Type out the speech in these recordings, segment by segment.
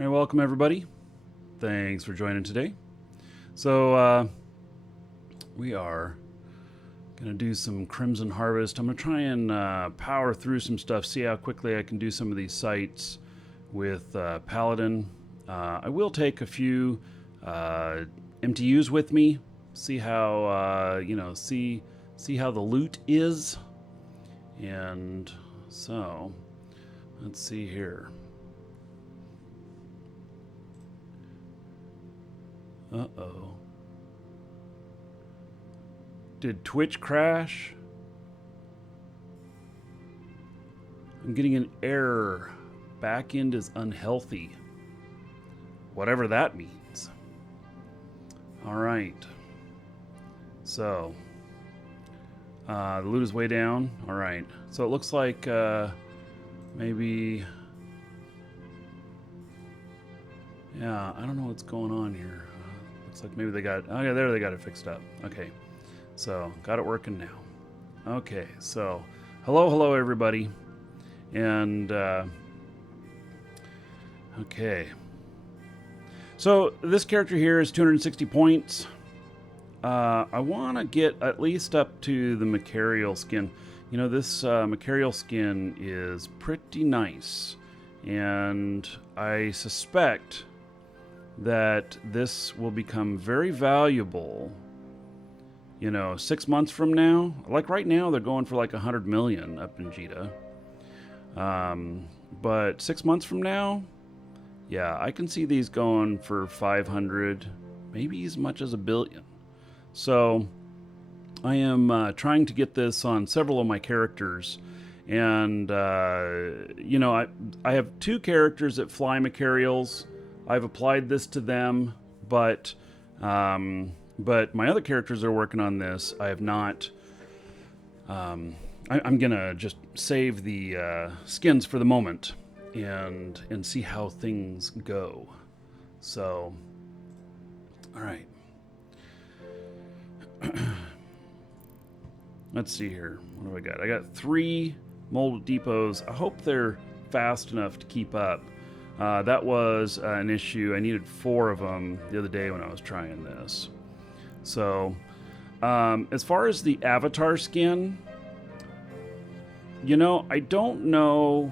All right, welcome everybody. Thanks for joining today. So we are going to do some Crimson Harvest. I'm going to try and power through some stuff, see how quickly I can do some of these sites with Paladin. I will take a few MTUs with me, see how see how the loot is. And so let's see here. Uh-oh. Did Twitch crash? I'm getting an error. Backend is unhealthy. Whatever that means. Alright. So, the loot is way down. Alright. So it looks like maybe... Yeah, I don't know what's going on here. Looks like maybe they got... Oh yeah, there they got it fixed up. Okay. So, got it working now. Okay, so... Hello everybody. And, okay. So, this character here is 260 points. I want to get at least up to the Marauder skin. You know, this Marauder skin is pretty nice. And I suspect that this will become very valuable, 6 months from now. Like right now, they're going for like 100 million up in Jita. But 6 months from now, yeah, I can see these going for 500, maybe as much as $1 billion. So I am trying to get this on several of my characters. And, I have 2 characters that fly Marauder's. I've applied this to them, but my other characters are working on this. I have not. I'm gonna just save the skins for the moment and see how things go. So, all right. Let's see here. What do I got? I got 3 mold depots. I hope they're fast enough to keep up. That was an issue. I needed 4 of them the other day when I was trying this. So, as far as the avatar skin, I don't know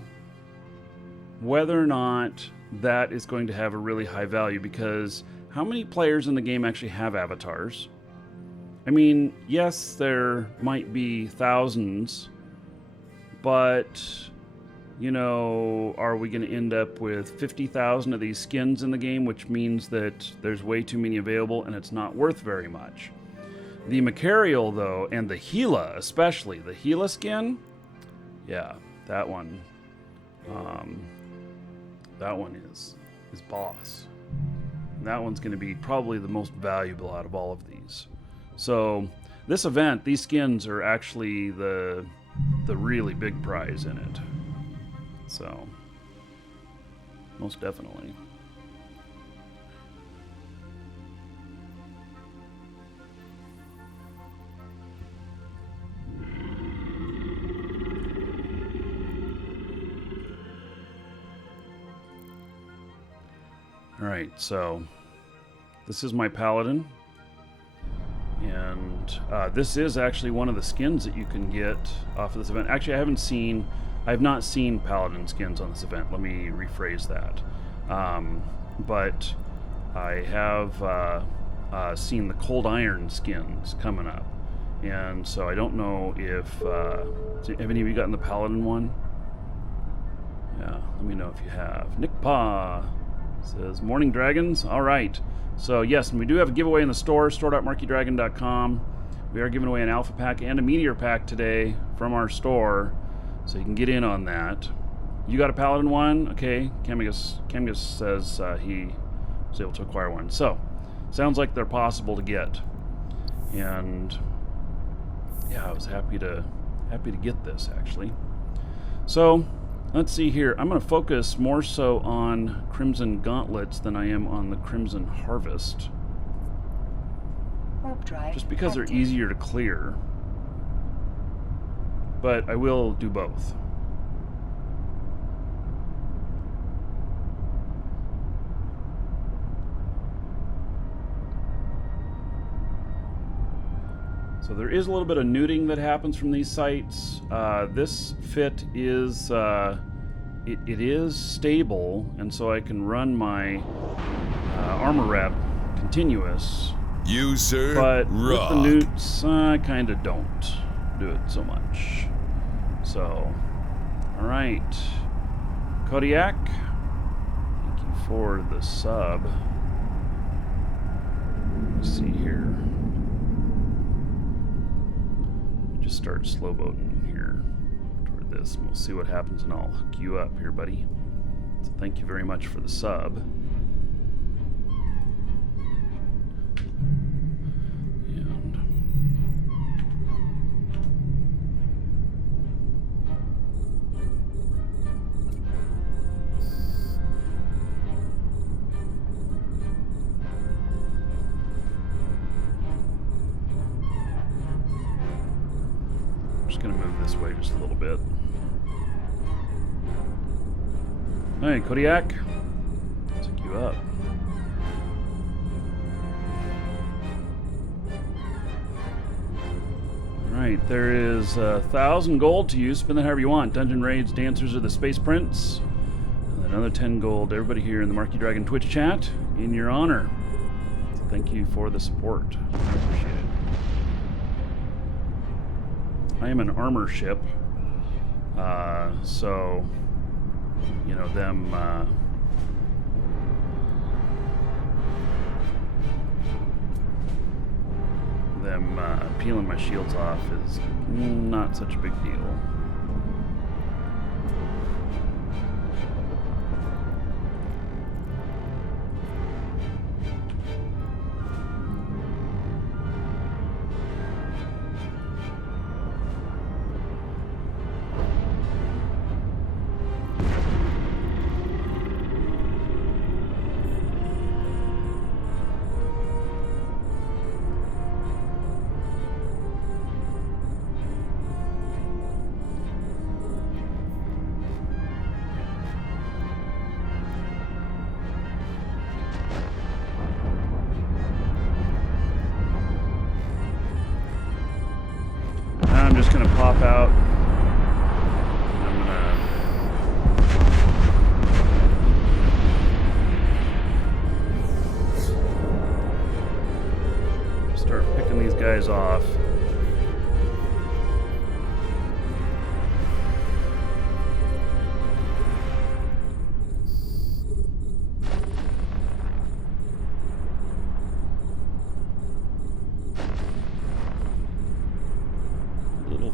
whether or not that is going to have a really high value, because how many players in the game actually have avatars? I mean, yes, there might be thousands, but... are we going to end up with 50,000 of these skins in the game, which means that there's way too many available and it's not worth very much. The Marauder, though, and the Gila, especially, the Gila skin, yeah, that one is boss. And that one's going to be probably the most valuable out of all of these. So, this event, these skins are actually the really big prize in it. So, most definitely. Alright, so this is my Paladin. And this is actually one of the skins that you can get off of this event. Actually, I have not seen Paladin skins on this event. Let me rephrase that. But I have seen the Cold Iron skins coming up. And so I don't know if... have any of you gotten the Paladin one? Yeah, let me know if you have. Nick Pa says, Morning Dragons. All right. So yes, and we do have a giveaway in the store, store.markeedragon.com. We are giving away an Alpha Pack and a Meteor Pack today from our store. So you can get in on that. You got a Paladin one? Okay. Camgus says he was able to acquire one. So, sounds like they're possible to get. And yeah, I was happy to get this actually. So, let's see here. I'm going to focus more so on Crimson Gauntlets than I am on the Crimson Harvest. Just because they're easier to clear. But I will do both. So there is a little bit of nuding that happens from these sites. This fit is it is stable, and so I can run my armor rep continuous. You, sir, but rock. with the newts, I kind of don't do it so much. So, all right, Kodiak, thank you for the sub. Let's see here. Just start slow boating here toward this, and we'll see what happens, and I'll hook you up here, buddy. So thank you very much for the sub. And just gonna move this way just a little bit. Hey, Kodiak. Let's hook you up. Alright, there is 1,000 gold to use. Spend that however you want. Dungeon raids, dancers, or the Space Prince. And another 10 gold to everybody here in the Markee Dragon Twitch chat in your honor. So thank you for the support. I appreciate it. I am an armor ship. So, you know, them peeling my shields off is not such a big deal. I'm just going to pop out. I'm going to start picking these guys off.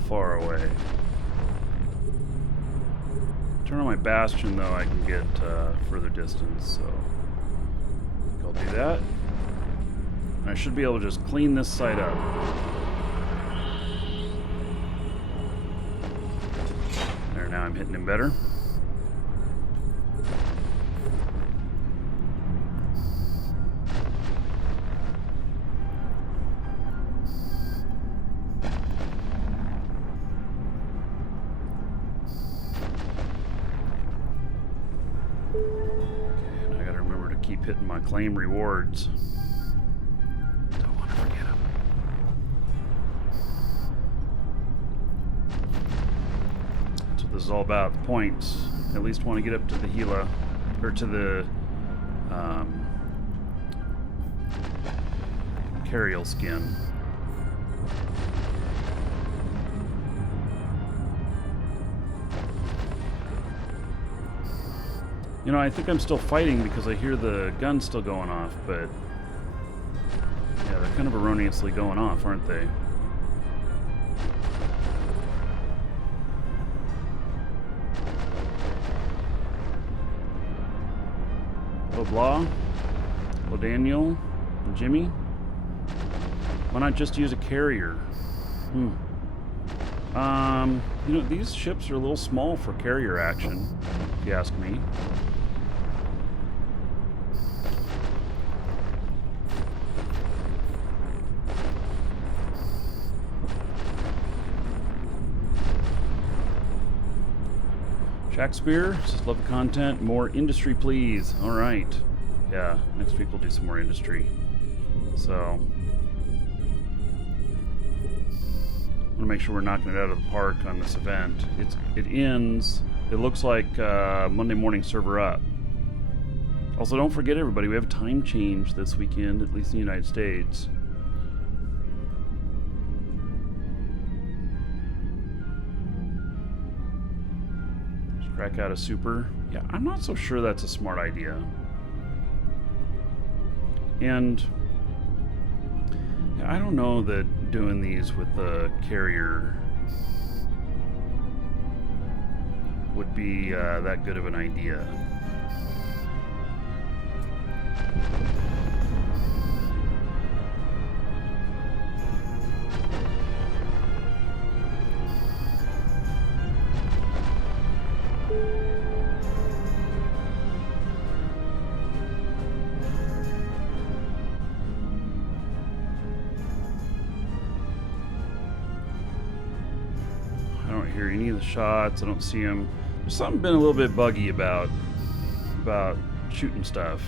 Far away. Turn on my bastion though, I can get further distance, so I think I'll do that. I should be able to just clean this side up. There, now I'm hitting him better. Hitting my claim rewards. Don't want to forget them. That's what this is all about. The points. At least want to get up to the Gila, or to the Cariel skin. You know, I think I'm still fighting because I hear the guns still going off, but yeah, they're kind of erroneously going off, aren't they? Hello, Blah. Hello, Daniel. And Jimmy. Why not just use a carrier? You know, these ships are a little small for carrier action, if you ask me. Shakespeare says, love the content. More industry, please. All right. Yeah, next week we'll do some more industry. So, want to make sure we're knocking it out of the park on this event. It ends, it looks like Monday morning server up. Also, don't forget, everybody, we have a time change this weekend, at least in the United States. Just crack out a super. Yeah, I'm not so sure that's a smart idea. And yeah, I don't know that doing these with the carrier would be that good of an idea. I don't hear any of the shots. I don't see them. There's something been a little bit buggy about shooting stuff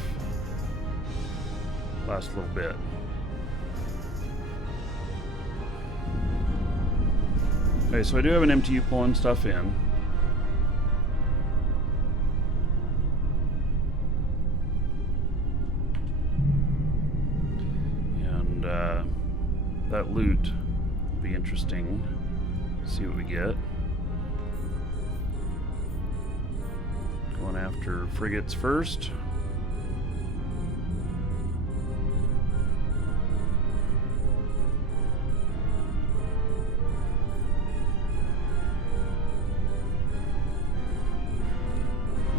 last little bit. Okay, so I do have an MTU pulling stuff in. And that loot will be interesting. See what we get. Going after frigates first.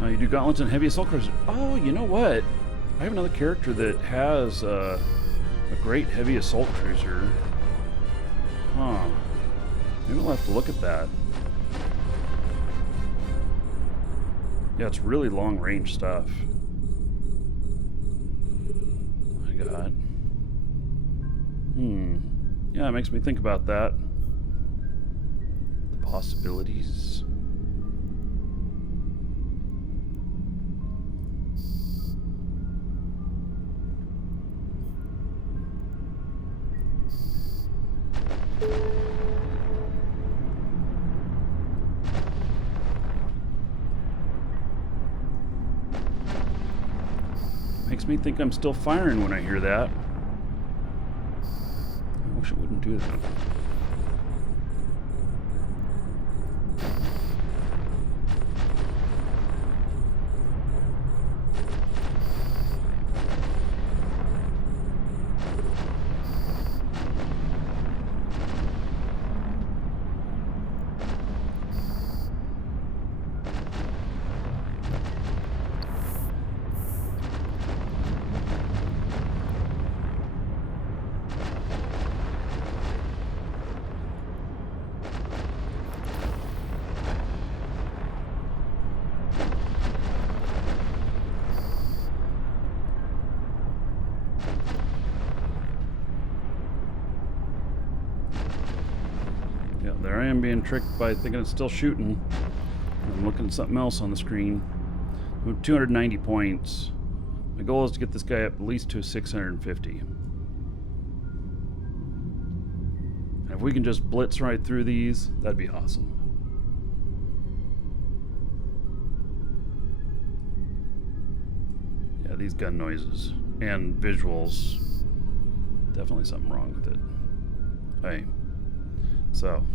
You do gauntlets and heavy assault cruisers. Oh, you know what? I have another character that has a great heavy assault cruiser. Huh. Maybe we'll have to look at that. Yeah, it's really long range stuff. I got. Yeah, it makes me think about that. The possibilities. Makes me think I'm still firing when I hear that. I wish it wouldn't do that. There I am being tricked by thinking it's still shooting. I'm looking at something else on the screen. We have 290 points. My goal is to get this guy up at least to 650. And if we can just blitz right through these, that'd be awesome. Yeah, these gun noises and visuals, definitely something wrong with it. Hey, so.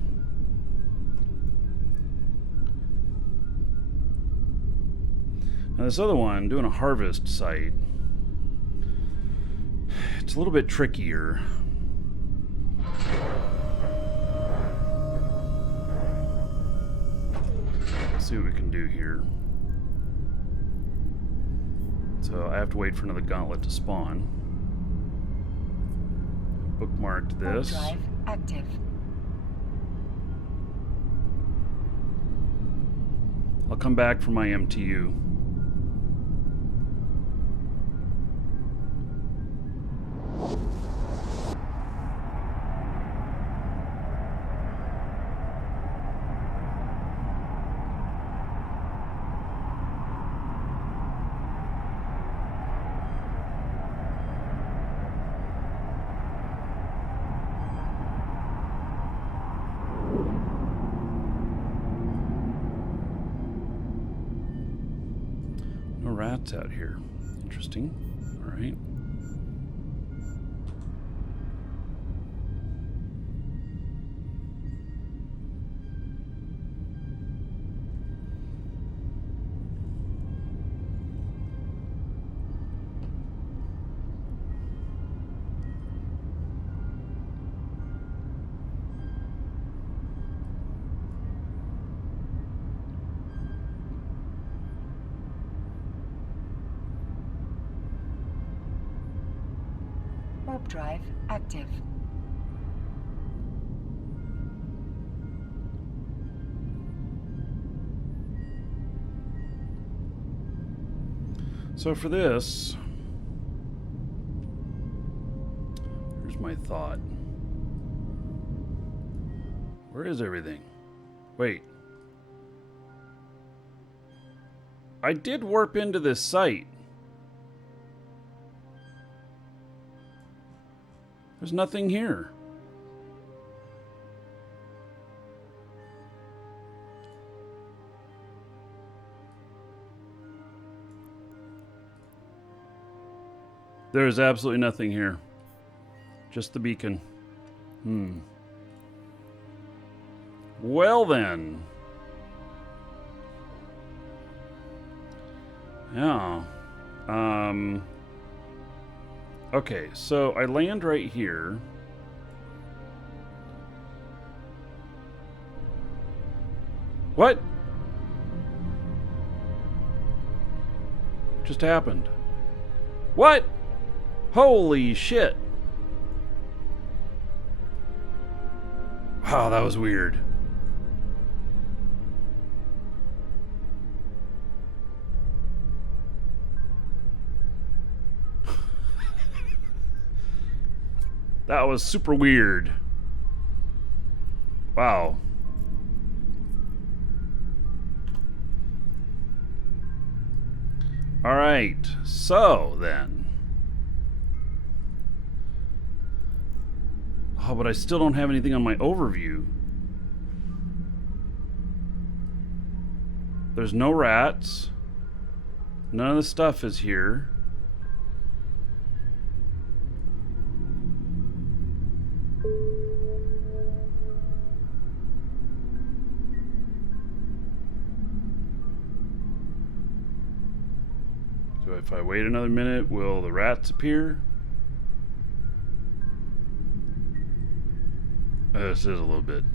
Now this other one, doing a harvest site, it's a little bit trickier. Let's see what we can do here. So I have to wait for another gauntlet to spawn. Bookmarked this. Drive active. I'll come back for my MTU. rats out here. Interesting. All right. Warp drive active. So for this, here's my thought. Where is everything? Wait. I did warp into this site. There's nothing here. There is absolutely nothing here. Just the beacon. Well then. Yeah. Okay, so I land right here. What? Just happened? What? Holy shit. Wow, that was weird. That was super weird. Wow. All right, so then. Oh, but I still don't have anything on my overview. There's no rats. None of the stuff is here. So if I wait another minute, will the rats appear? This is a little bit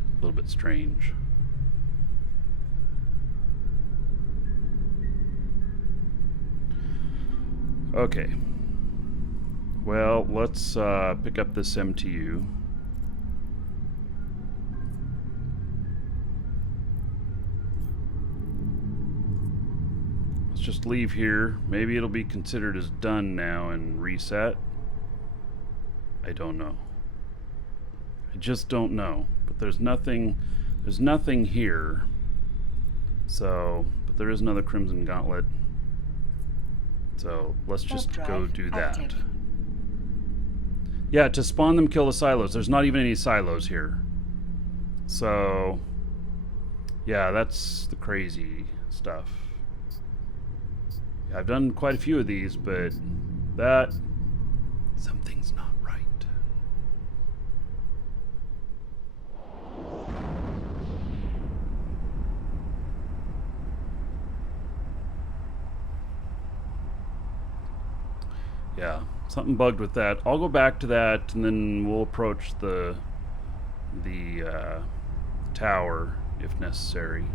strange. Okay. Well, let's pick up this MTU. Let's just leave here. Maybe it'll be considered as done now and reset. I don't know. I just don't know. But there's nothing here. So, but there is another Crimson Gauntlet. So let's just go do that. Active. Yeah, to spawn them, kill the silos. There's not even any silos here. So, yeah, that's the crazy stuff. Yeah, I've done quite a few of these, but that... something's not right. Yeah, something bugged with that. I'll go back to that, and then we'll approach the tower if necessary.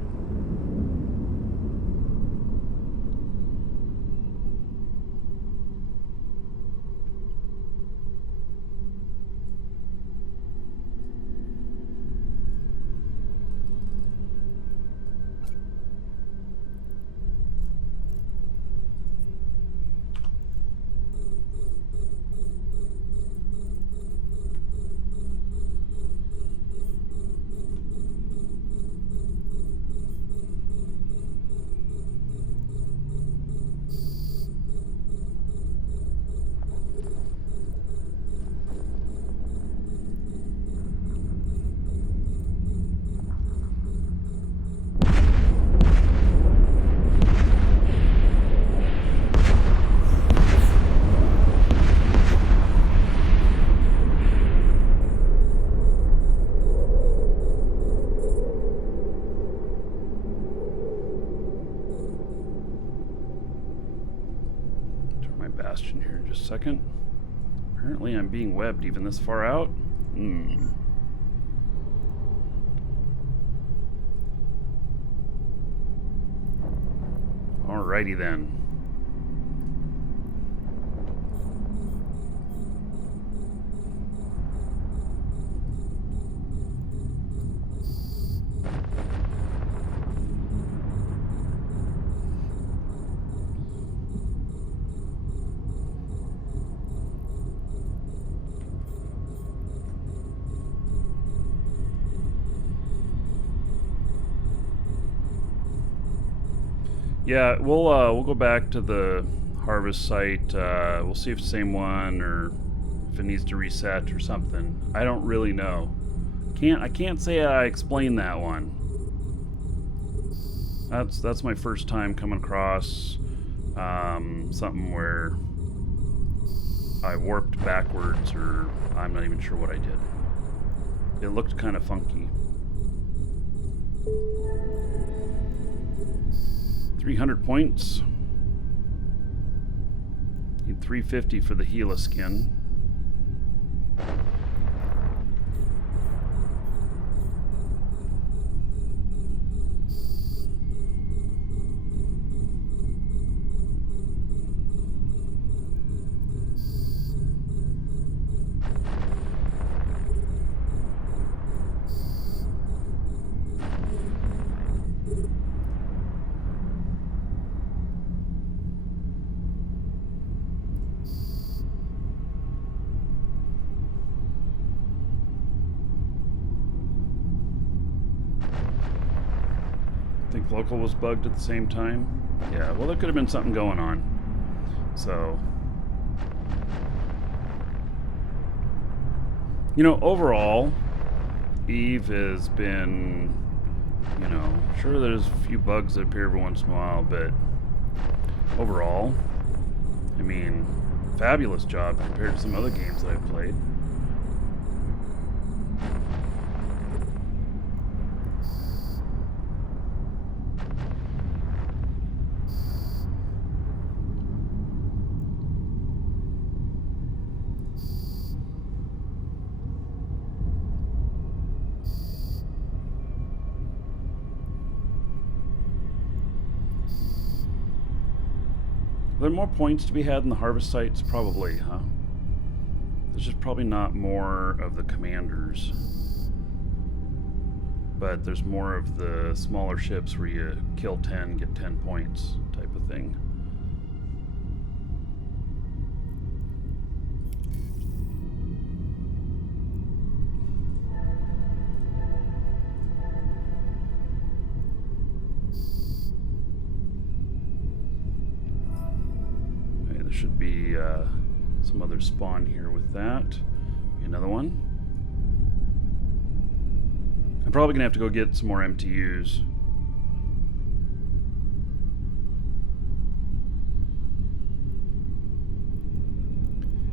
bastion here in just a second. Apparently I'm being webbed even this far out. Alrighty then. Yeah, we'll go back to the harvest site. We'll see if it's the same one or if it needs to reset or something. I don't really know. I can't say I explained that one. That's my first time coming across something where I warped backwards, or I'm not even sure what I did. It looked kind of funky. 300 points. Need 350 for the Gila skin. Think local was bugged at the same time. Yeah, well, there could have been something going on. So, you know, overall, Eve has been, you know, sure there's a few bugs that appear every once in a while, but overall, I mean, fabulous job compared to some other games that I've played. Are there more points to be had in the harvest sites? Probably, huh? There's just probably not more of the commanders. But there's more of the smaller ships where you kill 10, get 10 points type of thing. Should be some other spawn here with that. Be another one. I'm probably gonna have to go get some more MTUs.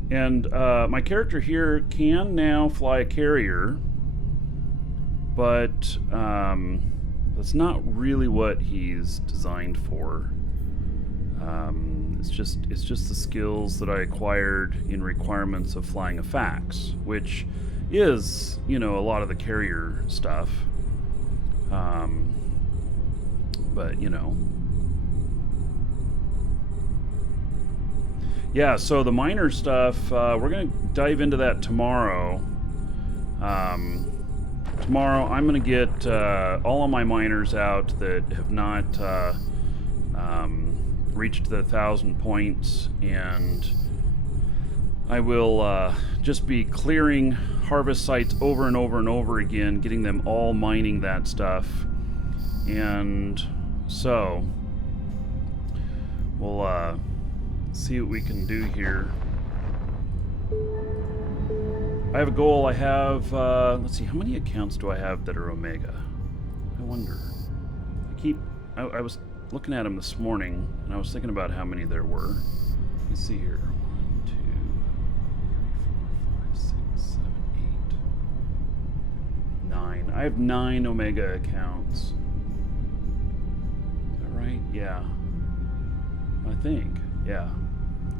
And my character here can now fly a carrier, but that's not really what he's designed for. It's just the skills that I acquired in requirements of flying a fax, which is, you know, a lot of the carrier stuff. But, you know. Yeah, so the miner stuff, we're going to dive into that tomorrow. Tomorrow I'm going to get all of my miners out that have not reached the 1,000 points, and I will just be clearing harvest sites over and over and over again, getting them all mining that stuff. And so we'll see what we can do here. I have a goal. I have let's see, how many accounts do I have that are Omega? I wonder. I was looking at them this morning, and I was thinking about how many there were. Let's see here. 1, 2, 3, 4, 5, 6, 7, 8, 9. I have 9 Omega accounts. Is that right? Yeah. I think. Yeah.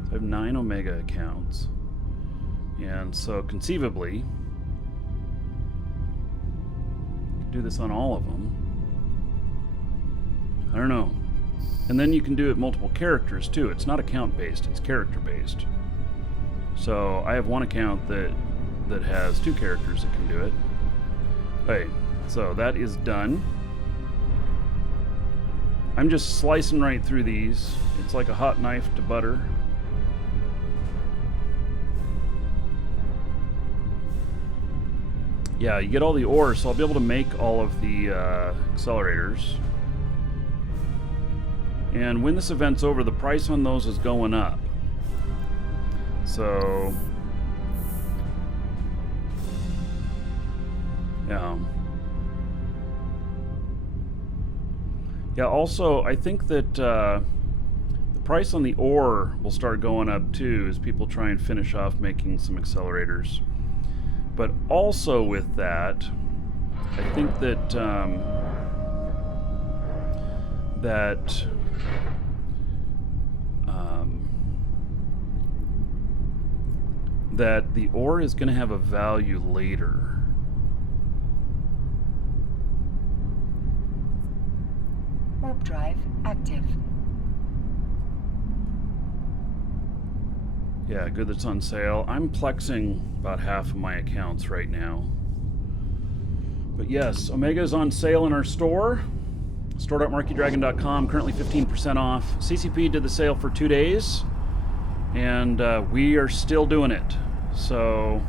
So I have 9 Omega accounts. And so conceivably, you can do this on all of them. I don't know. And then you can do it multiple characters too. It's not account based, it's character based. So I have one account that has 2 characters that can do it. Okay, so that is done. I'm just slicing right through these. It's like a hot knife to butter. Yeah, you get all the ore, so I'll be able to make all of the accelerators. And when this event's over, the price on those is going up. So, yeah. Yeah, also, I think that the price on the ore will start going up too as people try and finish off making some accelerators. But also with that, I think that that the ore is going to have a value later. Warp drive active. Yeah, good that's on sale. I'm plexing about half of my accounts right now. But yes, Omega is on sale in our store. Store.markeedragon.com, currently 15% off. CCP did the sale for 2 days, and we are still doing it. So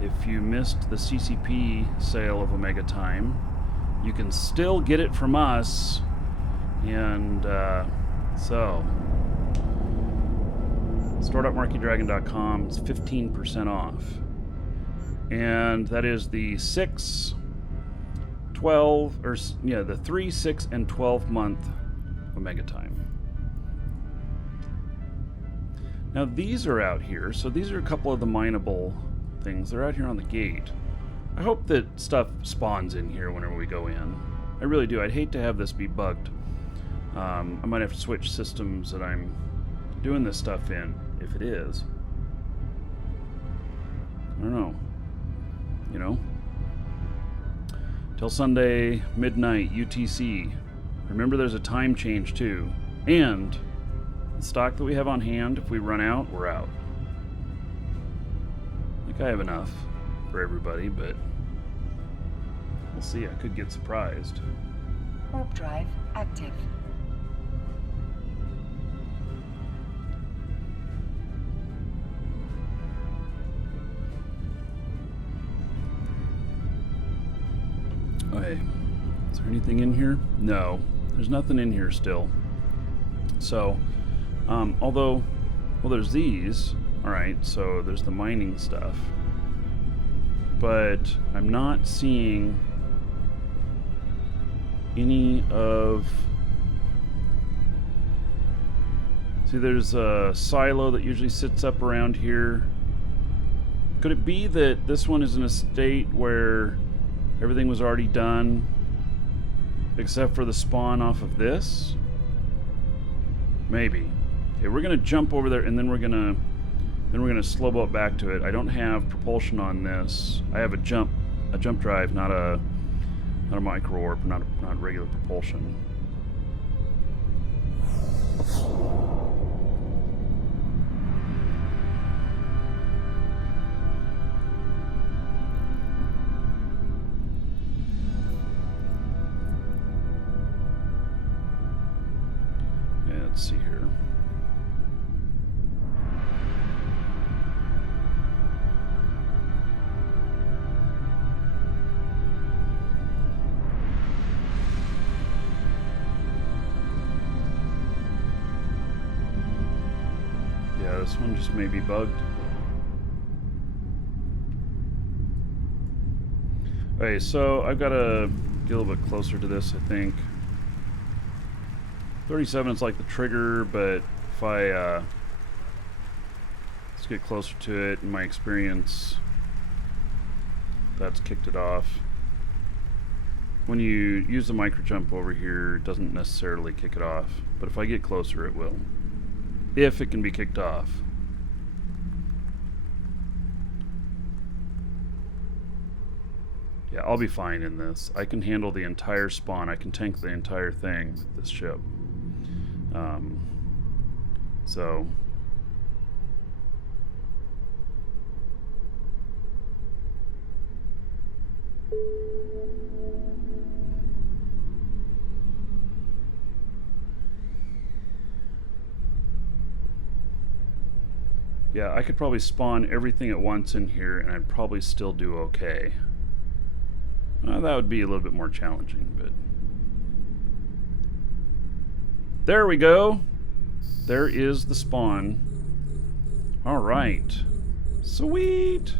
if you missed the CCP sale of Omega Time, you can still get it from us. And so store.markeedragon.com, it's 15% off. And that is the 6, 12, or yeah, the 3, 6, and 12 month Omega Time. Now these are out here, so these are a couple of the mineable things. They're out here on the gate. I hope that stuff spawns in here whenever we go in. I really do. I'd hate to have this be bugged. I might have to switch systems that I'm doing this stuff in, if it is. I don't know. You know? Till Sunday, midnight, UTC. Remember there's a time change too. And the stock that we have on hand, if we run out, we're out. I think I have enough for everybody, but we'll see. I could get surprised. Warp drive active. Okay, is there anything in here? No, there's nothing in here still. So, although, well, there's these. All right, so there's the mining stuff, but I'm not seeing any of. See, there's a silo that usually sits up around here. Could it be that this one is in a state where everything was already done except for the spawn off of this? Maybe. Okay, we're gonna jump over there and then we're gonna slow boat back to it. I don't have propulsion on this. I have a jump drive, not a micro warp, not regular propulsion. Let's see here. Yeah, this one just may be bugged. Okay, so I've got to get a little bit closer to this, I think. 37 is like the trigger, but if I let's get closer to it, in my experience, that's kicked it off. When you use the micro jump over here, it doesn't necessarily kick it off, but if I get closer, it will. if it can be kicked off. Yeah, I'll be fine in this. I can handle the entire spawn. I can tank the entire thing with this ship. So... yeah, I could probably spawn everything at once in here and I'd probably still do okay. That would be a little bit more challenging, but... there we go! There is the spawn. Alright. Sweet!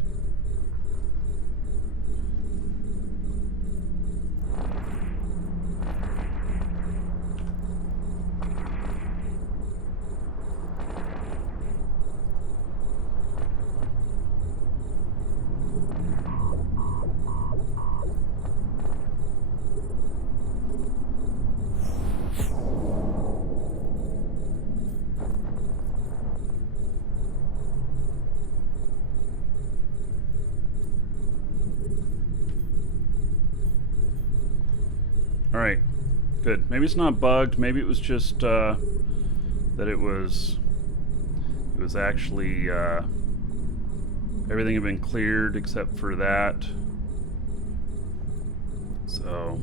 Alright, good. Maybe it's not bugged. Maybe it was just that it was actually everything had been cleared except for that. So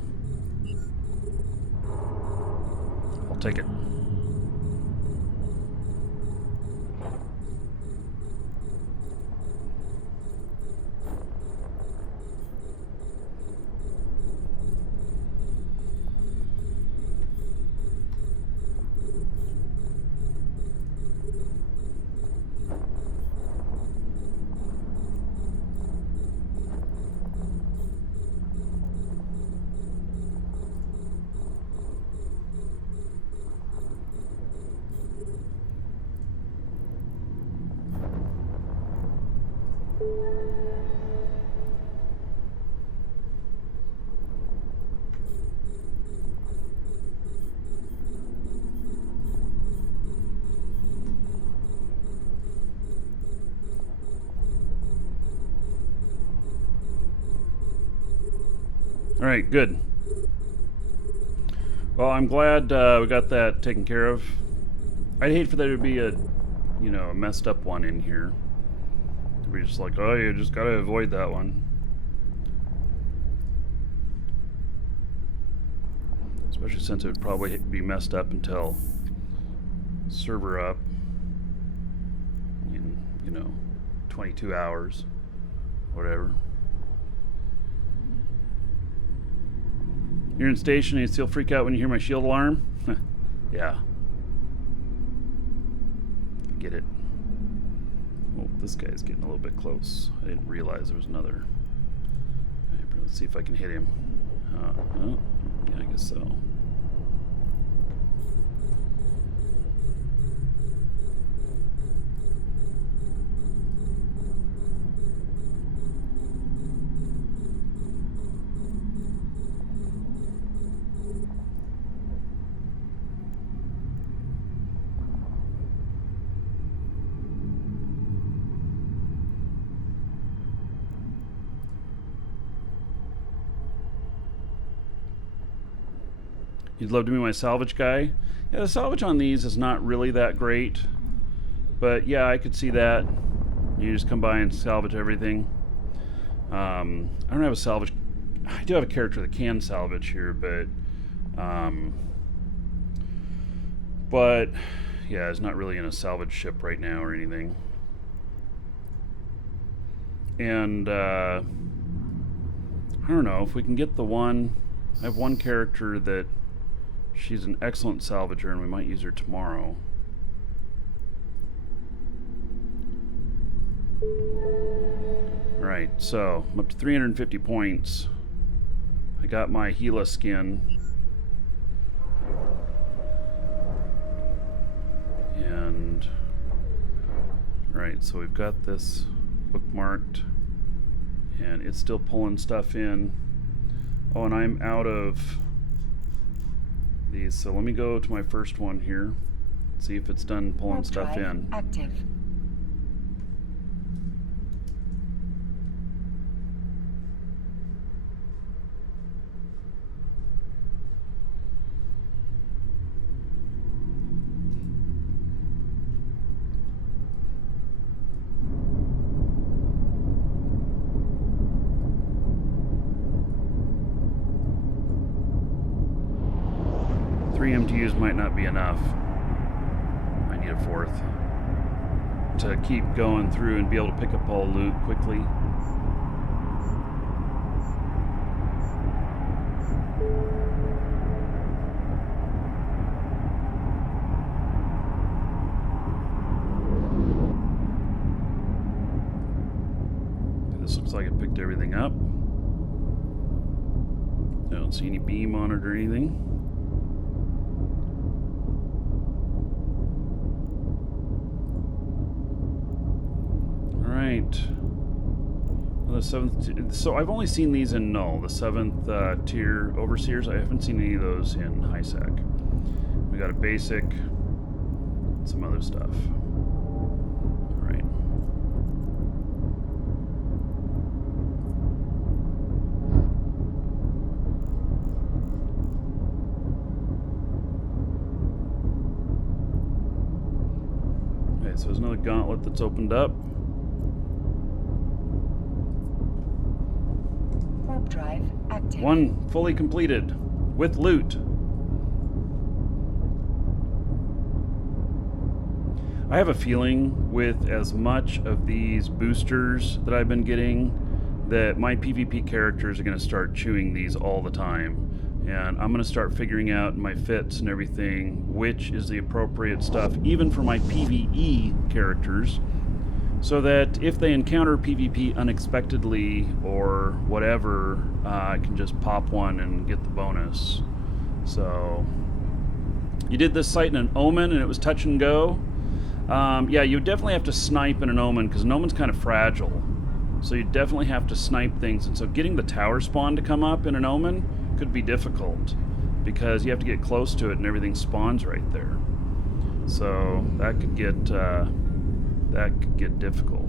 I'll take it. Alright, good. Well, I'm glad we got that taken care of. I'd hate for there to be a, you know, a messed up one in here. To be just like, oh, you just gotta avoid that one. Especially since it would probably be messed up until server up in, you know, 22 hours, whatever. You're in station and you still freak out when you hear my shield alarm? Yeah. I get it. Oh, this guy's getting a little bit close. I didn't realize there was another. Right, let's see if I can hit him. Oh, yeah, I guess so. You'd love to be my salvage guy? Yeah, the salvage on these is not really that great. But yeah, I could see that. You just come by and salvage everything. I don't have a salvage... I do have a character that can salvage here, but yeah, it's not really in a salvage ship right now or anything. And I don't know, if we can get the one... I have one character that she's an excellent salvager and we might use her tomorrow. Alright, so I'm up to 350 points. I got my Gila skin. And alright, so we've got this bookmarked and it's still pulling stuff in. Oh, and I'm out of these, so let me go to my first one here. See if it's done pulling Warp stuff drive in. active. Three MTUs might not be enough. I need a fourth to keep going through and be able to pick up all loot quickly. This looks like it picked everything up. I don't see any beam on it or anything. Right. Well, the seventh. So I've only seen these in Null, the 7th tier overseers. I haven't seen any of those in HiSec. We got a basic, and some other stuff. All right. Okay, so there's another gauntlet that's opened up. Warp drive active. One fully completed with loot. I have a feeling with as much of these boosters that I've been getting that my PvP characters are going to start chewing these all the time. And I'm going to start figuring out in my fits and everything which is the appropriate stuff, even for my PvE characters, so that if they encounter PvP unexpectedly or whatever, I can just pop one and get the bonus. So, you did this site in an Omen and it was touch and go. Yeah, you definitely have to snipe in an Omen because an Omen's kind of fragile. So you definitely have to snipe things. And so getting the tower spawn to come up in an Omen could be difficult because you have to get close to it and everything spawns right there. So that could get difficult.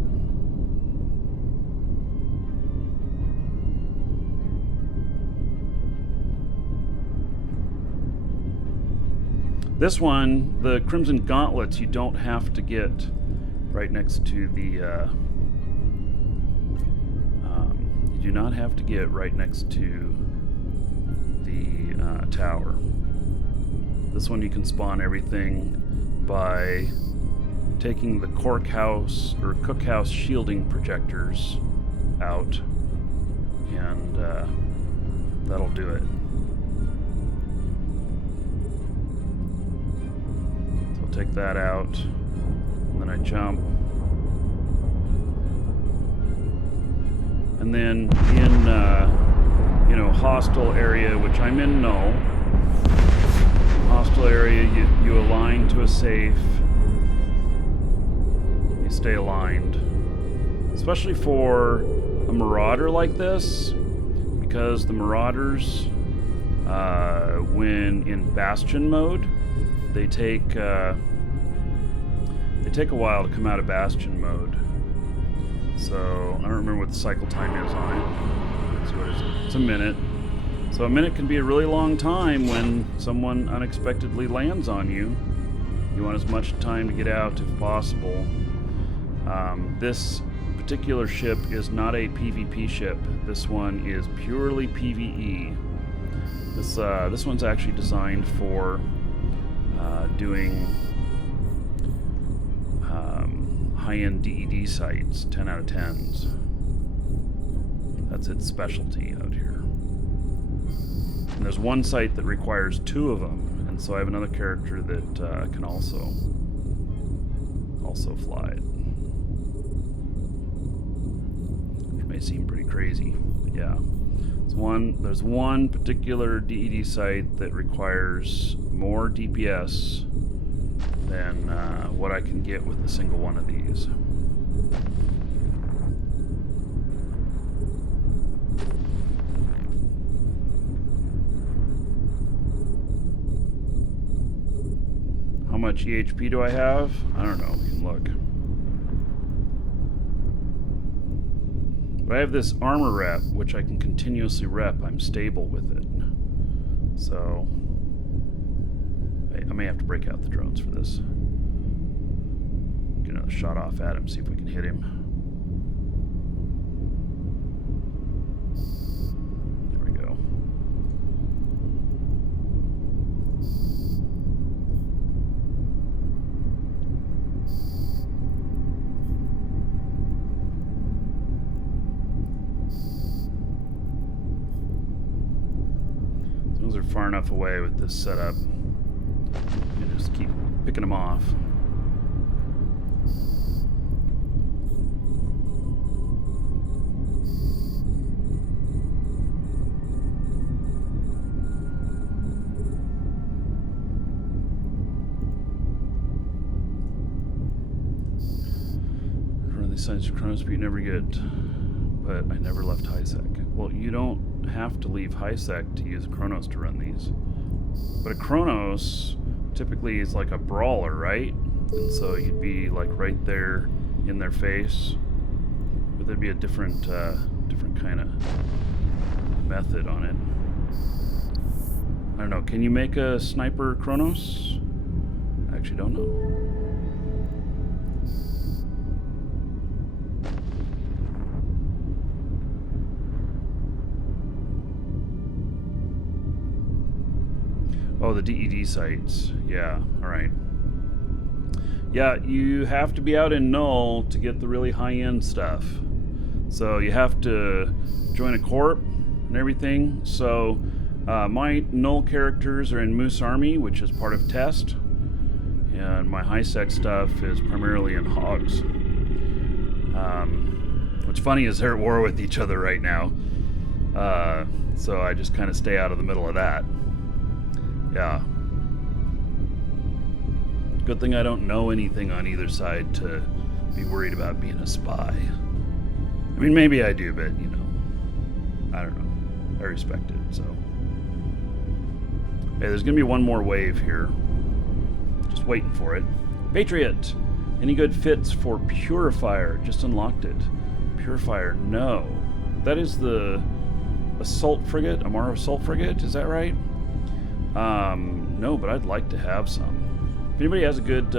This one, the Crimson Gauntlets, you don't have to get right next to the, you do not have to get right next to the tower. This one you can spawn everything by taking the cookhouse shielding projectors out, and that'll do it. So I'll take that out, and then I jump, and then in hostile area, which I'm in Null. Hostile area, you align to a safe. Stay aligned, especially for a Marauder like this, because the Marauders, when in Bastion mode, they take a while to come out of Bastion mode. So I don't remember what the cycle time is on it. So what is it? It's a minute. So a minute can be a really long time when someone unexpectedly lands on you. You want as much time to get out if possible. This particular ship is not a PvP ship. This one is purely PvE. This one's actually designed for doing high-end DED sites, 10 out of 10s. That's its specialty out here. And there's one site that requires 2 of them, and so I have another character that can also fly it. May seem pretty crazy, but yeah. There's one particular DED site that requires more DPS than what I can get with a single one of these. How much EHP do I have? I don't know. We can look. But I have this armor rep, which I can continuously rep. I'm stable with it. So I may have to break out the drones for this. Get another shot off at him, see if we can hit him. There we go. As long as they're far enough away with this setup, you just keep picking them off. Signs of chrono speed never get, but I never left high sec. Well, you don't have to leave high sec to use Chronos to run these. But a Chronos typically is like a brawler, right? And so you'd be like right there in their face. But there'd be a different kind of method on it. I don't know. Can you make a sniper Chronos? I actually don't know. Oh, the DED sites. Yeah, alright. Yeah, you have to be out in Null to get the really high-end stuff. So you have to join a corp and everything. So my Null characters are in Moose Army, which is part of Test. And my high-sec stuff is primarily in Hogs. What's funny is they're at war with each other right now. So I just kind of stay out of the middle of that. Yeah. Good thing I don't know anything on either side to be worried about being a spy. I mean, maybe I do, but, you know, I don't know. I respect it, so. Hey, there's going to be one more wave here. Just waiting for it. Patriot! Any good fits for Purifier? Just unlocked it. Purifier, no. That is the assault frigate, Amara assault frigate, is that right? No, but I'd like to have some. If anybody has a good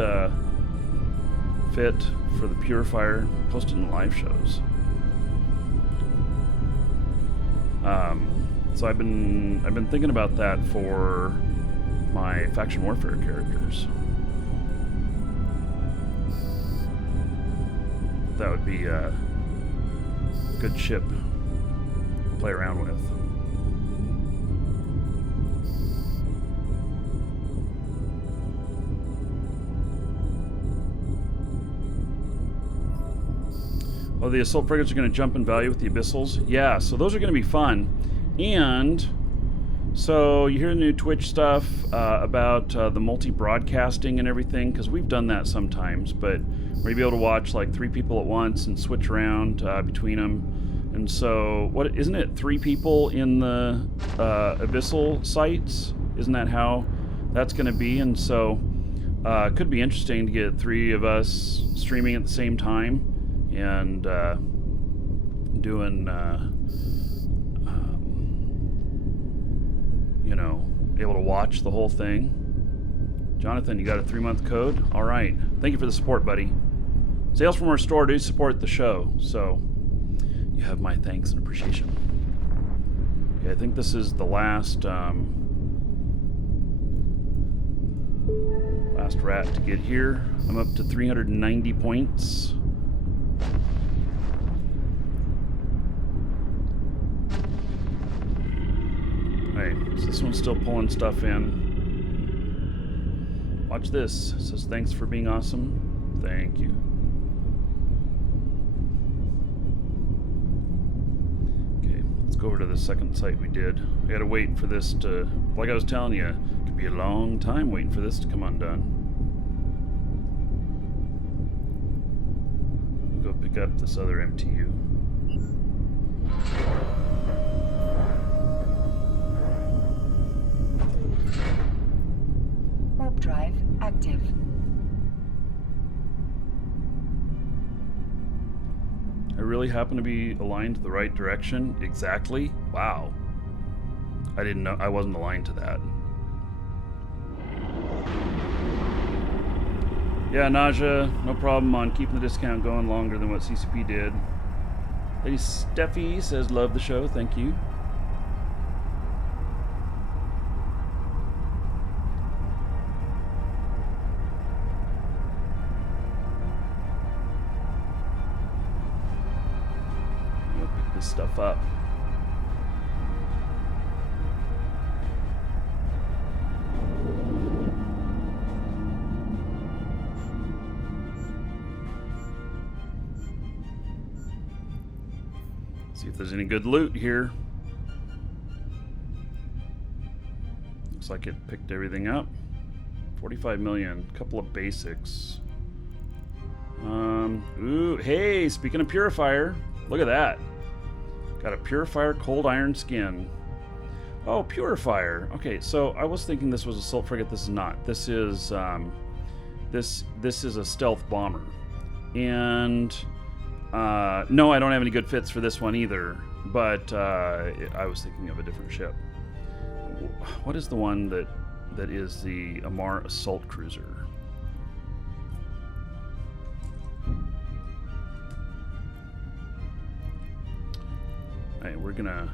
fit for the Purifier, post it in the live shows. So I've been thinking about that for my faction warfare characters. That would be a good ship to play around with. Oh, the assault frigates are going to jump in value with the abyssals. Yeah, so those are going to be fun. And so you hear the new Twitch stuff about the multi-broadcasting and everything, because we've done that sometimes, but where you'll be able to watch like 3 people at once and switch around between them. And so, what isn't it 3 people in the abyssal sites? Isn't that how that's going to be? And so it could be interesting to get 3 of us streaming at the same time and doing, you know, able to watch the whole thing. Jonathan, you got a 3-month code? All right. Thank you for the support, buddy. Sales from our store do support the show, so you have my thanks and appreciation. Okay, I think this is the last last rat to get here. I'm up to 390 points. Alright, so this one's still pulling stuff in. Watch this. It says, thanks for being awesome. Thank you. Okay, let's go over to the second site we did. I gotta wait for this to, like I was telling you, it could be a long time waiting for this to come undone. We'll go pick up this other MTU. Warp drive active. I really happen to be aligned to the right direction. Exactly. Wow. I didn't know. I wasn't aligned to that. Yeah, Naja, no problem on keeping the discount going longer than what CCP did. Lady Steffi says, love the show. Thank you. I'm going to pick this stuff up. See if there's any good loot here. Looks like it picked everything up. 45 million, couple of basics. Ooh, hey, speaking of purifier, look at that. Got a purifier cold iron skin. Oh, purifier. Okay, so I was thinking this was a assault frigate. This is not. This is this is a stealth bomber. And no, I don't have any good fits for this one either, but I was thinking of a different ship. What is the one that is the Amar assault cruiser? Alright, we're gonna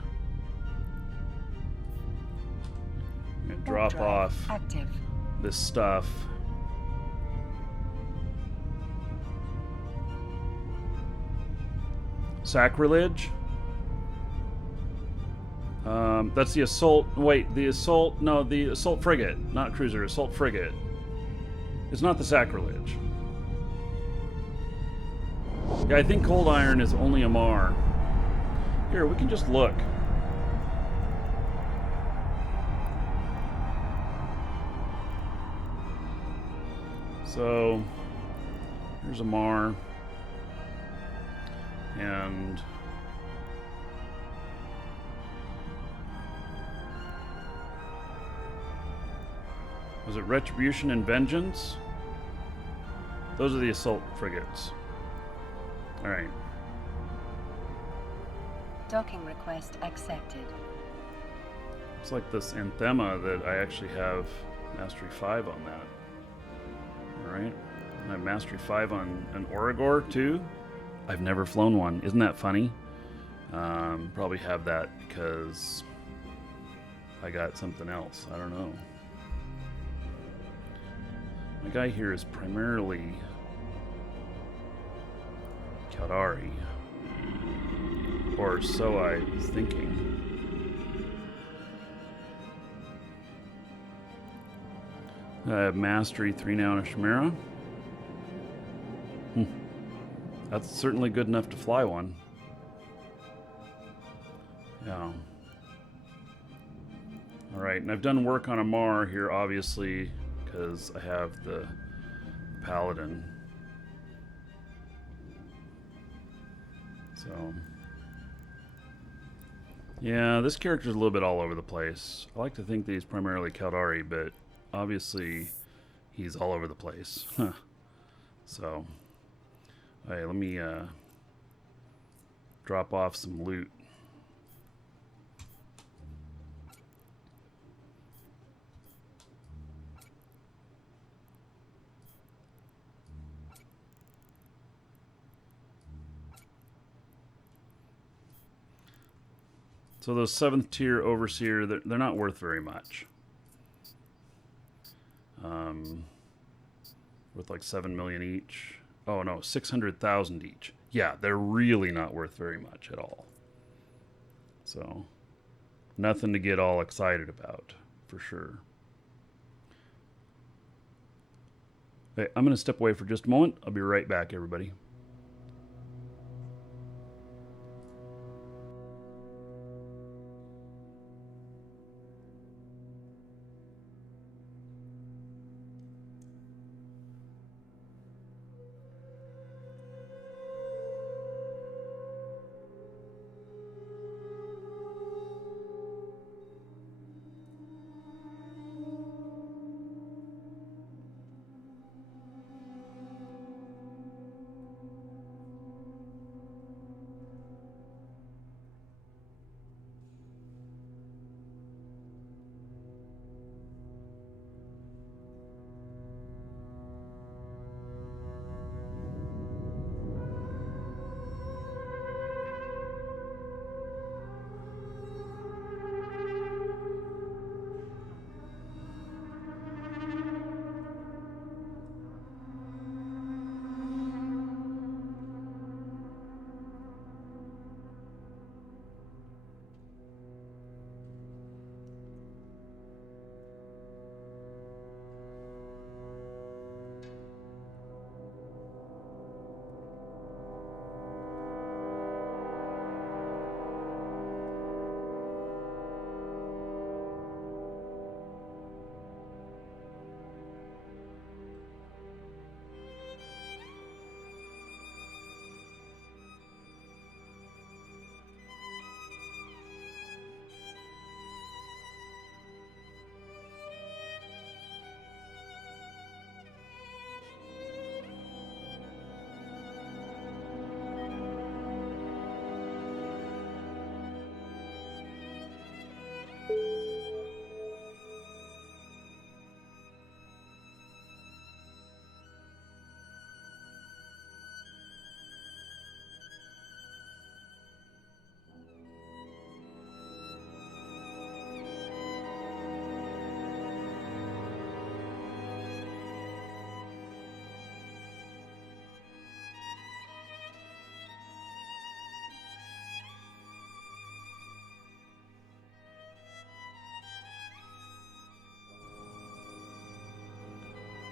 drop off active. this stuff. Sacrilege. That's the assault. Wait, the assault. No, the assault frigate, not cruiser. Assault frigate. It's not the sacrilege. Yeah, I think cold iron is only Amar. Here, we can just look. So here's Amar. And was it Retribution and Vengeance? Those are the assault frigates. All right. Docking request accepted. It's like this Anthema that I actually have Mastery 5 on that. All right. And I have Mastery 5 on an Origor too. I've never flown one. Isn't that funny? Probably have that because I got something else. I don't know. My guy here is primarily Caldari. Or so I was thinking. I have Mastery 3 now in a Chimera. That's certainly good enough to fly one. Yeah. Alright, and I've done work on Amar here, obviously, because I have the Paladin. So... yeah, this character's a little bit all over the place. I like to think that he's primarily Caldari, but obviously he's all over the place. So... alright, let me drop off some loot. So those 7th tier Overseer, they're not worth very much. Worth like 7 million each. Oh no, 600,000 each. Yeah, they're really not worth very much at all. So, nothing to get all excited about, for sure. Okay, I'm going to step away for just a moment. I'll be right back, everybody.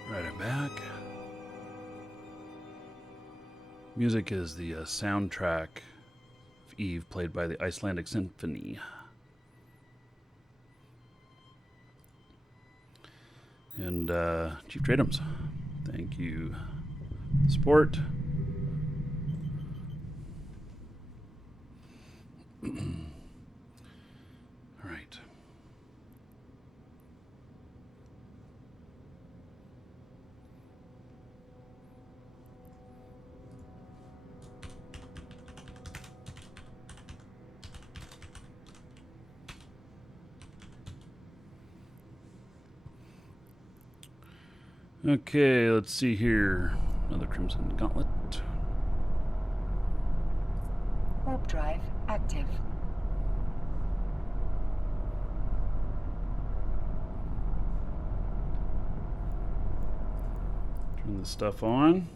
Right, I'm back. Music is the soundtrack of Eve, played by the Icelandic Symphony. And Chief Tradums, thank you. Support. All right. Okay, let's see here. Another Crimson Gauntlet. Warp drive active. Turn this stuff on.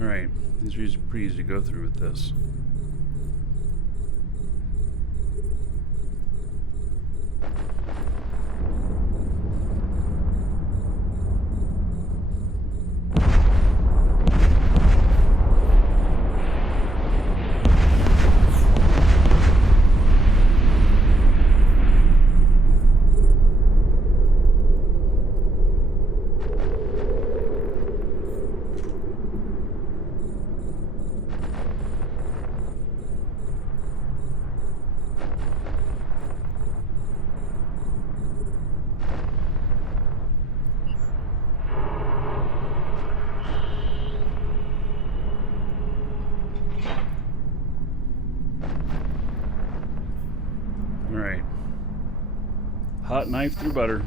Alright, these are pretty easy to go through with this. Alright. Hot knife through butter.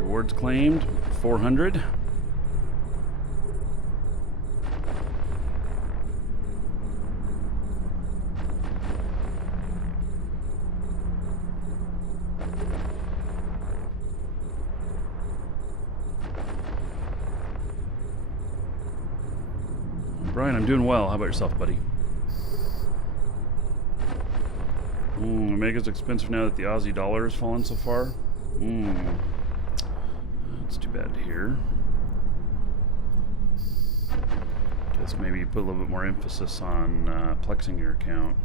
Rewards claimed, 400. Brian, I'm doing well. How about yourself, buddy? Omega's expensive now that the Aussie dollar has fallen so far. That's too bad to hear. Guess maybe you put a little bit more emphasis on plexing your account.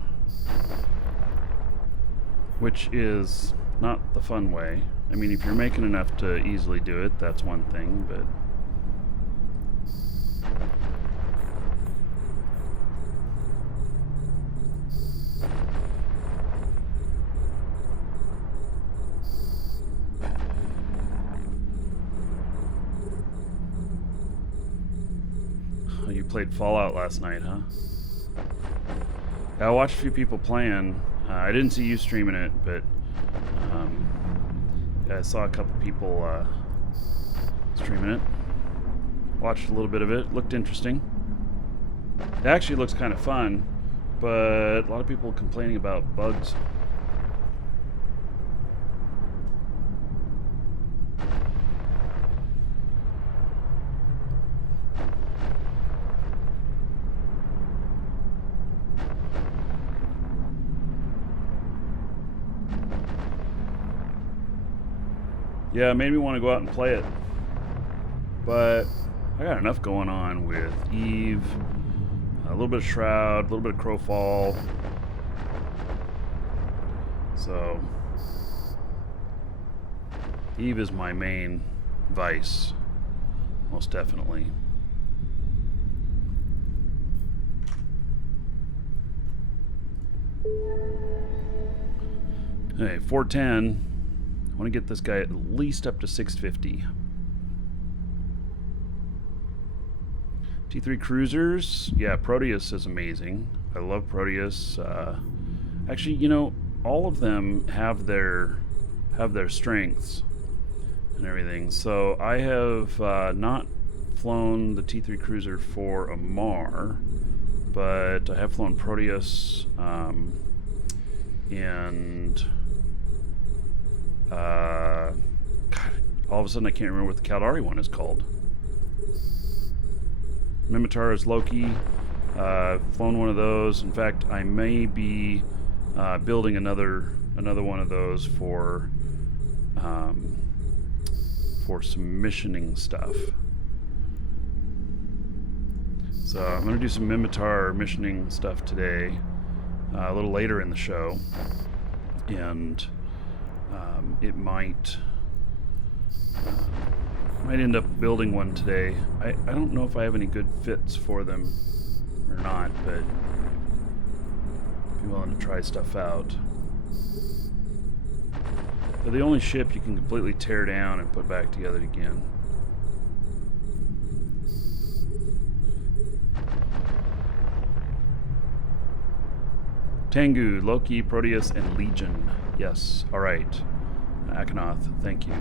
Which is not the fun way. I mean, if you're making enough to easily do it, that's one thing, but... You played Fallout last night, huh? I watched a few people playing. I didn't see you streaming it, but I saw a couple people streaming it. Watched a little bit of it. Looked interesting. It actually looks kind of fun, but a lot of people complaining about bugs. Yeah, it made me want to go out and play it. But I got enough going on with Eve, a little bit of Shroud, a little bit of Crowfall. So Eve is my main vice, most definitely. Okay, 410. I want to get this guy at least up to 650. T3 cruisers. Yeah, Proteus is amazing. I love Proteus. Actually, you know, all of them have their strengths and everything. So I have not flown the T3 cruiser for Amar, but I have flown Proteus and God, all of a sudden I can't remember what the Caldari one is called. Mimitar is Loki. Flown one of those. In fact, I may be building another one of those for some missioning stuff. So I'm going to do some Mimitar missioning stuff today, a little later in the show, and it might end up building one today. I don't know if I have any good fits for them or not, but be willing to try stuff out. They're the only ship you can completely tear down and put back together again. Tengu, Loki, Proteus, and Legion. Yes, alright. Akhenath, thank you.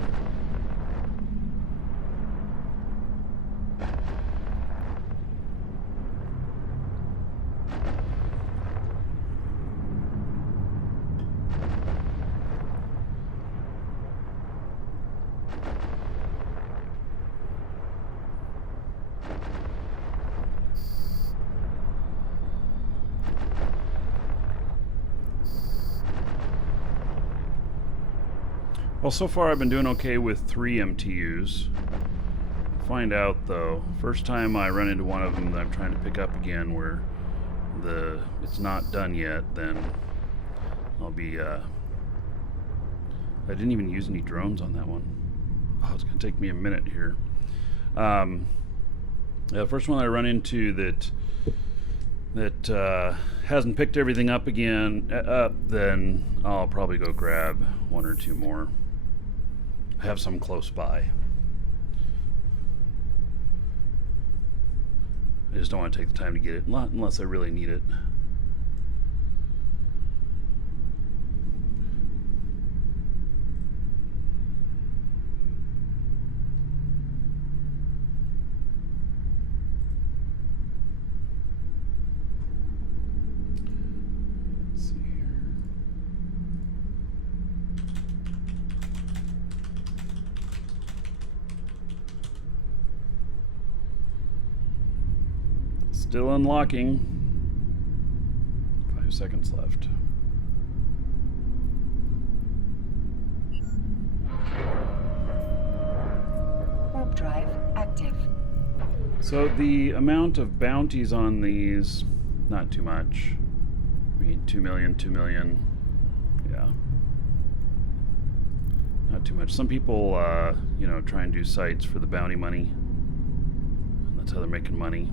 Well, so far I've been doing okay with 3 MTUs. Find out though. First time I run into one of them that I'm trying to pick up again where it's not done yet, then I'll be I didn't even use any drones on that one. Oh, it's gonna take me a minute here. The first one I run into that hasn't picked everything up again, then I'll probably go grab 1 or 2 more. I have some close by. I just don't want to take the time to get it, unless I really need it. Let's see here. Still unlocking. 5 seconds left. Warp drive active. So the amount of bounties on these, not too much. I mean, 2 million, 2 million. Yeah. Not too much. Some people, you know, try and do sites for the bounty money. And that's how they're making money.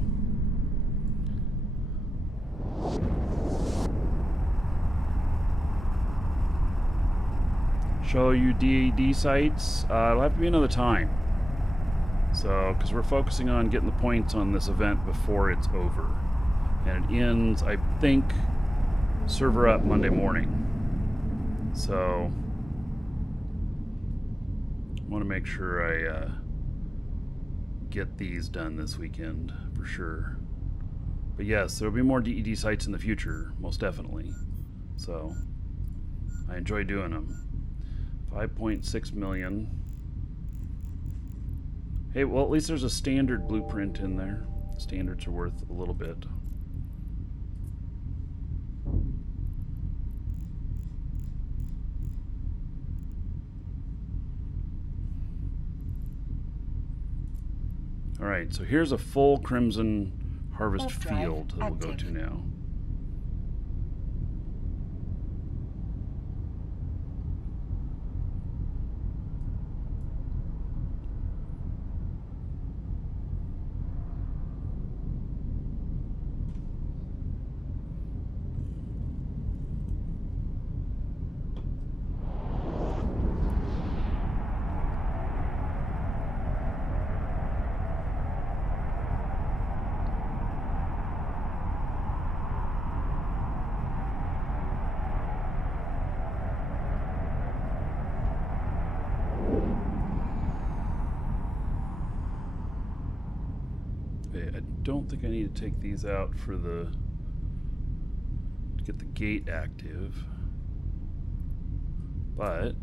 Show you DAD sites. It'll have to be another time. So, because we're focusing on getting the points on this event before it's over. And it ends, I think, server up Monday morning. So, I want to make sure I get these done this weekend for sure. But yes, there'll be more DED sites in the future, most definitely. So, I enjoy doing them. 5.6 million. Hey, well, at least there's a standard blueprint in there. Standards are worth a little bit. All right, so here's a full Crimson Harvest Warp drive field that we'll go active. to now. Okay, I don't think I need to take these out for to get the gate active, but it'd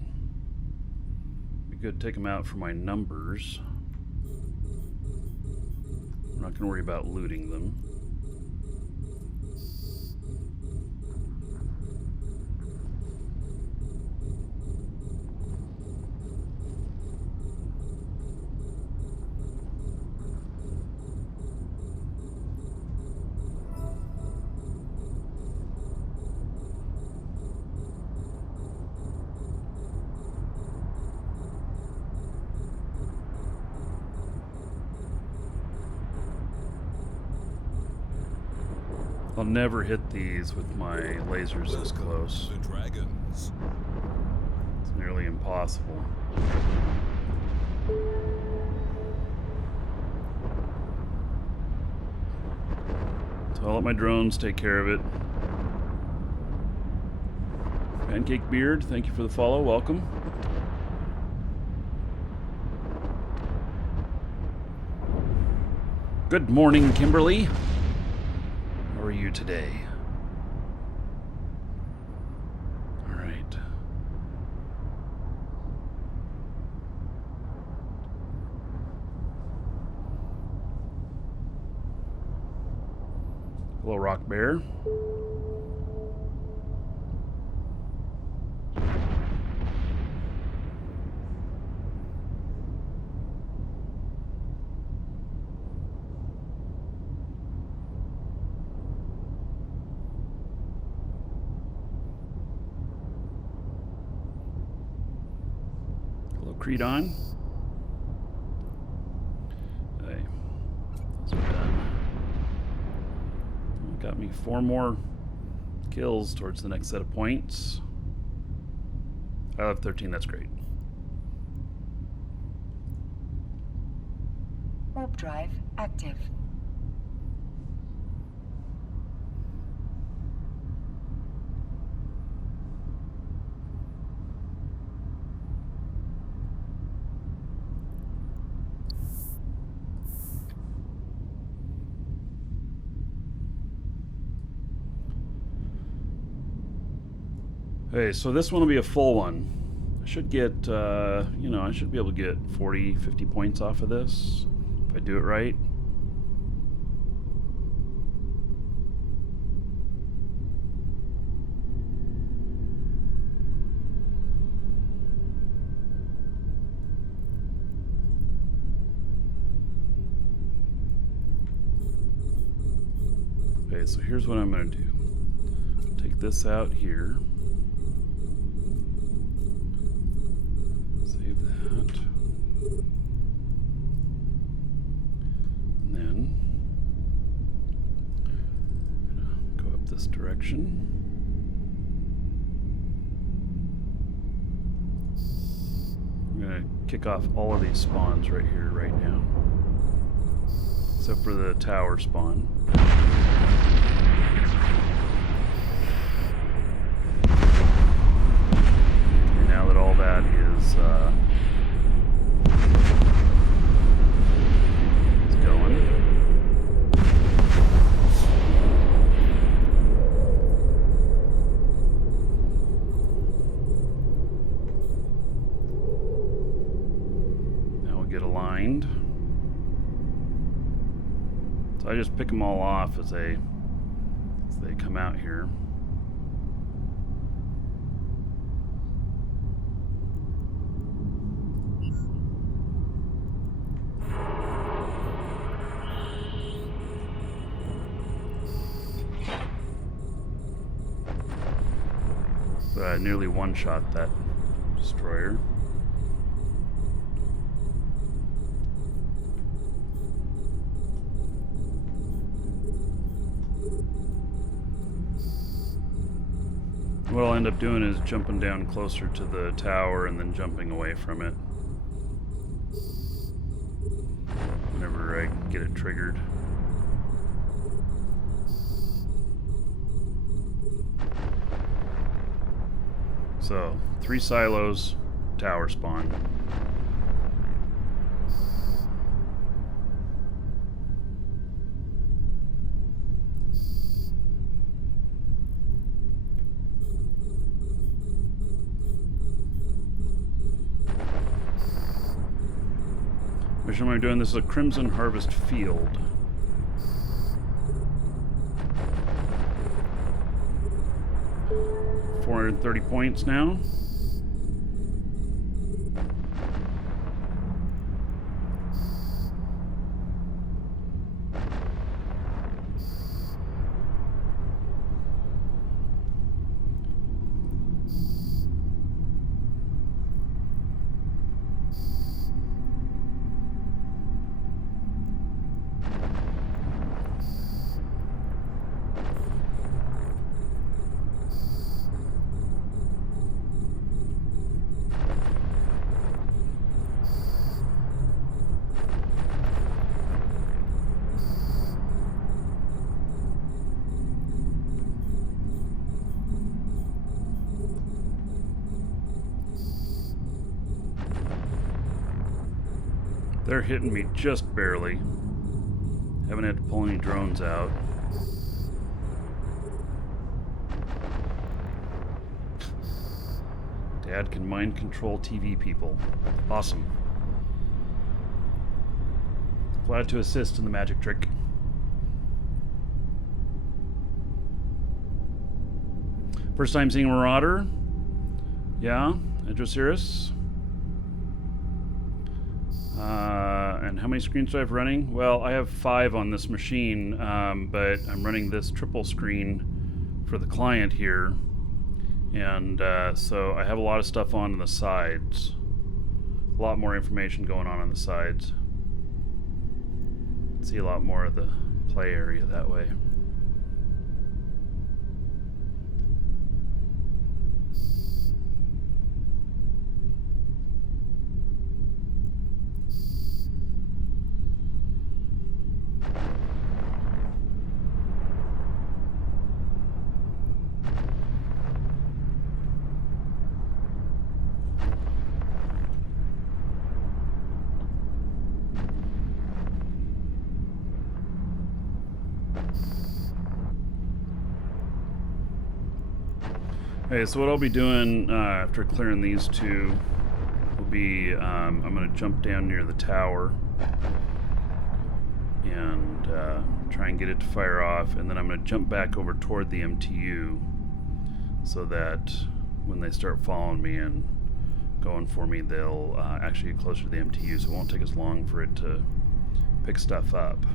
be good to take them out for my numbers. I'm not going to worry about looting them. I'll never hit these with my lasers this close. The dragons. It's nearly impossible. So I'll let my drones take care of it. Pancake Beard, thank you for the follow. Welcome. Good morning, Kimberly. How are you today? All right. Hello, Rock Bear. Creedon. Hey, those are done. Got me 4 more kills towards the next set of points. I have 13, that's great. Warp drive active. Okay, so this one will be a full one. I should get, I should be able to get 40, 50 points off of this if I do it right. Okay, so here's what I'm going to do. Take this out here. Save that. And then I'm going to go up this direction. I'm going to kick off all of these spawns right here, right now. Except for the tower spawn. Okay, now that all that is going. Now we'll get aligned. So I just pick them all off as they come out here. nearly one-shot that destroyer. What I'll end up doing is jumping down closer to the tower and then jumping away from it whenever I get it triggered. So, 3 silos, tower spawn. Mission I'm doing, this is a Crimson Harvest Field. $430 points now. They're hitting me just barely. Haven't had to pull any drones out. Dad can mind control TV people. Awesome. Glad to assist in the magic trick. First time seeing Marauder? Yeah, Edrosiris. And how many screens do I have running? Well, I have 5 on this machine, but I'm running this triple screen for the client here. And so I have a lot of stuff on the sides. A lot more information going on the sides. See a lot more of the play area that way. Okay, so what I'll be doing after clearing these 2 will be I'm going to jump down near the tower and try and get it to fire off, and then I'm going to jump back over toward the MTU so that when they start following me and going for me, they'll actually get closer to the MTU, so it won't take as long for it to pick stuff up.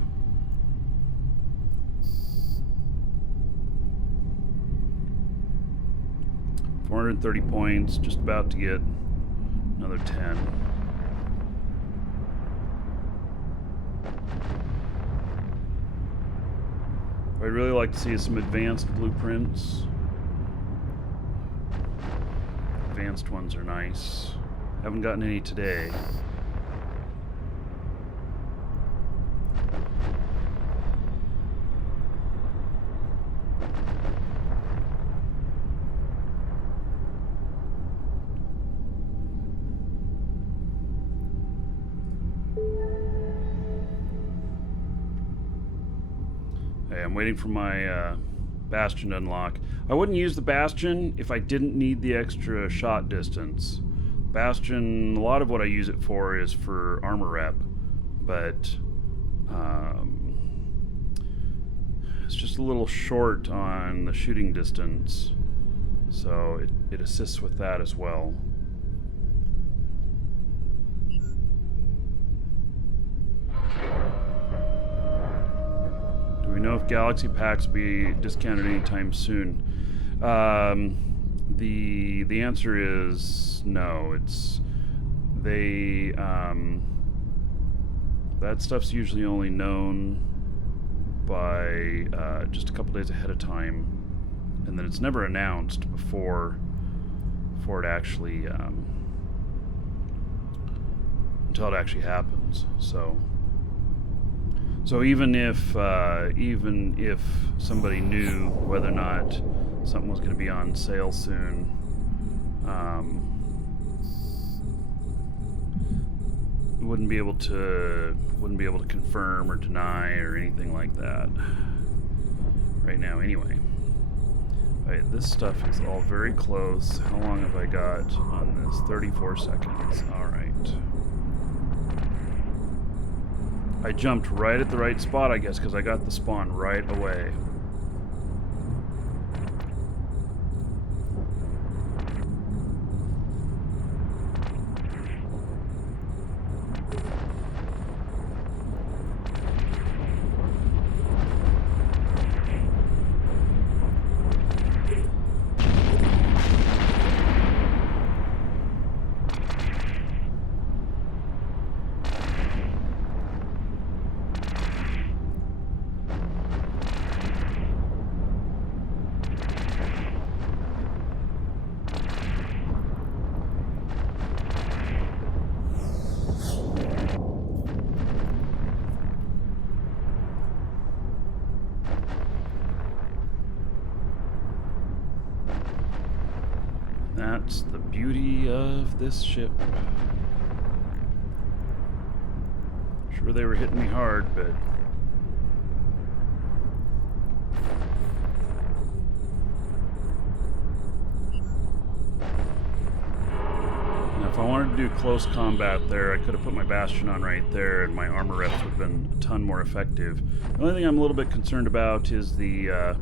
$430 points, just about to get another 10. I'd really like to see some advanced blueprints. Advanced ones are nice. Haven't gotten any today. I'm waiting for my Bastion to unlock. I wouldn't use the Bastion if I didn't need the extra shot distance. Bastion, a lot of what I use it for is for armor rep, but it's just a little short on the shooting distance, so it assists with that as well. Do we know if Galaxy Packs will be discounted anytime soon? The answer is no. It's they that stuff's usually only known by just a couple days ahead of time, and then it's never announced before it actually until it actually happens. So even if somebody knew whether or not something was going to be on sale soon, wouldn't be able to confirm or deny or anything like that right now. Anyway, all right, this stuff is all very close. How long have I got on this? 34 seconds. All right. I jumped right at the right spot, I guess, because I got the spawn right away. That's the beauty of this ship. Sure, they were hitting me hard, but now if I wanted to do close combat there, I could have put my Bastion on right there, and my armor reps would have been a ton more effective. The only thing I'm a little bit concerned about is the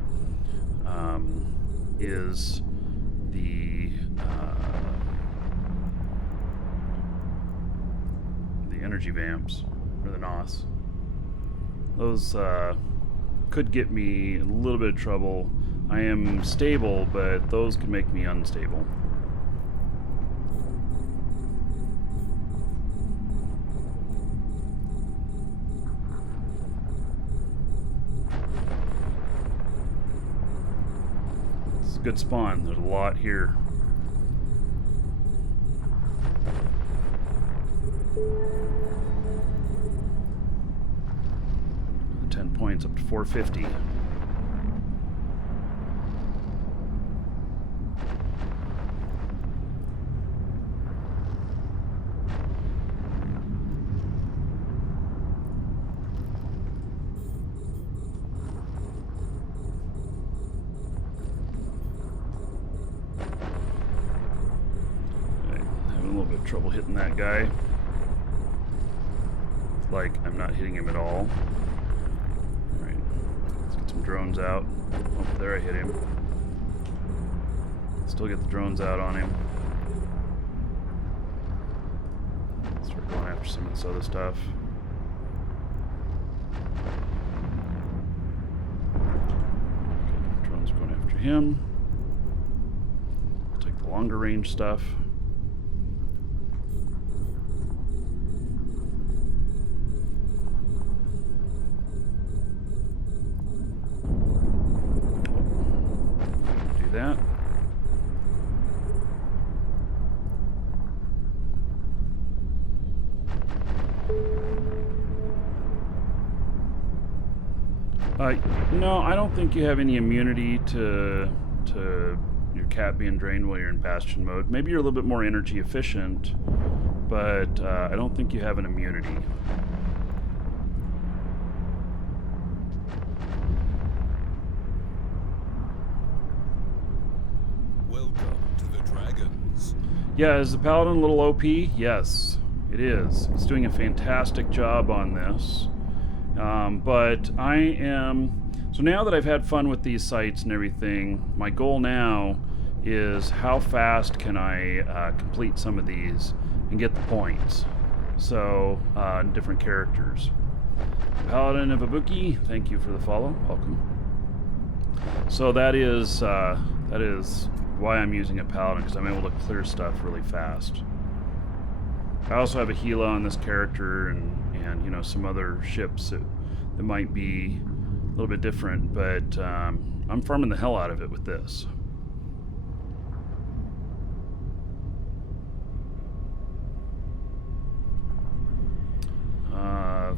energy vamps, or the NOS. Those could get me in a little bit of trouble. I am stable, but those could make me unstable. It's a good spawn. There's a lot here. 10 points up to 450. Okay, having a little bit of trouble hitting that guy. Like I'm not hitting him at all. Alright, let's get some drones out. Oh, there I hit him. Still get the drones out on him. Start going after some of this other stuff. Okay, drones going after him. I'll take the longer range stuff. That. No, I don't think you have any immunity to your cat being drained while you're in Bastion mode. Maybe you're a little bit more energy efficient, but I don't think you have an immunity. Yeah, is the Paladin a little OP? Yes, it is. It's doing a fantastic job on this. But I am... So now that I've had fun with these sites and everything, my goal now is how fast can I complete some of these and get the points. So, different characters. Paladin of Ibuki, thank you for the follow. Welcome. So that is why I'm using a paladin, because I'm able to clear stuff really fast. I also have a Gila on this character, and you know, some other ships that might be a little bit different, but I'm farming the hell out of it with this.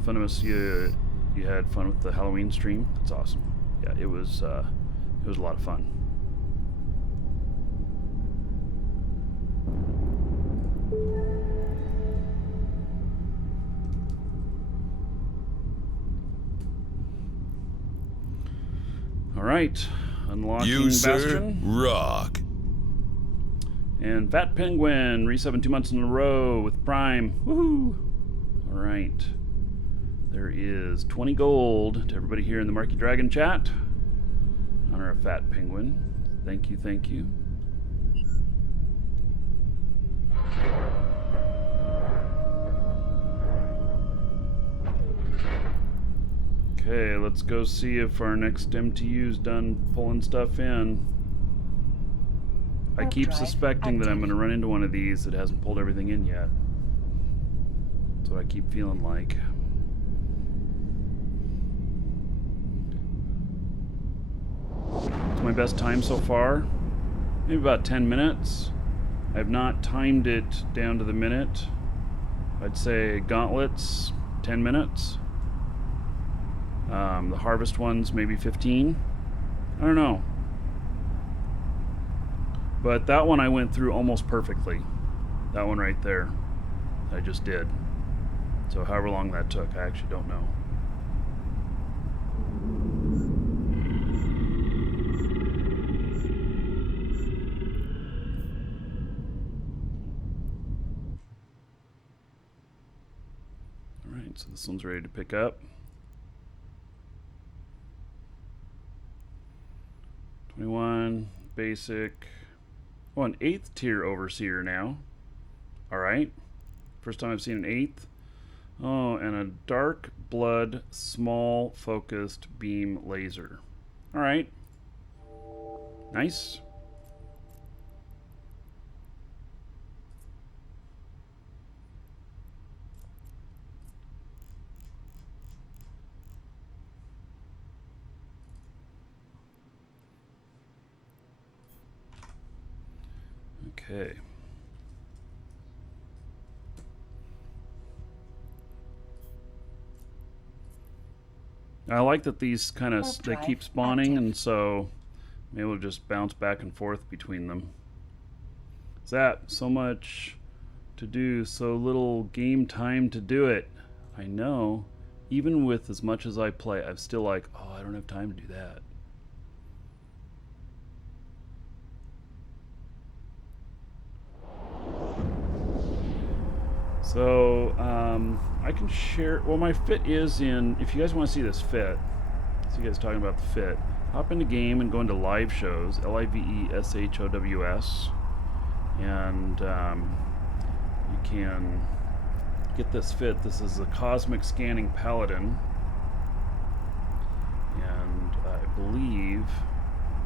Funimous, you had fun with the Halloween stream? That's awesome. Yeah, it was a lot of fun. All right, unlocking Bastion. Rock. And Fat Penguin, resubbing 2 months in a row with Prime. Woohoo! All right. There is 20 gold to everybody here in the Markee Dragon chat. In honor of Fat Penguin. Thank you, thank you. Okay, let's go see if our next MTU's done pulling stuff in. I keep suspecting that I'm going to run into one of these that hasn't pulled everything in yet. That's what I keep feeling like. It's my best time so far. Maybe about 10 minutes. I have not timed it down to the minute. I'd say gauntlets, 10 minutes. The harvest ones, maybe 15. I don't know. But that one I went through almost perfectly. That one right there. I just did. So however long that took, I actually don't know. Alright, so this one's ready to pick up. 21, basic. Oh, an 8th tier overseer now. Alright. First time I've seen an 8th. Oh, and a dark blood small focused beam laser. Alright. Nice. Okay. I like that these kind of they keep spawning, and so I'm able to just bounce back and forth between them. Zap, so much to do, so little game time to do it. I know. Even with as much as I play, I'm still like, oh, I don't have time to do that. So, I can share, well, my fit is in, if you guys want to see this fit, so you guys talking about the fit, hop into game and go into live shows, LIVESHOWS, and you can get this fit. This is a Cosmic Scanning Paladin, and I believe,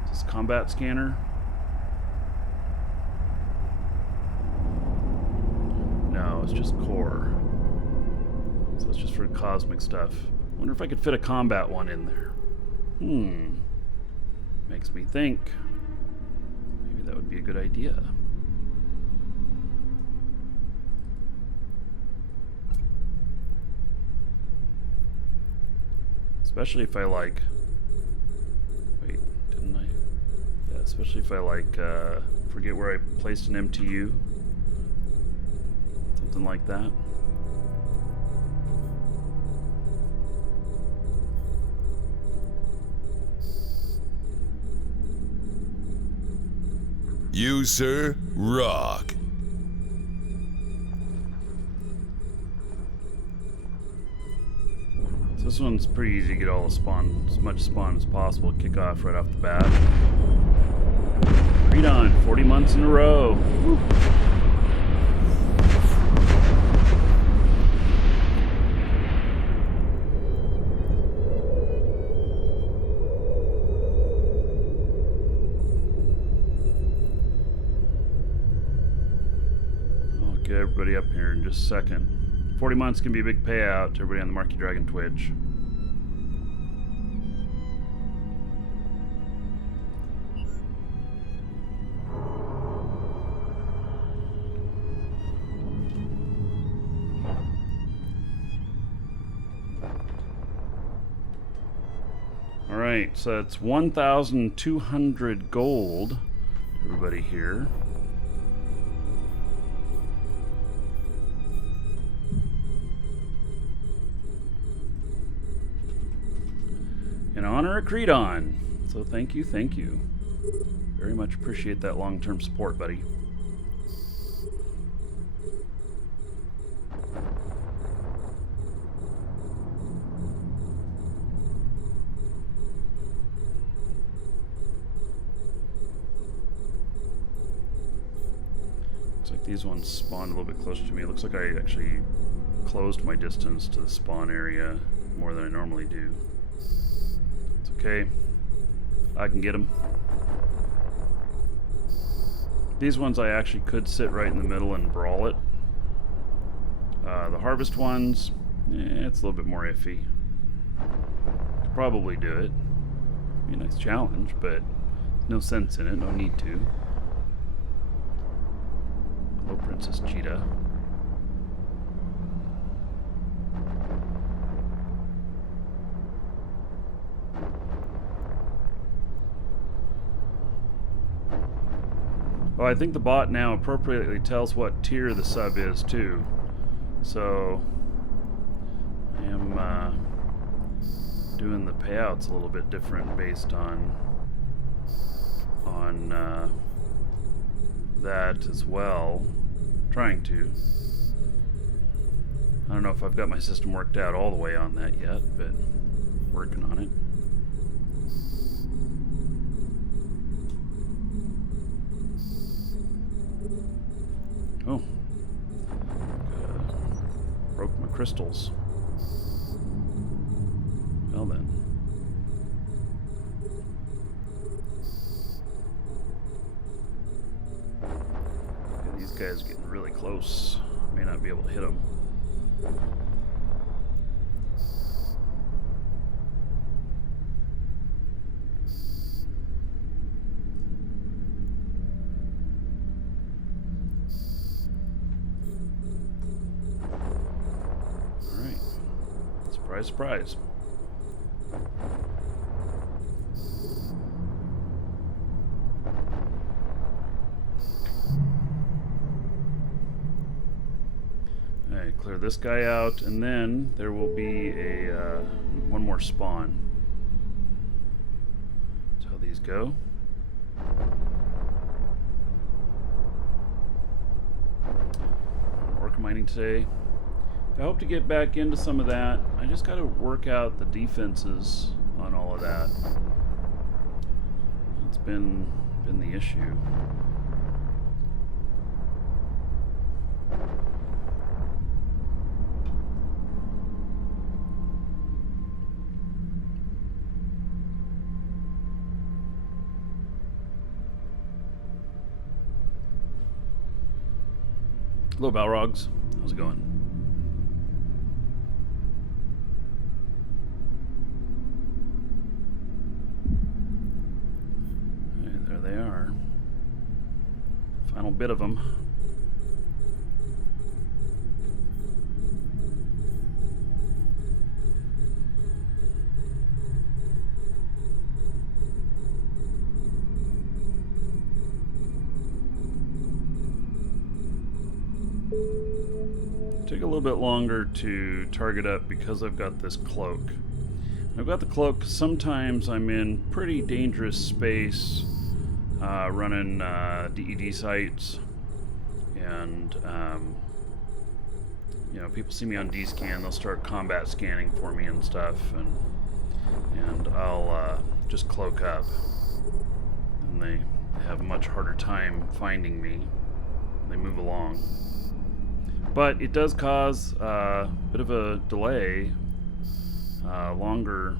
is this Combat Scanner? No, it's just core. So it's just for cosmic stuff. Wonder if I could fit a combat one in there. Makes me think. Maybe that would be a good idea. Especially if I like... Wait, didn't I? Yeah, especially if I like, forget where I placed an MTU. Something like that. You, sir, rock. So this one's pretty easy to get all the spawn, as much spawn as possible, kick off right off the bat. Read on, 40 months in a row. Woo. get everybody up here in just a second. 40 months can be a big payout to everybody on the Markee Dragon Twitch. Alright, so it's 1,200 gold. Everybody here. In honor of Creedon. So thank you, thank you. Very much appreciate that long-term support, buddy. Looks like these ones spawned a little bit closer to me. It looks like I actually closed my distance to the spawn area more than I normally do. It's okay. I can get them. These ones I actually could sit right in the middle and brawl it. The harvest ones, it's a little bit more iffy. Could probably do it. Be a nice challenge, but no sense in it, no need to. Hello, Princess Cheetah. Oh, I think the bot now appropriately tells what tier the sub is too. So I am doing the payouts a little bit different based on that as well. Trying to. I don't know if I've got my system worked out all the way on that yet, but working on it. Oh. Broke my crystals. Well then. Okay, these guys are getting really close. May not be able to hit them. Surprise, surprise. Alright, clear this guy out, and then there will be a one more spawn. That's how these go. Orc mining today. I hope to get back into some of that. I just got to work out the defenses on all of that. It's been the issue. Hello, Balrogs. How's it going? They are. Final bit of them. Take a little bit longer to target up because I've got this cloak. I've got the cloak. Sometimes I'm in pretty dangerous space. Running DED sites, and you know, people see me on D-scan, they'll start combat scanning for me and stuff, and I'll just cloak up, and they have a much harder time finding me. They move along, but it does cause a bit of a delay, longer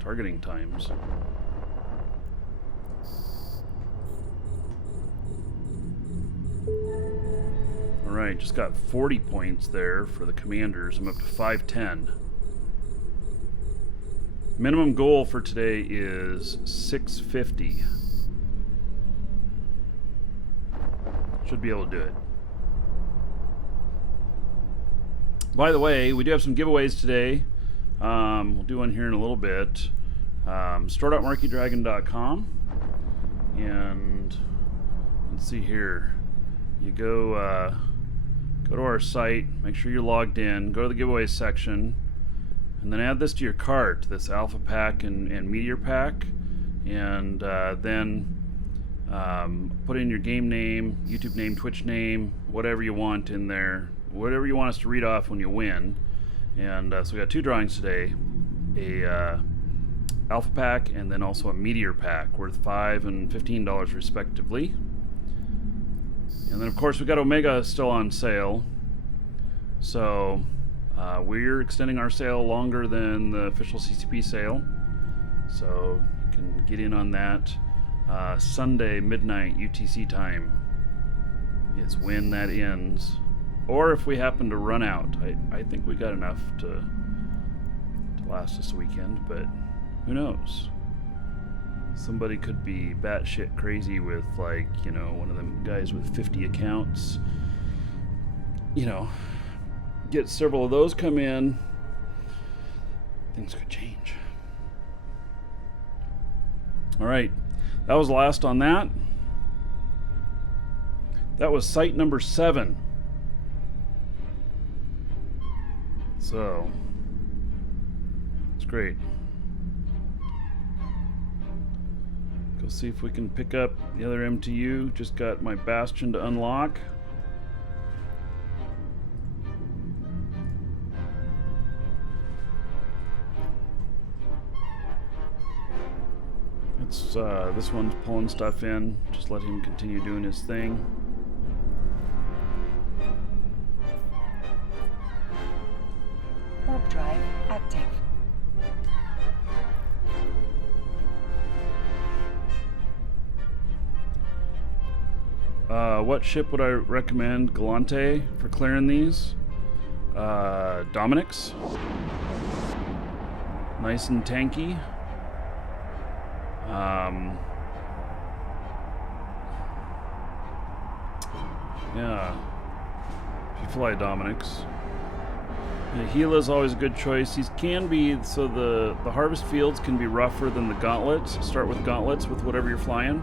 targeting times. Alright, just got 40 points there for the commanders. I'm up to 510. Minimum goal for today is 650. Should be able to do it. By the way, we do have some giveaways today. We'll do one here in a little bit. Store.markeedragon.com. And let's see here. You go to our site, make sure you're logged in, go to the giveaways section, and then add this to your cart, this Alpha Pack and Meteor Pack, and then put in your game name, YouTube name, Twitch name, whatever you want in there, whatever you want us to read off when you win. And so we got 2 drawings today, a Alpha Pack and then also a Meteor Pack worth $5 and $15 respectively. And then of course we got Omega still on sale, so we're extending our sale longer than the official CCP sale, so you can get in on that. Sunday midnight UTC time is when that ends, or if we happen to run out. I think we got enough to last us a weekend, but who knows? Somebody could be batshit crazy with, like, you know, one of them guys with 50 accounts. You know, get several of those come in, things could change. All right, that was last on that. That was site number 7. So, it's great. Go see if we can pick up the other MTU. Just got my Bastion to unlock. It's this one's pulling stuff in. Just let him continue doing his thing. Warp drive active. What ship would I recommend? Galante for clearing these. Dominic's. Nice and tanky. Yeah. If you fly Dominic's. Yeah, Gila's always a good choice. These can be, so the harvest fields can be rougher than the gauntlets. Start with gauntlets with whatever you're flying.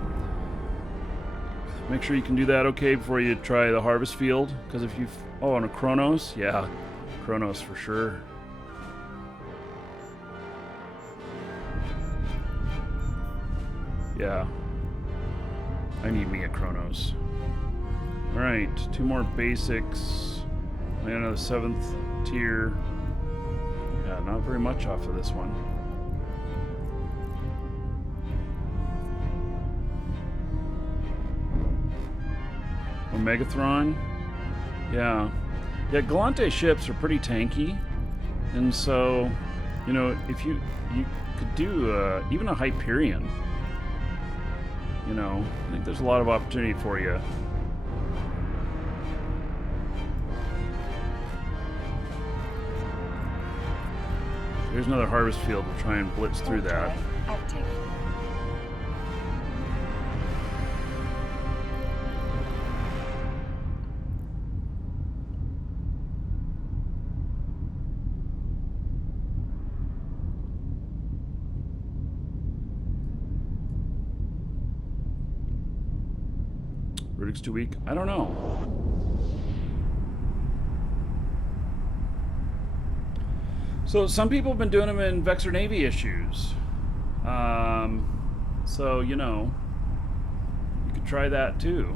Make sure you can do that okay before you try the harvest field. Because if you... Oh, and a Chronos? Yeah, Chronos for sure. Yeah. I need me a Chronos. Alright, 2 more basics. I got another 7th tier. Yeah, not very much off of this one. Megathron. Yeah. Yeah, Galante ships are pretty tanky. And so, you know, if you could do even a Hyperion. You know, I think there's a lot of opportunity for you. Here's another harvest field. We'll try and blitz through that. Active. Rudick's too weak? I don't know. So some people have been doing them in Vexor Navy issues. So, you know, you could try that too.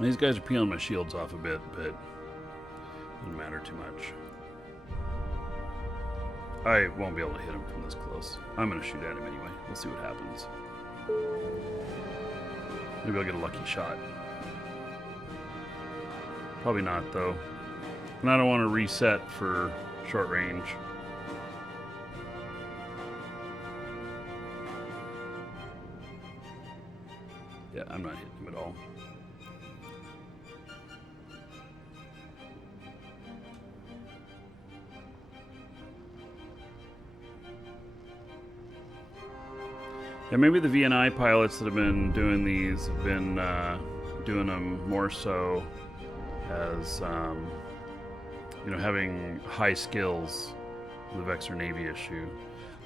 These guys are peeling my shields off a bit, but doesn't matter too much. I won't be able to hit him from this close. I'm going to shoot at him anyway. We'll see what happens. Maybe I'll get a lucky shot. Probably not, though. And I don't want to reset for short range. Yeah, I'm not hitting him at all. Yeah, maybe the VNI pilots that have been doing these have been doing them more so as, you know, having high skills with the Vexor Navy issue.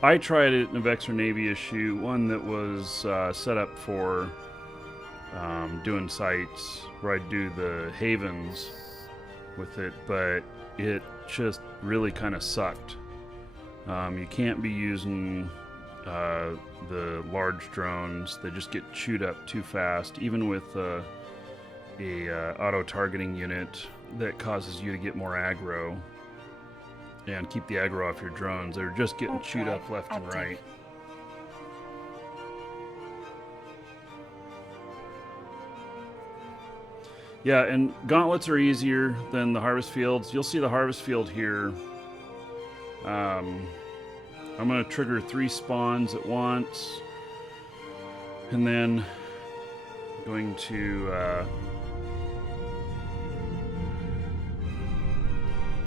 I tried it in a Vexor Navy issue, one that was set up for doing sites where I'd do the havens with it, but it just really kind of sucked. You can't be using the large drones. They just get chewed up too fast, even with a auto-targeting unit that causes you to get more aggro and keep the aggro off your drones. They're just getting chewed up left and right. Yeah, and gauntlets are easier than the harvest fields. You'll see the harvest field here. I'm going to trigger 3 spawns at once, and then I'm going to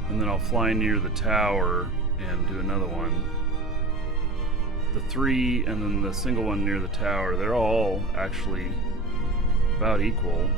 and then I'll fly near the tower and do another one. The 3 and then the single one near the tower, they're all actually about equal.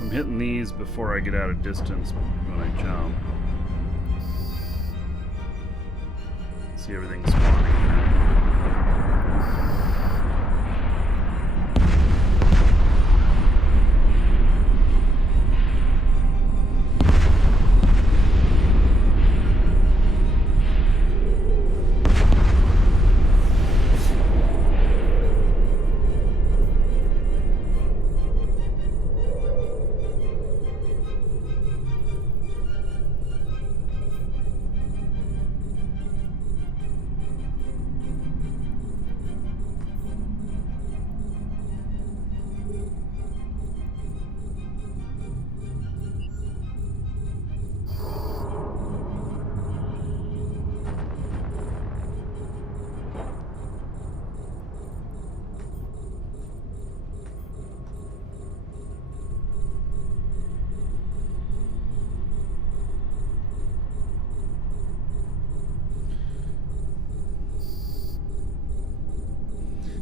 I'm hitting these before I get out of distance when I jump. See everything spawning.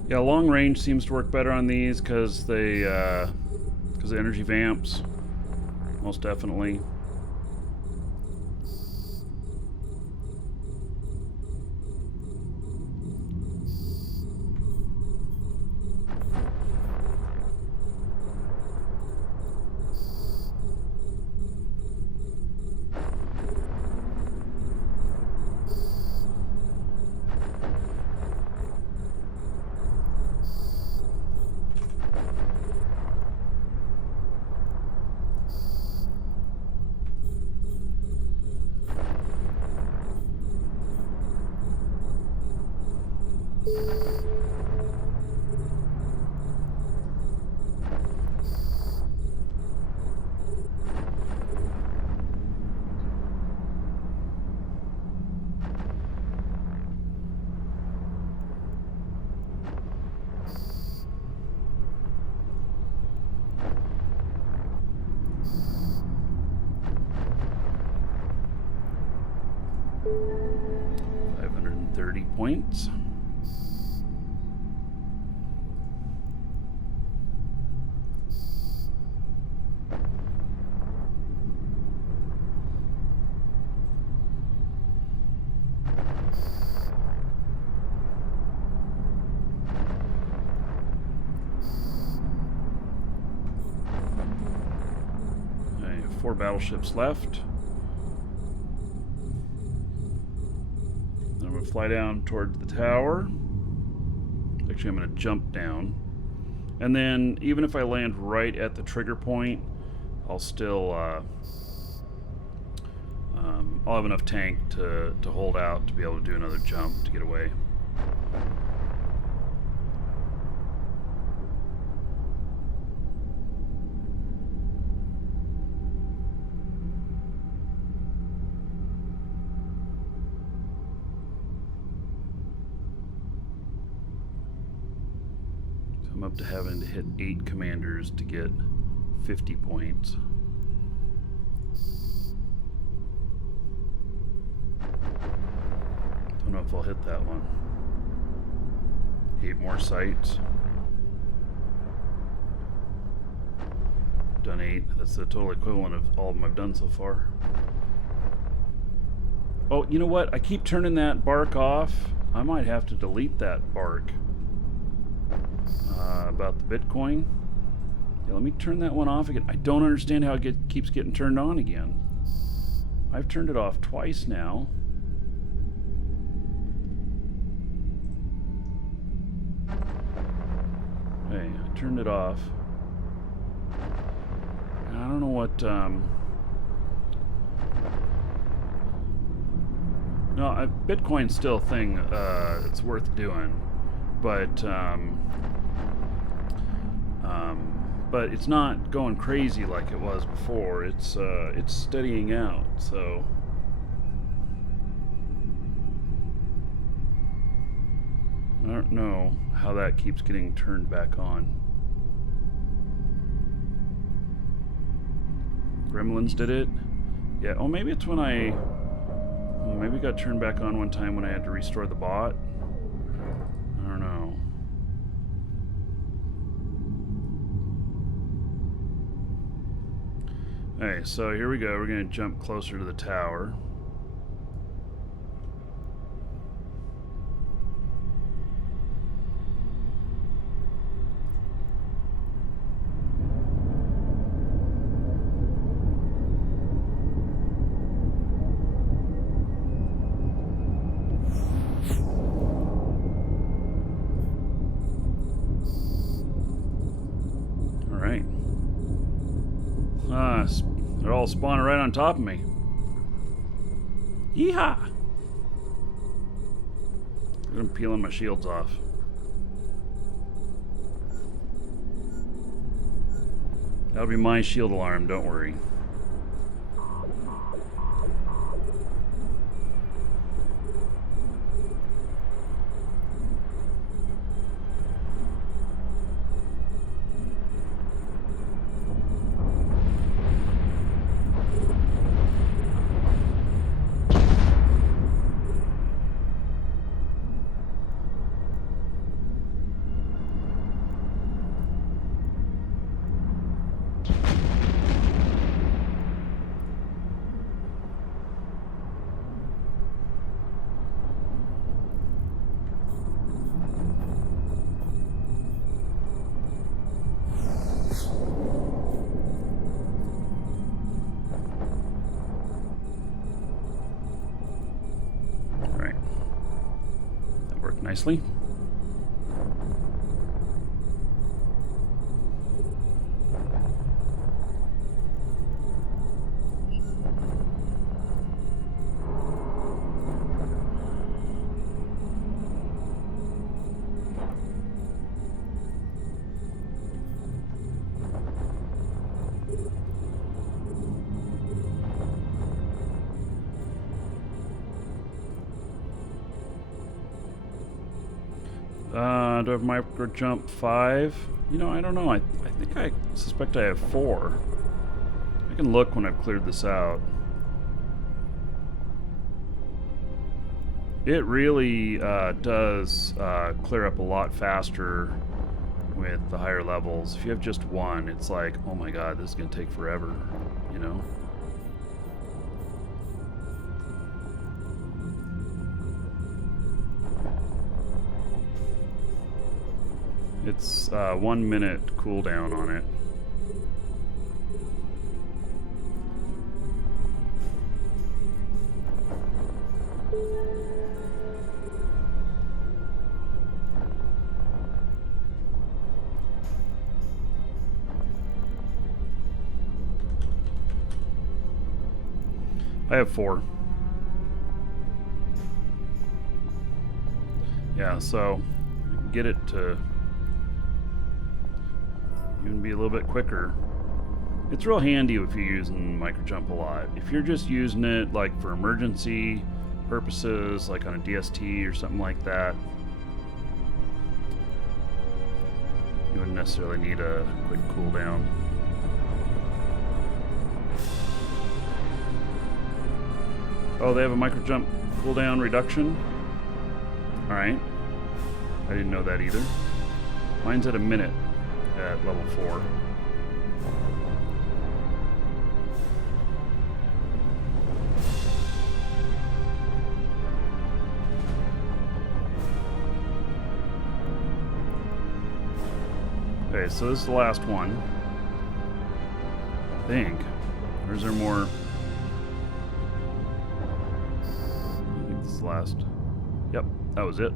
Yeah, long range seems to work better on these because they, because of energy vamps, most definitely. Points. 4 battleships left. I'm going to fly down towards the tower. Actually, I'm going to jump down. And then, even if I land right at the trigger point, I'll still... I'll have enough tank to hold out to be able to do another jump to get away. So I'm up to having to hit 8 commanders to get 50 points. Don't know if I'll hit that one. 8 more sites. Done 8. That's the total equivalent of all of them I've done so far. Oh, you know what? I keep turning that bark off. I might have to delete that bark. About the Bitcoin. Yeah, let me turn that one off again. I don't understand how it keeps getting turned on again. I've turned it off twice now. Hey, I turned it off. I don't know what, no, Bitcoin's still a thing, it's worth doing, but it's not going crazy like it was before. It's steadying out, so. I don't know how that keeps getting turned back on. Gremlins did it? Yeah, oh maybe it's when maybe it got turned back on one time when I had to restore the bot. I don't know. Alright, so here we go. We're going to jump closer to the tower. They're all spawning right on top of me. Yeehaw! I'm peeling my shields off. That'll be my shield alarm, don't worry. Nicely. Do I have micro jump 5? You know, I don't know. I think I suspect I have 4. I can look when I've cleared this out. It really does clear up a lot faster with the higher levels. If you have just 1, it's like, oh my god, this is going to take forever, you know? It's 1 minute cooldown on it. I have 4. Yeah, so get it to even be a little bit quicker. It's real handy if you're using microjump a lot. If you're just using it like for emergency purposes, like on a DST or something like that, you wouldn't necessarily need a quick cooldown. Oh, they have a microjump cooldown reduction? Alright. I didn't know that either. Mine's at a minute at level 4. Okay, so this is the last one. I think. Or is there more? I think this is the last. Yep, that was it.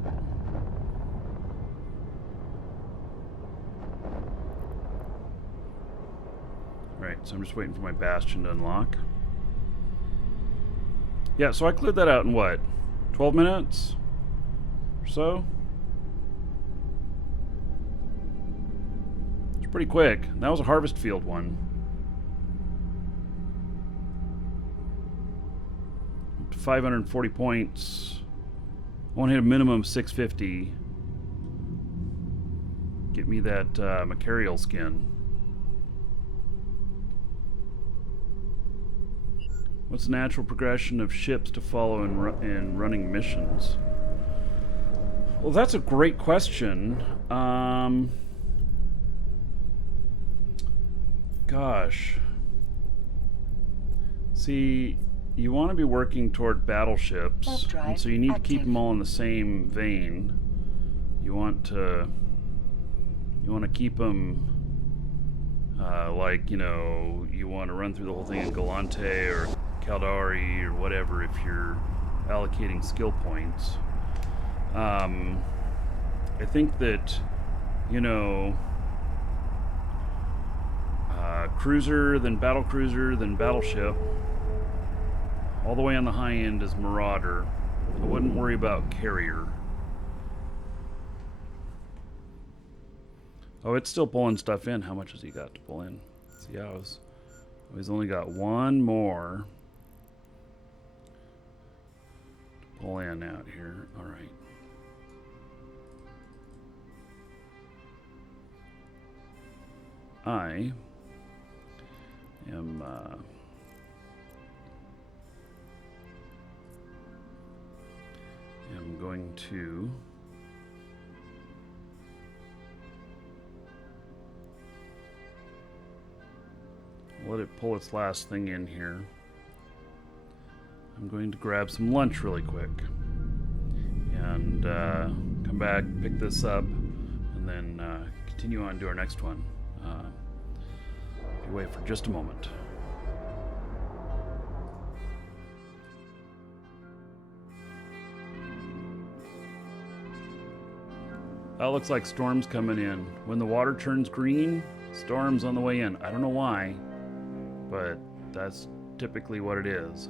Right, so I'm just waiting for my bastion to unlock. Yeah, so I cleared that out in what? 12 minutes? Or so? It's pretty quick. That was a harvest field one. Up to 540 points. I want to hit a minimum of 650. Get me that Markee skin. What's the natural progression of ships to follow in running missions? Well, that's a great question. Gosh. See, you want to be working toward battleships, and so you need to keep them all in the same vein. You want to keep them like, you know, you want to run through the whole thing in Galante or Caldari or whatever if you're allocating skill points. I think that, you know, cruiser, then battle cruiser, then battleship. All the way on the high end is Marauder. I wouldn't worry about carrier. Oh, it's still pulling stuff in. How much has he got to pull in? See, he's only got one more to pull in out here. All right. I am going to let it pull its last thing in here. I'm going to grab some lunch really quick and come back, pick this up, and then continue on to our next one. If you wait for just a moment. That looks like storm's coming in. When the water turns green, storm's on the way in. I don't know why, but that's typically what it is.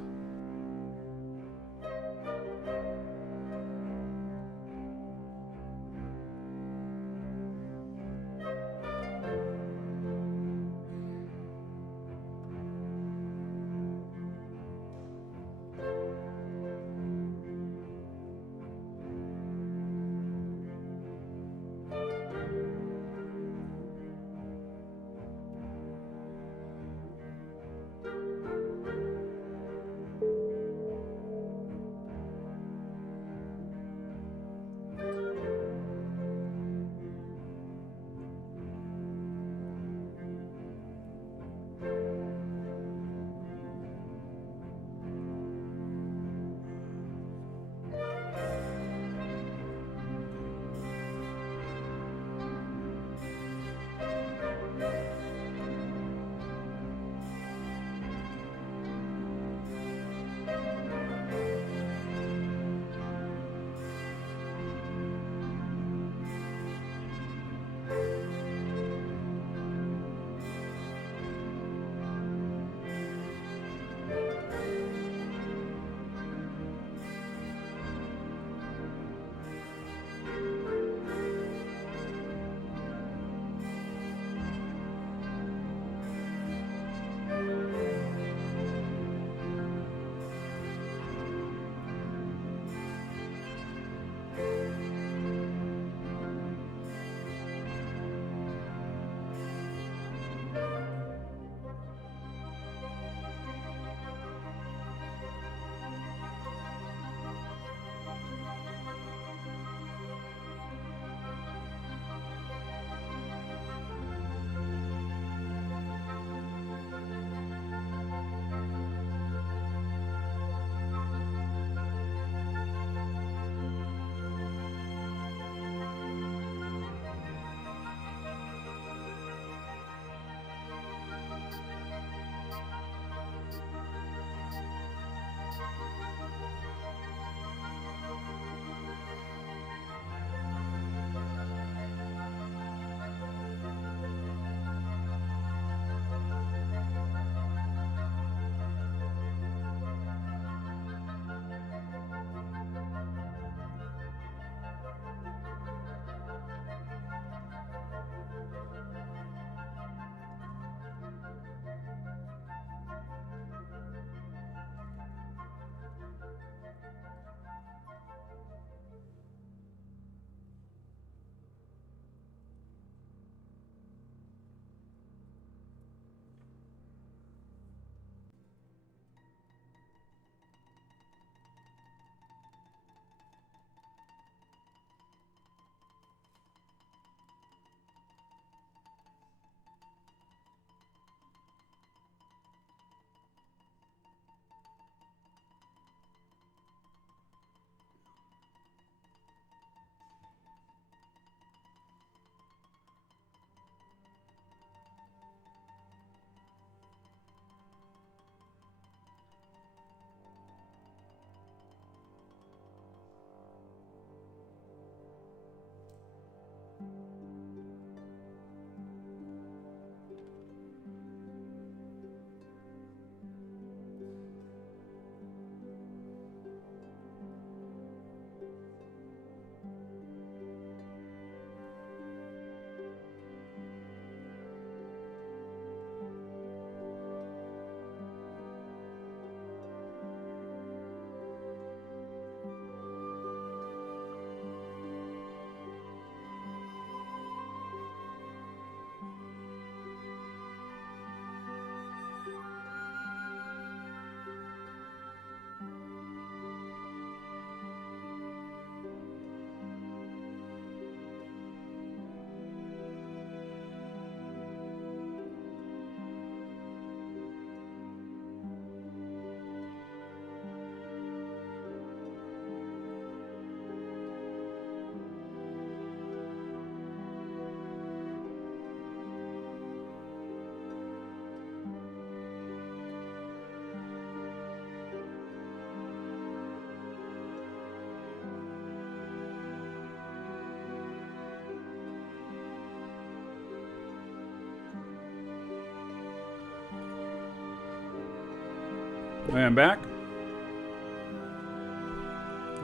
Hey, I'm back.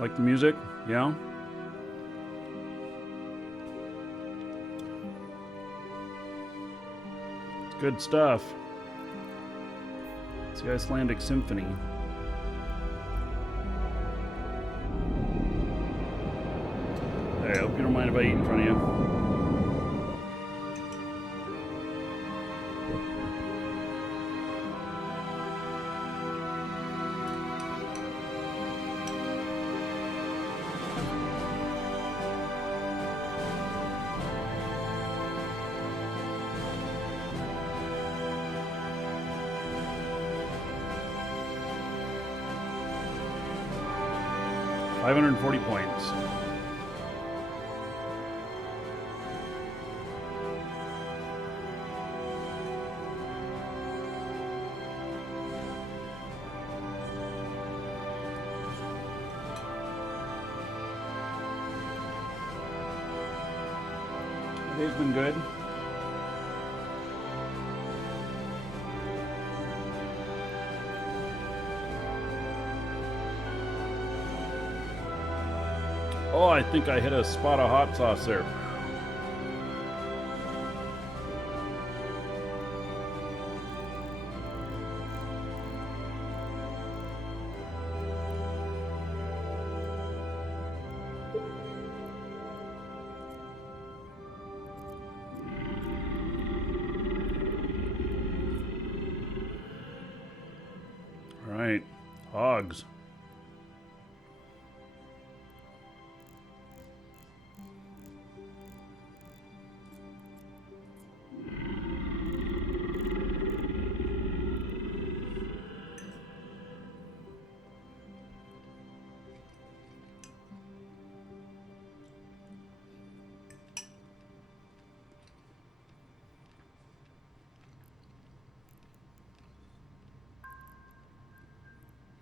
Like the music? Yeah? It's good stuff. It's the Icelandic Symphony. Hey, I hope you don't mind if I eat in front of you. $540 points. Day's been good. Oh, I think I hit a spot of hot sauce there. All right, hogs.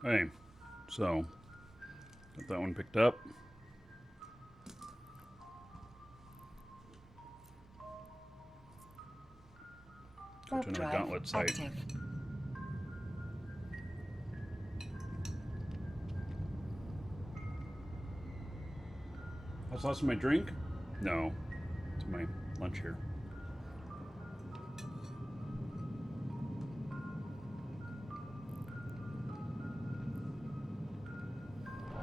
Okay, so got that one picked up. Go to my gauntlet site. Active. That's lost my drink? No, it's my lunch here.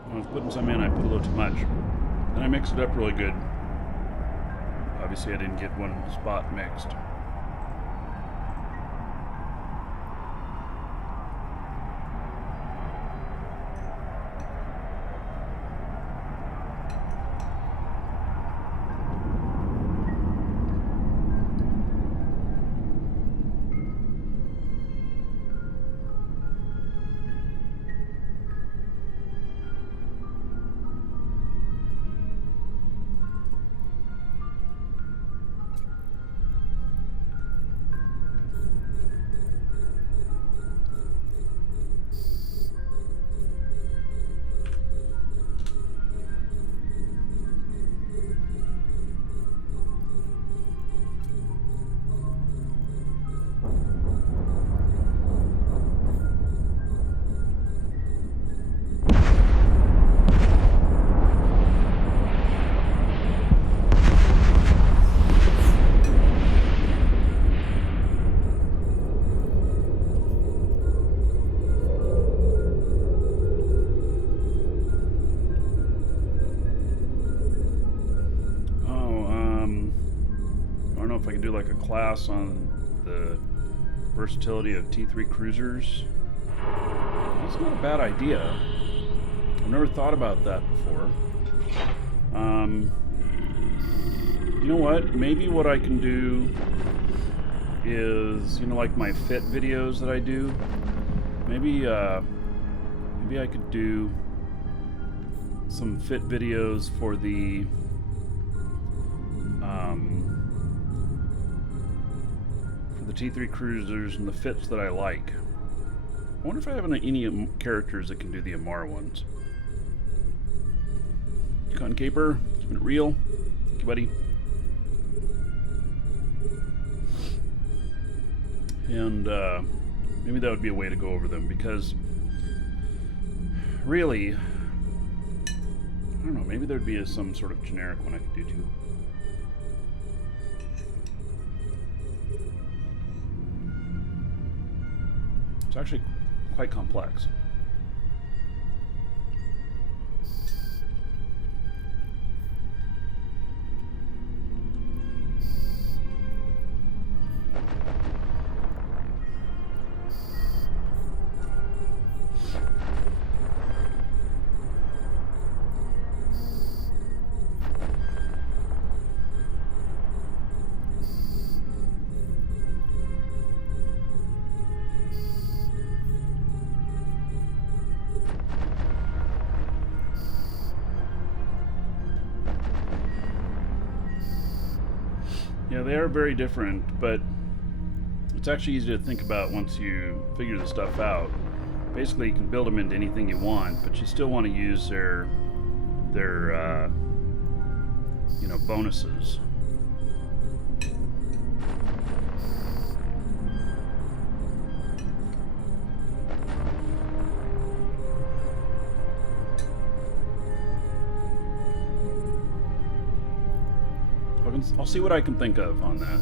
When I was putting some in, I put a little too much. Then I mixed it up really good. Obviously, I didn't get one spot mixed. Like a class on the versatility of T3 cruisers. That's not a bad idea. I've never thought about that before. You know what? Maybe what I can do is, like my fit videos that I do. Maybe I could do some fit videos for the T3 cruisers and the fits that I like. I wonder if I have any characters that can do the Amar ones. Cotton Caper, keeping it real. Thank you, buddy. And maybe that would be a way to go over them, because really, I don't know, maybe there'd be some sort of generic one I could do too. It's actually quite complex. Yeah, they are very different, but it's actually easy to think about once you figure the stuff out. Basically, you can build them into anything you want, but you still want to use their bonuses. I'll see what I can think of on that.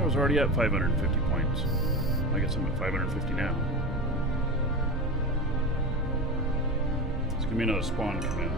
I was already at 550 points. I guess I'm at 550 now. It's gonna be another spawn come in.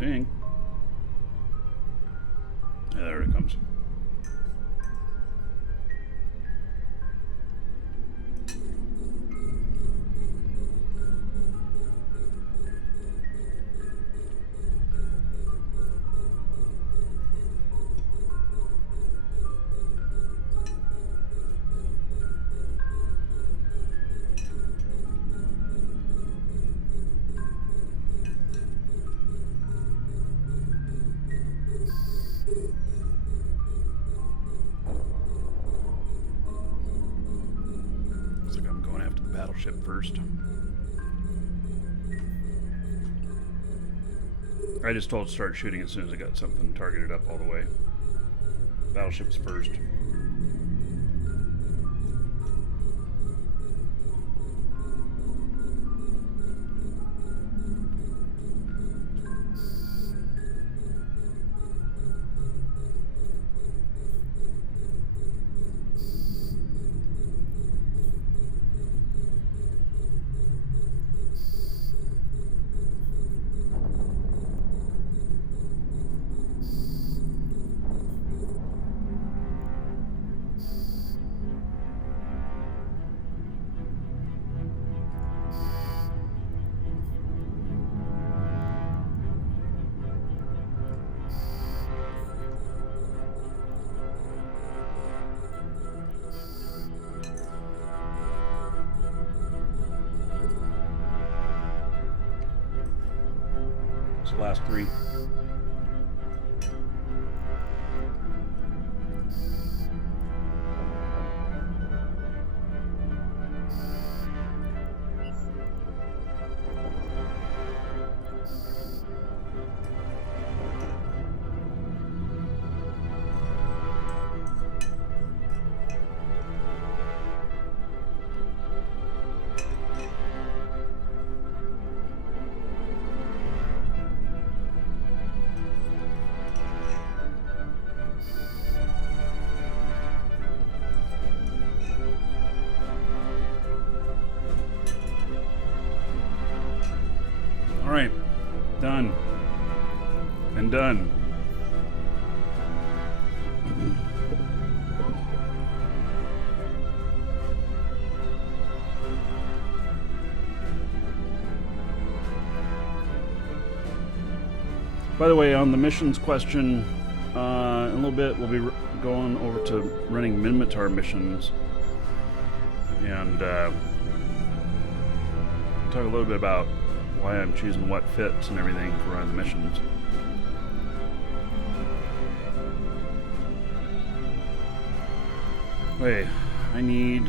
Dang. Yeah, there it comes. Battleship first. I just told it to start shooting as soon as I got something targeted up all the way. Battleship's first. Last three. All right, done and done. By the way, on the missions question, in a little bit we'll be going over to running Minotaur missions, and talk a little bit about why I'm choosing what fits and everything for running the missions. Wait, I need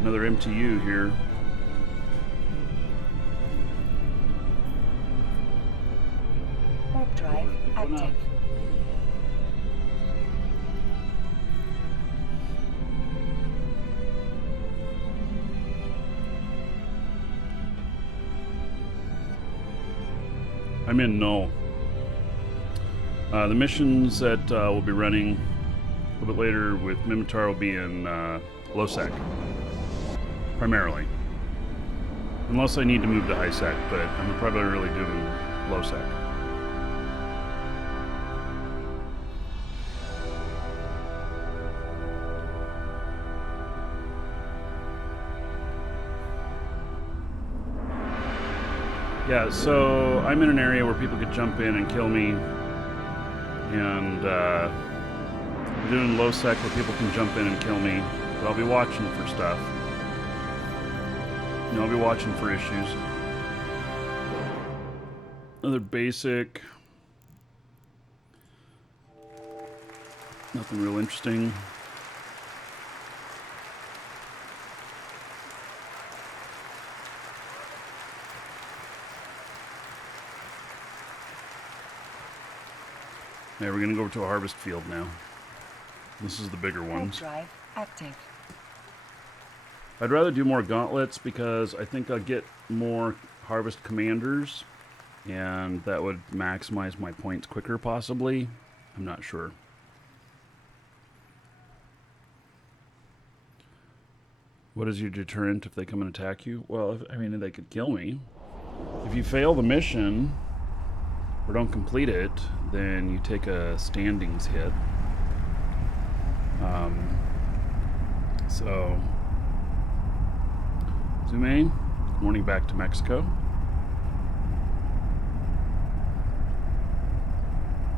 another MTU here. Warp drive active. I'm in Null. The missions that we'll be running a little bit later with Minotaur will be in low-sec, primarily. Unless I need to move to high-sec, but I'm probably really doing low-sec. Yeah, so I'm in an area where people could jump in and kill me, and I'm doing low sec where people can jump in and kill me, but I'll be watching for stuff. You know, I'll be watching for issues. Another basic. Nothing real interesting. Yeah, we're gonna go over to a harvest field now. This is the bigger ones. Drive active. I'd rather do more gauntlets because I think I'll get more harvest commanders, and that would maximize my points quicker, possibly. I'm not sure. What is your deterrent if they come and attack you? Well, I mean, they could kill me. If you fail the mission or don't complete it, then you take a standings hit. So, Zume, morning back to Mexico.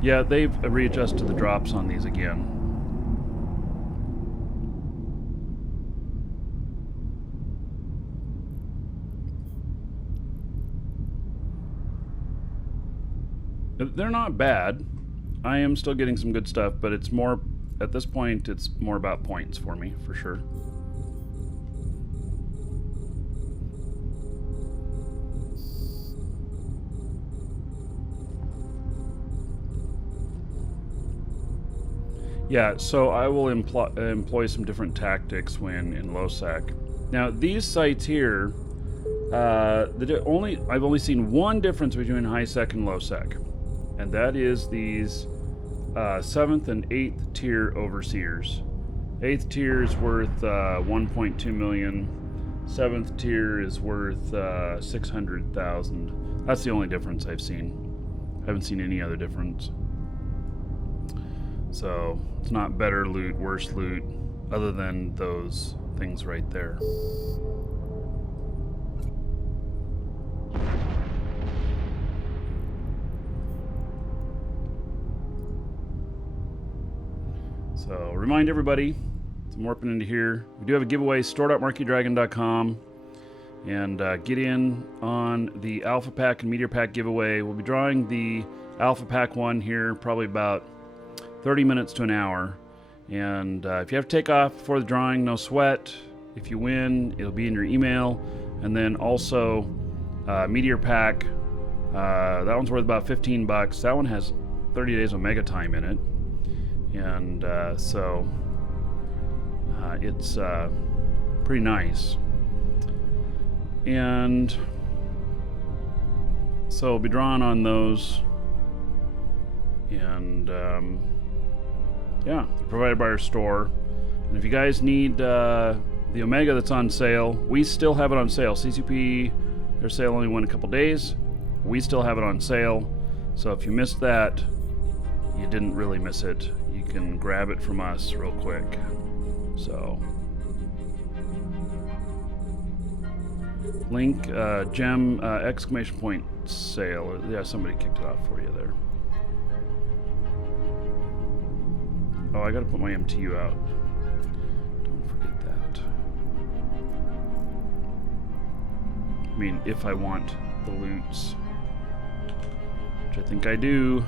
Yeah, they've readjusted the drops on these again. They're not bad. I am still getting some good stuff, but it's more, at this point, it's more about points for me, for sure. Yeah, so I will employ some different tactics when in low sec. Now, these sites here, I've only seen one difference between high sec and low sec. And that is these 7th and 8th tier overseers. 8th tier is worth 1.2 million. 7th tier is worth 600,000. That's the only difference I've seen. I haven't seen any other difference. So it's not better loot, worse loot, other than those things right there. So remind everybody, I'm warping into here. We do have a giveaway, store.markeedragon.com, and get in on the Alpha Pack and Meteor Pack giveaway. We'll be drawing the Alpha Pack one here probably about 30 minutes to an hour. And if you have to take off before the drawing, no sweat. If you win, it'll be in your email. And then also Meteor Pack, that one's worth about 15 bucks. That one has 30 days of Mega Time in it. And so it's pretty nice. And so we'll be drawing on those. And yeah, they're provided by our store. And if you guys need the Omega that's on sale, we still have it on sale. CCP, their sale only went a couple days. We still have it on sale. So if you missed that, you didn't really miss it. You can grab it from us real quick. So link gem exclamation point sale. Yeah, somebody kicked it off for you there. Oh, I gotta put my MTU out. Don't forget that. I mean, if I want the loots, which I think I do.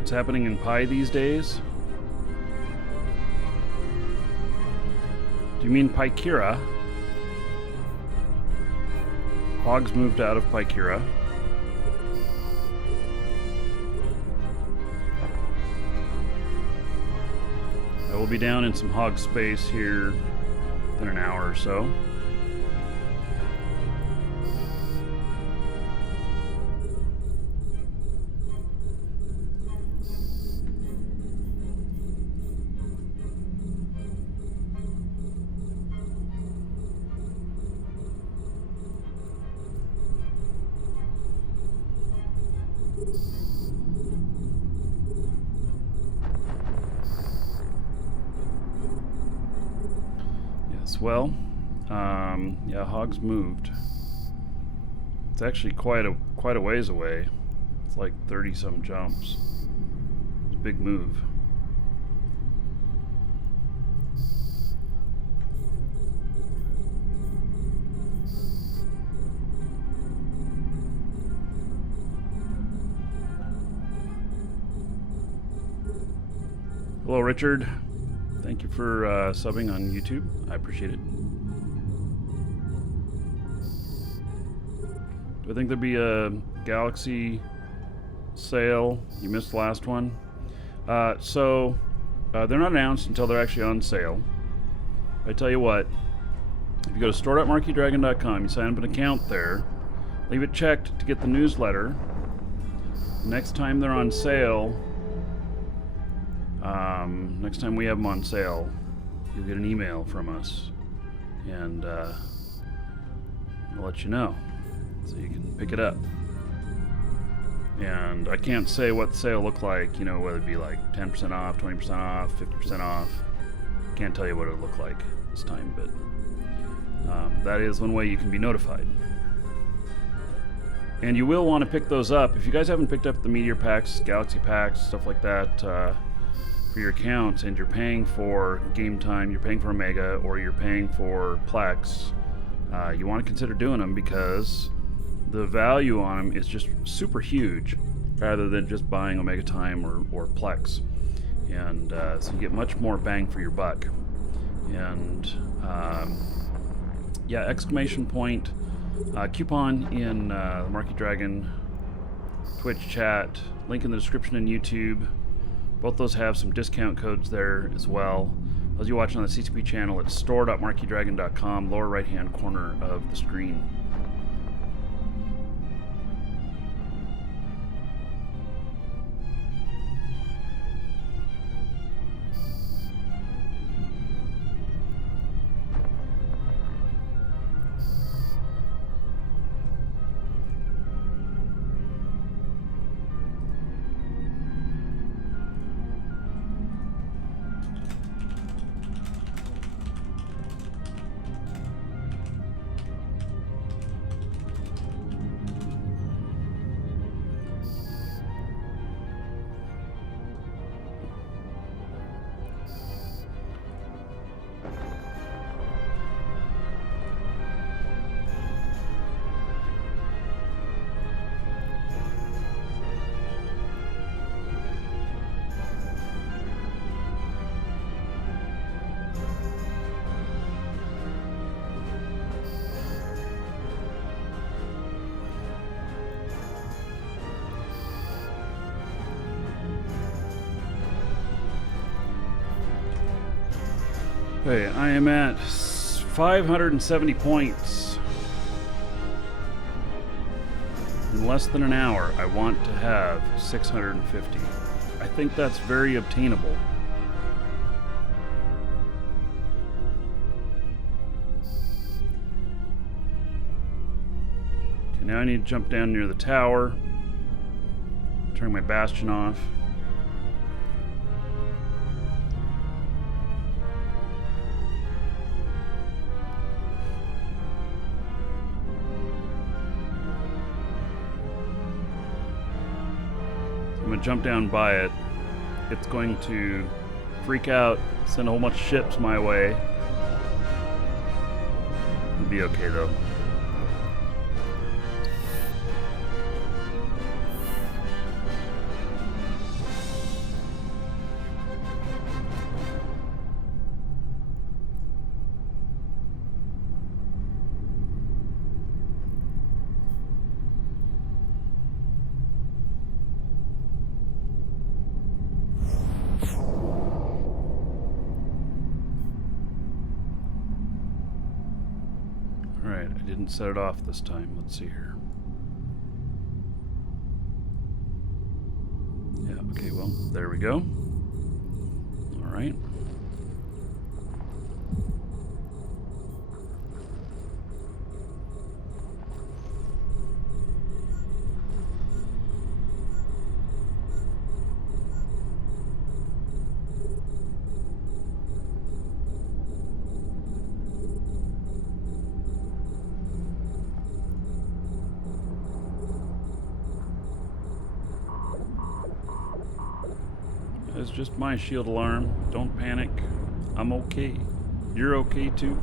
What's happening in Pi these days? Do you mean Pikira? Hogs moved out of Pikira. I will be down in some hog space here in an hour or so. Well, yeah, hogs moved. It's actually quite a ways away. It's like 30-some jumps. It's a big move. Hello, Richard. Thank you for subbing on YouTube. I appreciate it. Do I think there'd be a Galaxy sale? You missed the last one. So they're not announced until they're actually on sale. I tell you what, if you go to store.markeedragon.com, you sign up an account there, leave it checked to get the newsletter. Next time they're on sale, next time we have them on sale, you'll get an email from us, and we'll let you know so you can pick it up. And I can't say what the sale look like, you know, whether it be like 10% off, 20% off, 50% off. Can't tell you what it'll look like this time, but that is one way you can be notified. And you will want to pick those up. If you guys haven't picked up the Meteor Packs, Galaxy Packs, stuff like that, for your account, and you're paying for Game Time, you're paying for Omega, or you're paying for Plex, you want to consider doing them because the value on them is just super huge rather than just buying Omega Time or Plex. And so you get much more bang for your buck. And yeah, exclamation point, coupon in the Markee Dragon Twitch chat, link in the description in YouTube. Both those have some discount codes there as well. Those you watching on the CCP channel, it's store.markeedragon.com, lower right hand corner of the screen. Okay, I am at 570 points. In less than an hour, I want to have 650. I think that's very obtainable. Okay, now I need to jump down near the tower. Turn my bastion off. I'm gonna jump down by it. It's going to freak out, send a whole bunch of ships my way. It'll be okay though. Alright, I didn't set it off this time. Let's see here. Yeah, okay, well, there we go. Alright. It's just my shield alarm. Don't panic. I'm okay. You're okay too.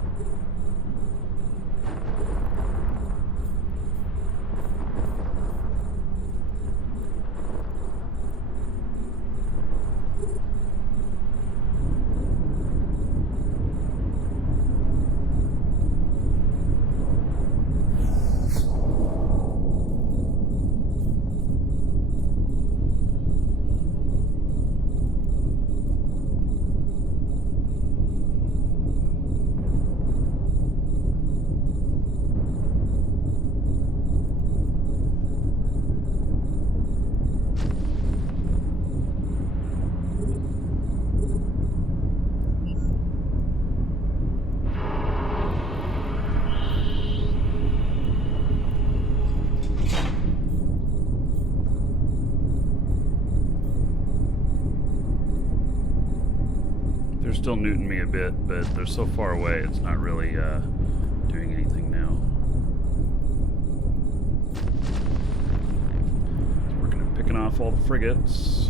They're still newting me a bit, but they're so far away, it's not really doing anything now. So we're going to picking off all the frigates.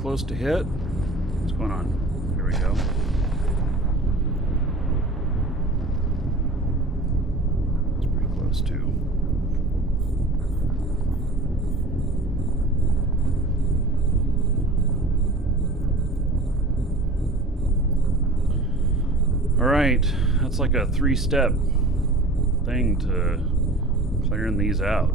Close to hit. What's going on? Here we go. It's pretty close too. All right, that's like a 3-step thing to clearing these out.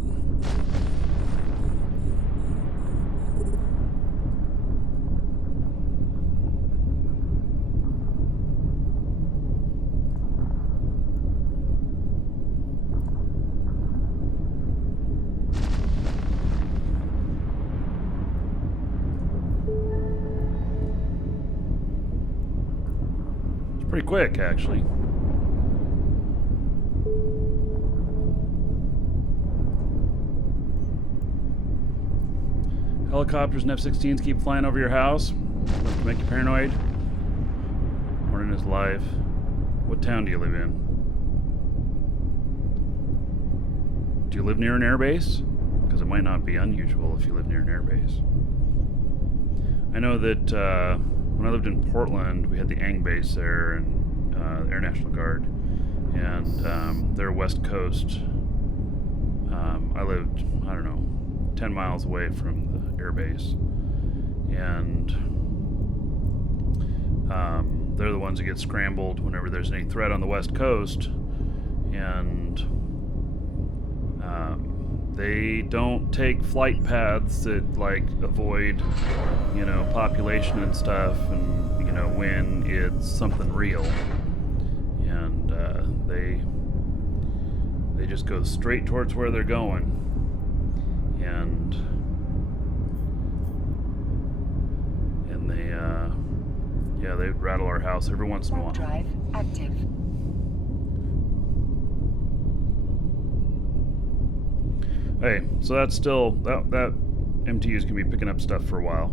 Pretty quick, actually. Helicopters and F-16s keep flying over your house. Enough to make you paranoid. Morning is live. What town do you live in? Do you live near an airbase? Because it might not be unusual if you live near an airbase. I know that when I lived in Portland, we had the Ang base there and the Air National Guard. And they're West Coast. I lived, I don't know, 10 miles away from the air base. And they're the ones that get scrambled whenever there's any threat on the West Coast. And they don't take flight paths that, like, avoid, you know, population and stuff, and, you know, when it's something real. And they just go straight towards where they're going. And they rattle our house every once in a while. Warp drive active. Hey, so that's still that MTU is gonna be picking up stuff for a while.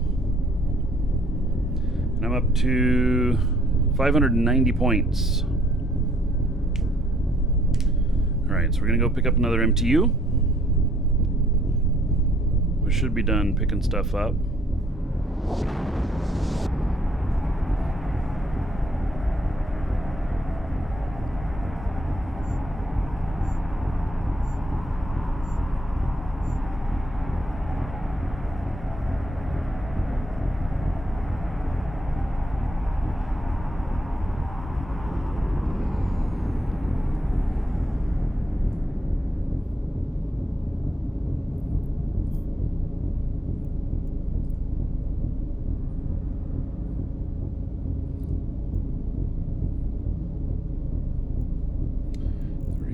And I'm up to 590 points. Alright, so we're gonna go pick up another MTU. We should be done picking stuff up.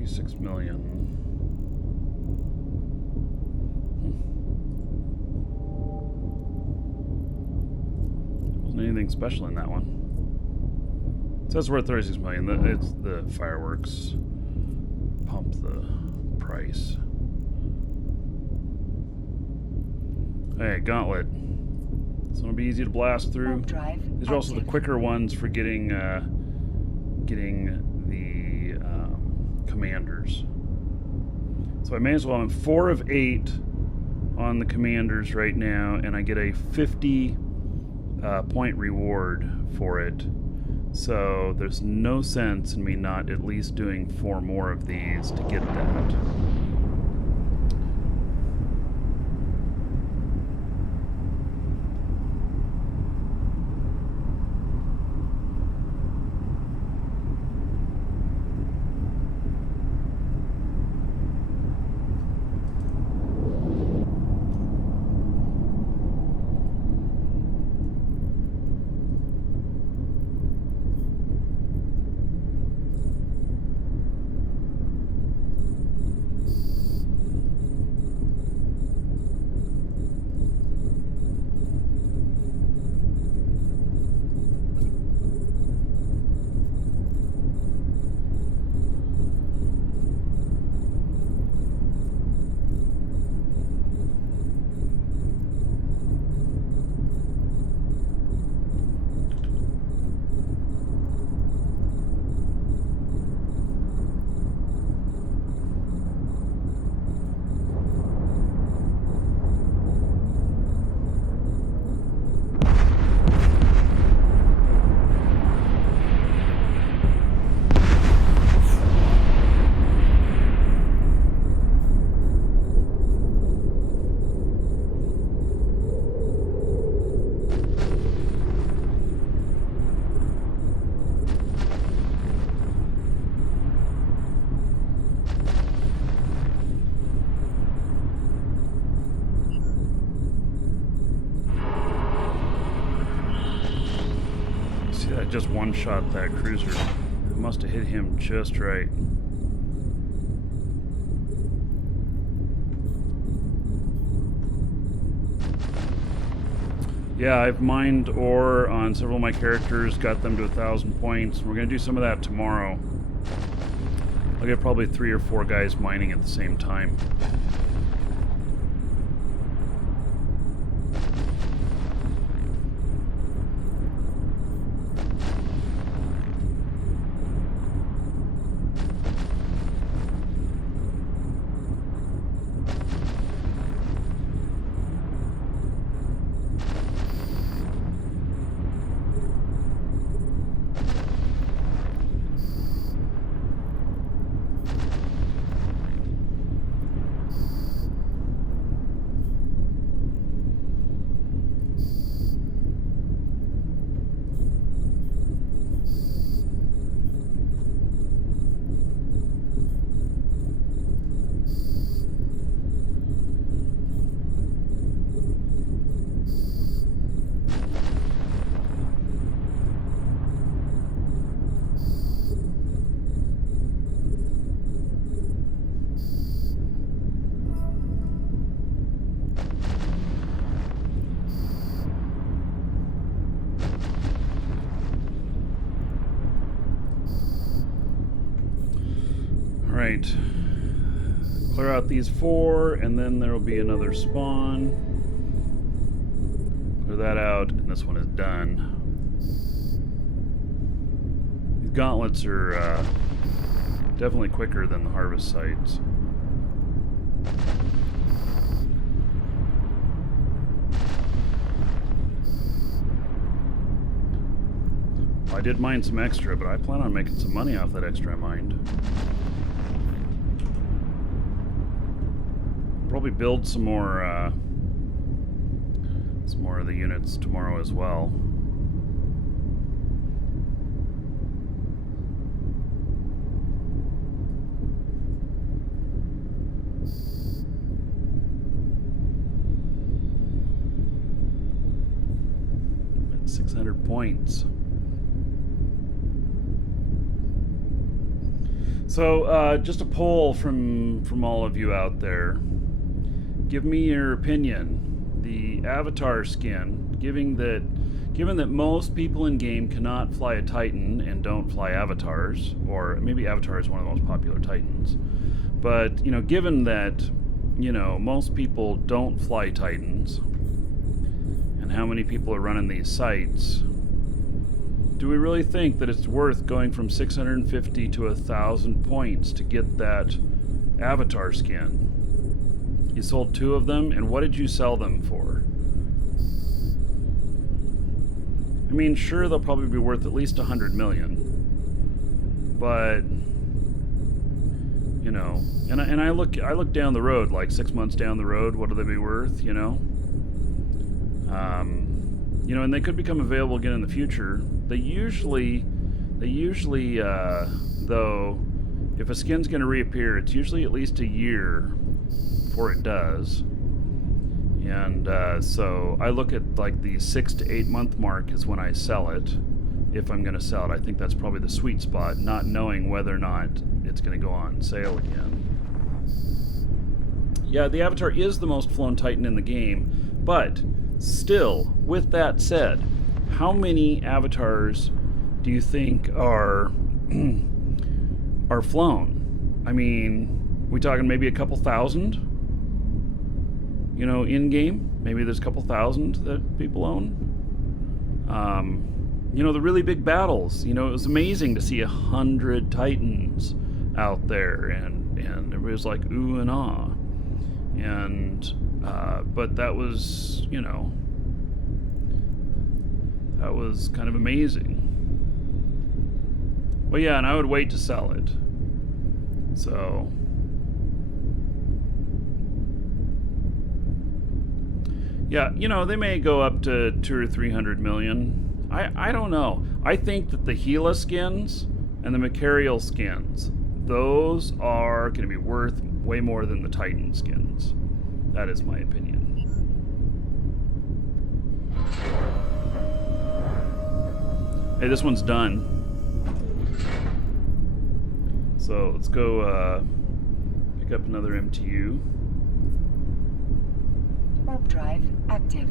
$6 million. Wasn't anything special in that one. So that's worth 36 million. It's the fireworks pump the price. Hey, gauntlet. It's gonna be easy to blast through. These are also the quicker ones for getting the commanders. So I may as well. I'm 4 of 8 on the commanders right now, and I get a 50 point reward for it. So there's no sense in me not at least doing 4 more of these to get that. Just one-shot that cruiser. It must have hit him just right. Yeah, I've mined ore on several of my characters, got them to 1,000 points. We're going to do some of that tomorrow. I'll get probably 3 or 4 guys mining at the same time. Alright. Clear out these 4, and then there will be another spawn. Clear that out, and this one is done. These gauntlets are definitely quicker than the harvest sites. I did mine some extra, but I plan on making some money off that extra I mined. Probably build some more of the units tomorrow as well. At 600 points. So, just a poll from all of you out there. Give me your opinion. The Avatar skin, given that most people in game cannot fly a Titan and don't fly Avatars, or maybe Avatar is one of the most popular Titans, but, you know, given that, you know, most people don't fly Titans, and how many people are running these sites, do we really think that it's worth going from 650 to 1,000 points to get that Avatar skin? You sold 2 of them, and what did you sell them for? I mean, sure, they'll probably be worth at least 100 million. But, you know, and I look down the road, like 6 months down the road, what do they be worth, you know? You know, and they could become available again in the future. They usually, though, if a skin's going to reappear, it's usually at least a year before it does. And so I look at like the 6 to 8 month mark is when I sell it, if I'm going to sell it. I think that's probably the sweet spot, not knowing whether or not it's going to go on sale again. Yeah, the Avatar is the most flown Titan in the game, but still, with that said, how many Avatars do you think are flown? I mean, we talking maybe a couple thousand? You know, in game, maybe there's a couple thousand that people own. You know, the really big battles. You know, it was amazing to see 100 Titans out there, and everybody was like ooh and ah. And but that was, you know, that was kind of amazing. Well, yeah, and I would wait to sell it. So. Yeah, you know, they may go up to 200 or 300 million. I don't know. I think that the Gila skins and the Markee skins, those are going to be worth way more than the Titan skins. That is my opinion. Hey, this one's done. So let's go pick up another MTU. Warp drive active.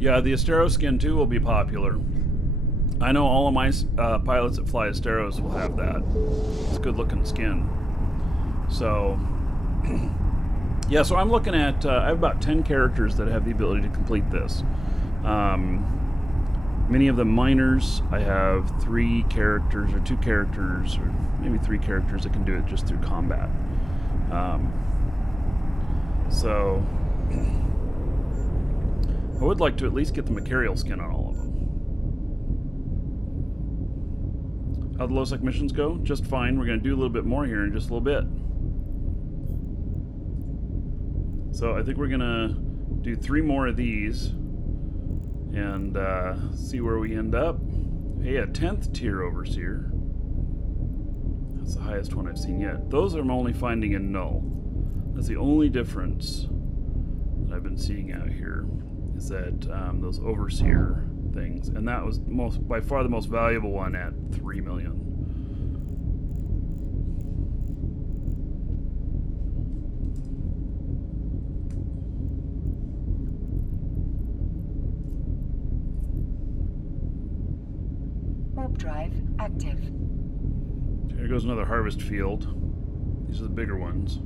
Yeah, the Astero skin too will be popular. I know all of my pilots that fly Asteros will have that. It's a good looking skin. So, yeah, so I'm looking at, I have about 10 characters that have the ability to complete this. Many of them minors. I have 3 characters, or 2 characters, or maybe 3 characters that can do it just through combat. So, I would like to at least get the Markee skin on all of them. How the low sec missions go? Just fine. We're going to do a little bit more here in just a little bit. So I think we're going to do 3 more of these and see where we end up. Hey, a 10th tier Overseer. That's the highest one I've seen yet. Those I'm only finding in Null. That's the only difference that I've been seeing out here, is that those Overseer things. And that was by far the most valuable one at 3 million. drive active. Here goes another harvest field. These are the bigger ones.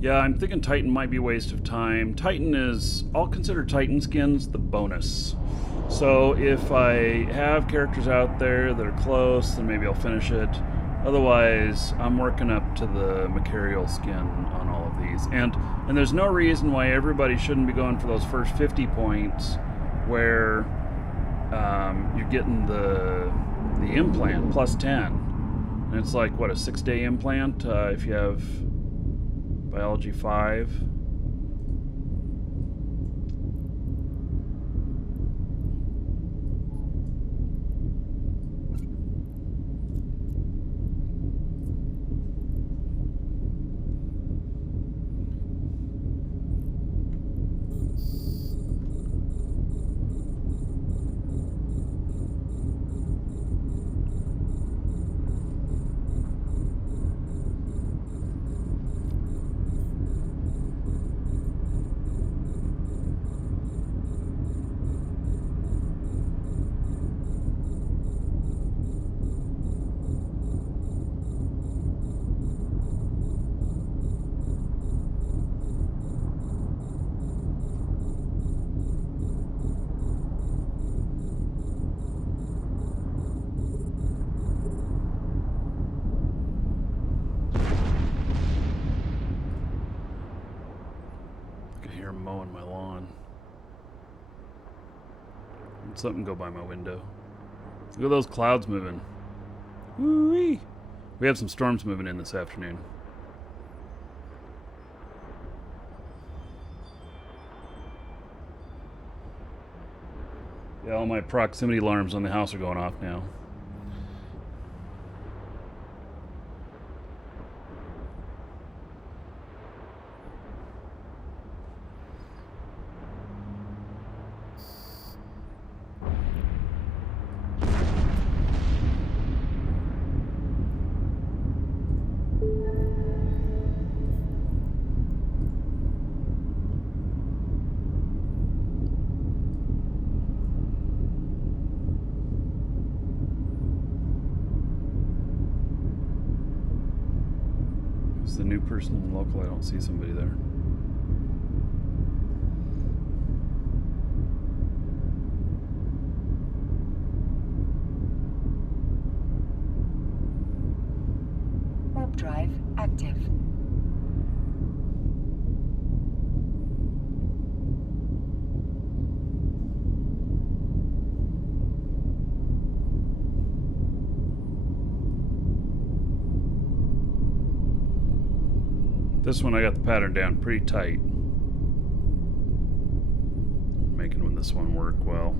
Yeah, I'm thinking Titan might be a waste of time. Titan is... I'll consider Titan skins the bonus. So if I have characters out there that are close, then maybe I'll finish it. Otherwise, I'm working up to the Markee skin on all of these. And there's no reason why everybody shouldn't be going for those first 50 points where you're getting the implant plus 10. And it's like, what, a 6-day implant if you have Biology 5. Mowing my lawn. Something go by my window. Look at those clouds moving. Woo-wee. We have some storms moving in this afternoon. Yeah, all my proximity alarms on the house are going off now. The new person in local, I don't see somebody there. Warp drive active. This one I got the pattern down pretty tight. Making this one work well.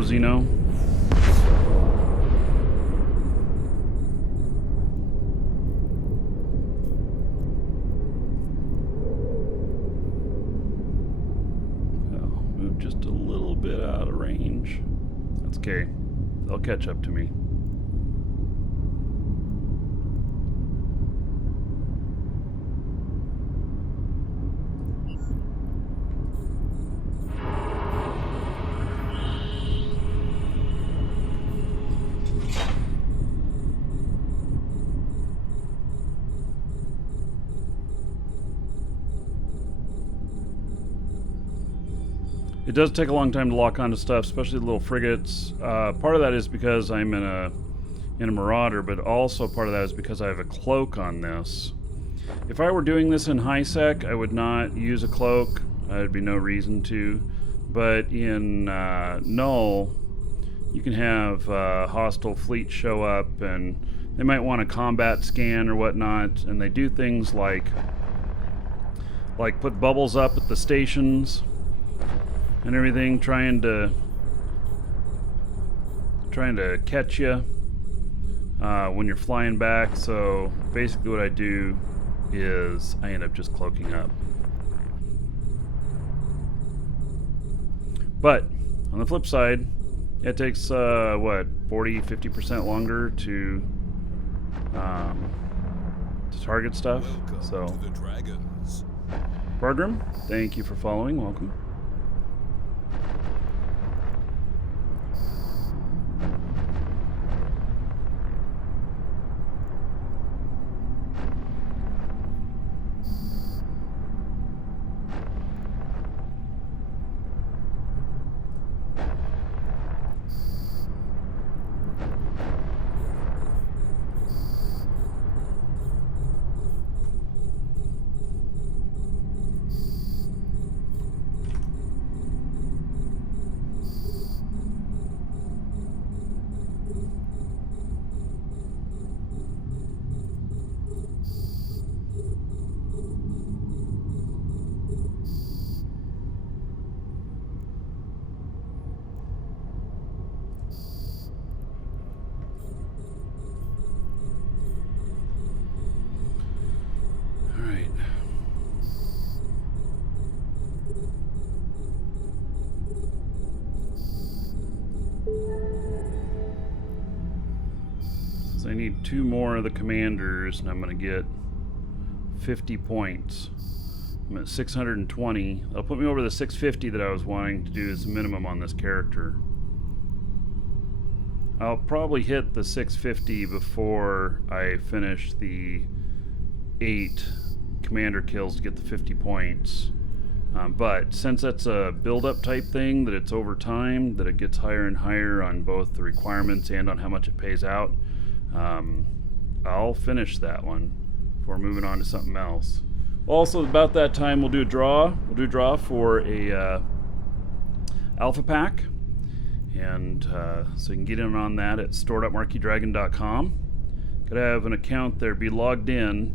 Zeno. Oh, moved just a little bit out of range. That's okay. They'll catch up to me. It does take a long time to lock onto stuff, especially the little frigates. Part of that is because I'm in a Marauder, but also part of that is because I have a cloak on this. If I were doing this in high sec, I would not use a cloak. There'd be no reason to. But in Null, you can have hostile fleet show up, and they might want a combat scan or whatnot, and they do things like put bubbles up at the stations and everything, trying to catch you when you're flying back. So basically what I do is I end up just cloaking up. But on the flip side, it takes 40-50% longer to target stuff. Welcome So to the Dragons. Bargrim, thank you for following. Welcome. I need 2 more of the commanders, and I'm going to get 50 points. I'm at 620. That'll put me over the 650 that I was wanting to do as a minimum on this character. I'll probably hit the 650 before I finish the 8 commander kills to get the 50 points. But since that's a build-up type thing, that it's over time, that it gets higher and higher on both the requirements and on how much it pays out, I'll finish that one before moving on to something else. Also, about that time, we'll do a draw. We'll do a draw for a alpha pack, and so you can get in on that at store.markeedragon.com. Gotta have an account there, be logged in,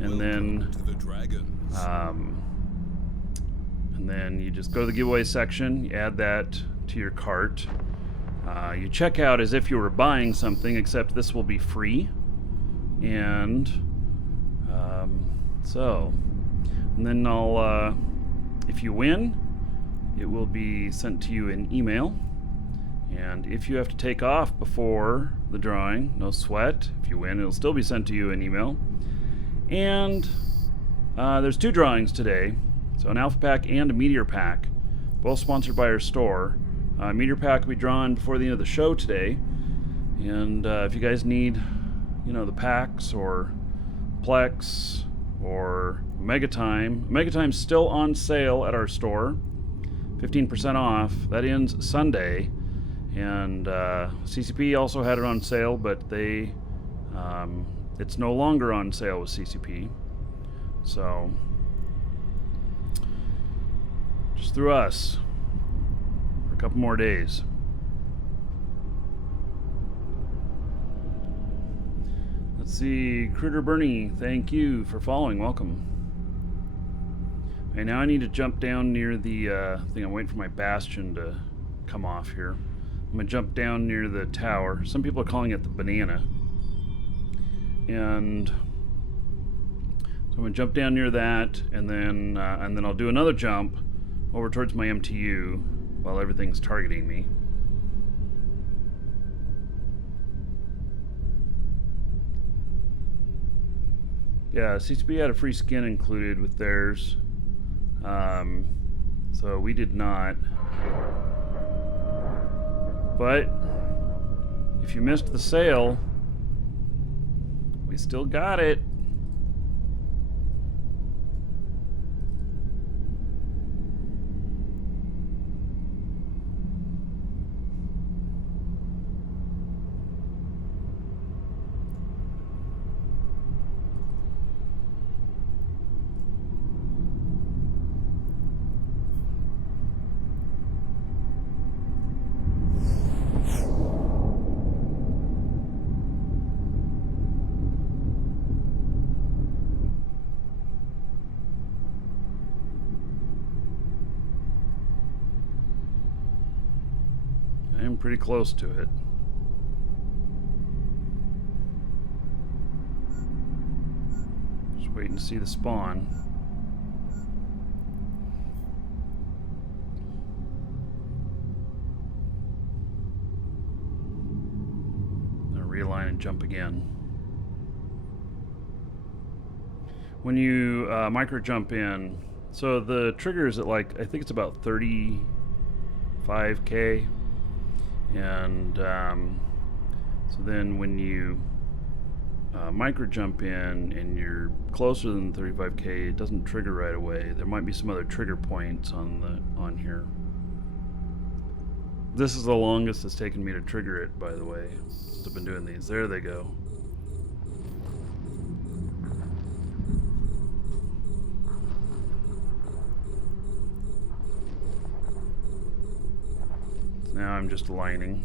and then to the Dragons. And then you just go to the giveaway section, you add that to your cart. You check out as if you were buying something, except this will be free. And and then I'll, if you win, it will be sent to you in email. And if you have to take off before the drawing, no sweat. If you win, it'll still be sent to you in email. And there's 2 drawings today. So an alpha pack and a meteor pack, both sponsored by our store. Meteor pack will be drawn before the end of the show today. And if you guys need, the packs or Plex or Megatime's still on sale at our store, 15% off. That ends Sunday. And CCP also had it on sale, but it's no longer on sale with CCP. So just through us for a couple more days. Let's see, Critter Bernie, thank you for following. Welcome. Okay, now I need to jump down near the thing. I'm waiting for my bastion to come off here. I'm gonna jump down near the tower. Some people are calling it the banana. And so I'm gonna jump down near that, and then I'll do another jump over towards my MTU while everything's targeting me. Yeah, CCP had a free skin included with theirs, so we did not. But if you missed the sale, we still got it. I'm pretty close to it. Just waiting to see the spawn. Gonna realign and jump again. When you micro jump in, so the trigger is at like, I think it's about 35K. And so then when you micro jump in and you're closer than 35K, it doesn't trigger right away. There might be some other trigger points on here. This is the longest it's taken me to trigger it, by the way. I've been doing these. There they go. Now I'm just aligning.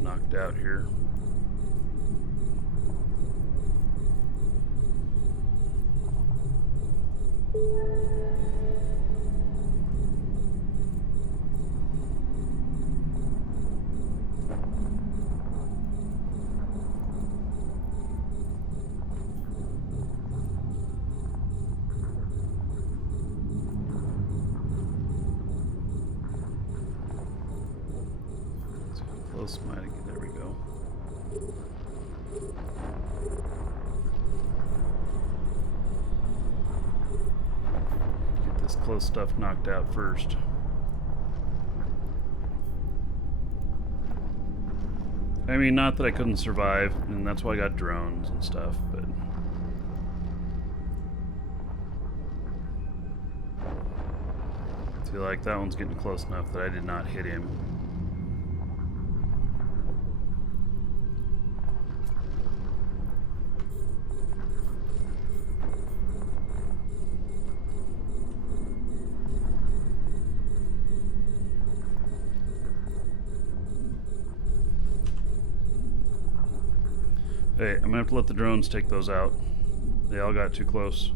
Knocked out here. Close might get. There we go. Get this close stuff knocked out first. I mean, not that I couldn't survive, and that's why I got drones and stuff, but I feel like that one's getting close enough that I did not hit him. Hey, I'm gonna have to let the drones take those out. They all got too close.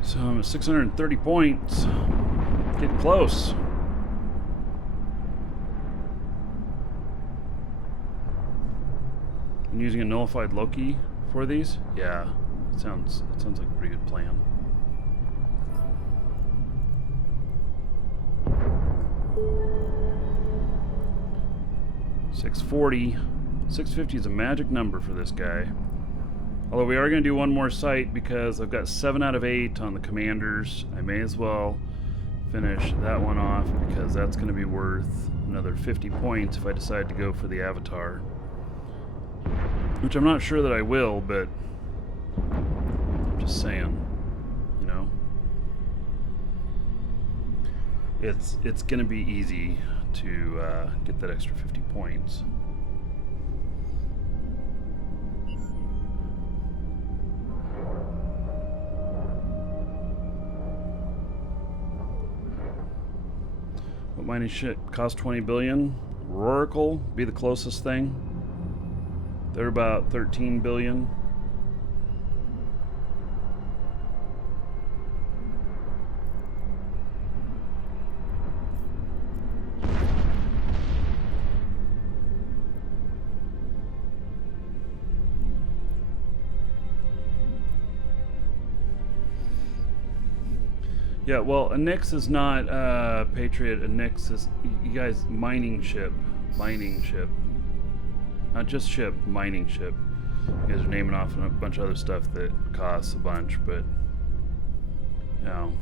So I'm at 630 points. Getting close. I'm using a nullified Loki for these? Yeah. It sounds like a pretty good plan. $640. 650 is a magic number for this guy. Although we are going to do one more site because I've got 7 out of 8 on the commanders. I may as well finish that one off because that's going to be worth another 50 points if I decide to go for the avatar. Which I'm not sure that I will, but I'm just saying, you know. It's going to be easy to get that extra 50 points. What mining shit cost 20 billion? Roracle be the closest thing. They're about 13 billion. Yeah, well, a Nyx is not Patriot. A Nyx is, you guys, mining ship. Mining ship. Not just ship, mining ship. You guys are naming off a bunch of other stuff that costs a bunch, but, you know.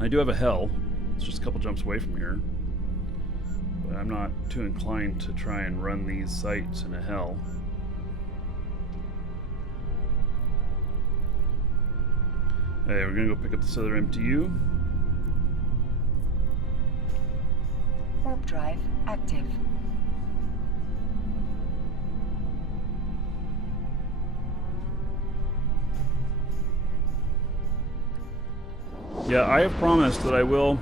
I do have a Hell. It's just a couple jumps away from here. But I'm not too inclined to try and run these sites in a Hell. Hey, we're gonna go pick up this other MTU. Warp drive active. Yeah, I have promised that I will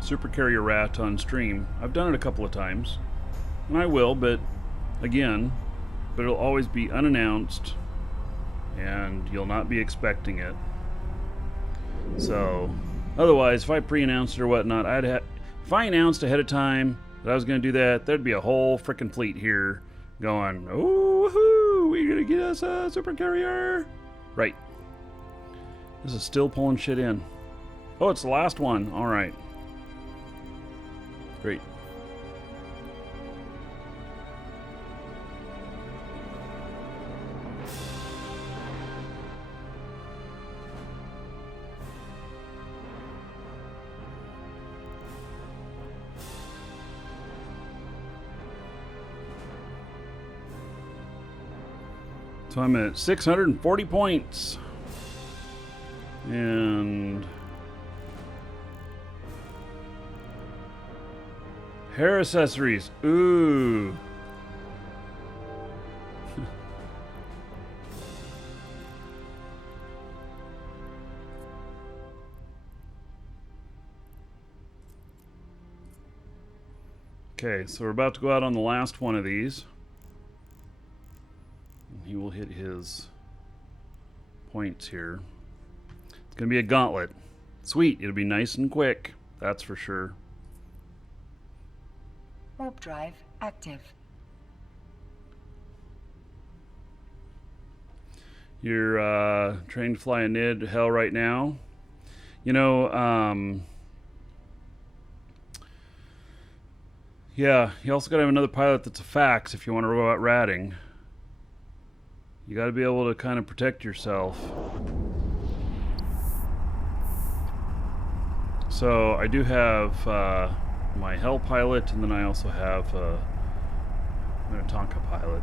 super carry a rat on stream. I've done it a couple of times. And I will, but again, but it'll always be unannounced and you'll not be expecting it. So, otherwise, if I pre-announced it or whatnot, if I announced ahead of time that I was going to do that, there'd be a whole frickin' fleet here going, "Oh, woohoo, we're going to get us a super carrier." Right. This is still pulling shit in. Oh, it's the last one. All right. Great. So I'm at 640 points. And hair accessories. Ooh. Okay, so we're about to go out on the last one of these. He will hit his points here. It's going to be a gauntlet. Sweet. It'll be nice and quick. That's for sure. Warp drive active. You're trained to fly a NID hell right now. You know, yeah, you also got to have another pilot that's a fax if you want to go out ratting. You got to be able to kind of protect yourself. So I do have my Hell pilot, and then I also have a Minnetonka pilot.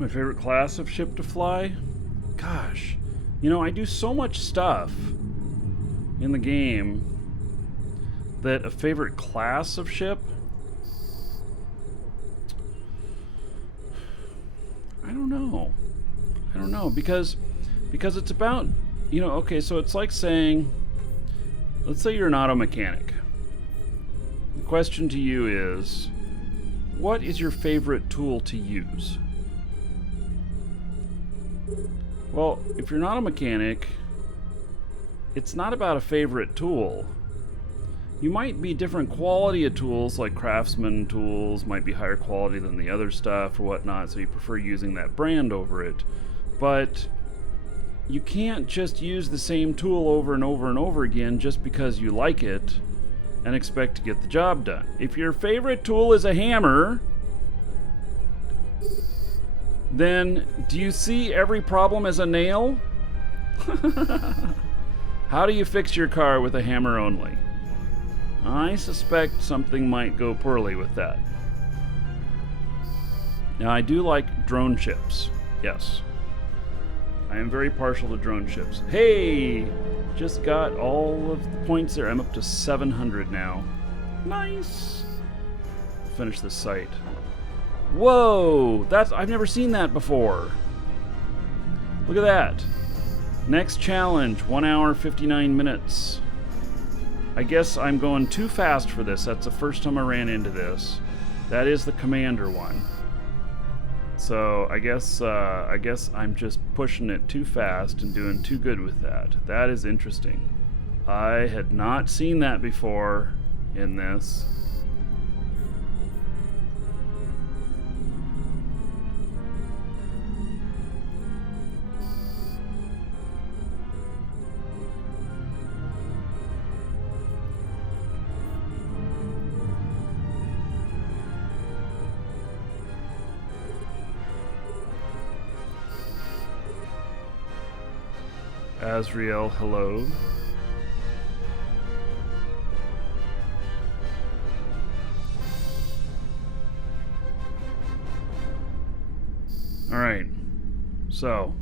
My favorite class of ship to fly? Gosh, you know, I do so much stuff in the game that a favorite class of ship, I don't know. I don't know because it's about, you know, okay, so it's like saying, let's say you're an auto mechanic. The question to you is, what is your favorite tool to use? Well, if you're not a mechanic, it's not about a favorite tool. You might be different quality of tools, like Craftsman tools might be higher quality than the other stuff or whatnot, so you prefer using that brand over it. But you can't just use the same tool over and over and over again just because you like it and expect to get the job done. If your favorite tool is a hammer, then do you see every problem as a nail? How do you fix your car with a hammer only? I suspect something might go poorly with that. Now, I do like drone ships. Yes. I am very partial to drone ships. Hey! Just got all of the points there. I'm up to 700 now. Nice! Finish this site. Whoa! I've never seen that before. Look at that. Next challenge, 1 hour, 59 minutes. I guess I'm going too fast for this. That's the first time I ran into this. That is the commander one. So I guess I'm just pushing it too fast and doing too good with that. That is interesting. I had not seen that before in this. Azriel, hello. Alright, so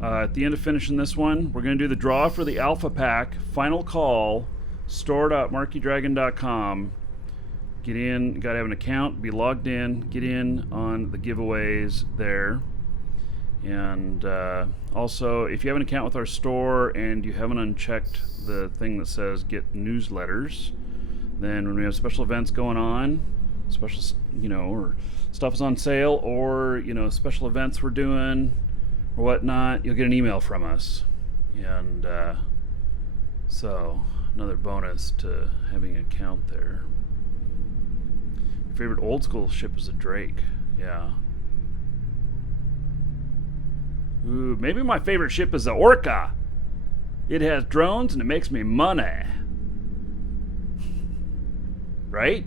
at the end of finishing this one, we're going to do the draw for the alpha pack, final call, store.markeedragon.com. Get in, got to have an account, be logged in, get in on the giveaways there. And also, if you have an account with our store and you haven't unchecked the thing that says get newsletters, then when we have special events going on, special, you know, or stuff is on sale, or, you know, special events we're doing or whatnot, you'll get an email from us. And so, another bonus to having an account there. Your favorite old school ship is a Drake. Yeah. Ooh, maybe my favorite ship is the Orca. It has drones and it makes me money. Right?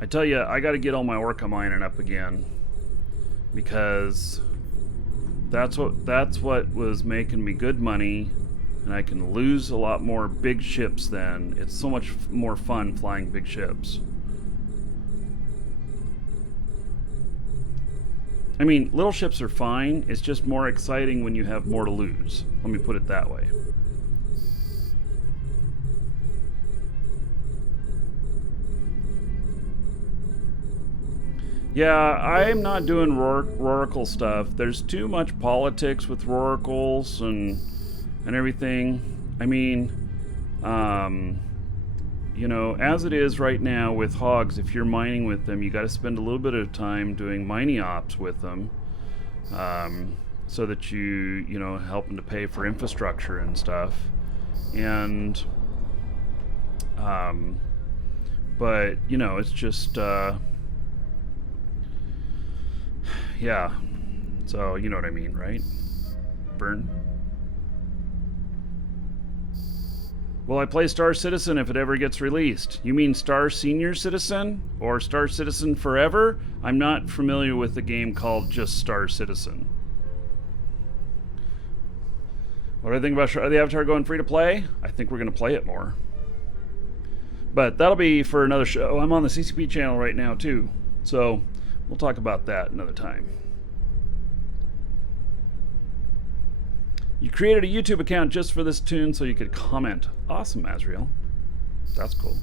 I tell you, I got to get all my Orca mining up again, because that's what was making me good money, and I can lose a lot more big ships then. It's so much more fun flying big ships. I mean, little ships are fine. It's just more exciting when you have more to lose. Let me put it that way. Yeah, I'm not doing Rorical stuff. There's too much politics with Roricals and everything. I mean, you know, as it is right now with hogs, if you're mining with them, you got to spend a little bit of time doing mining ops with them, so that you know, help them to pay for infrastructure and stuff. And but you know, it's just yeah. So you know what I mean, right? Burn. Will I play Star Citizen if it ever gets released? You mean Star Senior Citizen or Star Citizen Forever? I'm not familiar with the game called just Star Citizen. What do I think about the Avatar going free to play? I think we're going to play it more. But that'll be for another show. I'm on the CCP channel right now too, so we'll talk about that another time. You created a YouTube account just for this tune so you could comment. Awesome, Azriel. That's cool.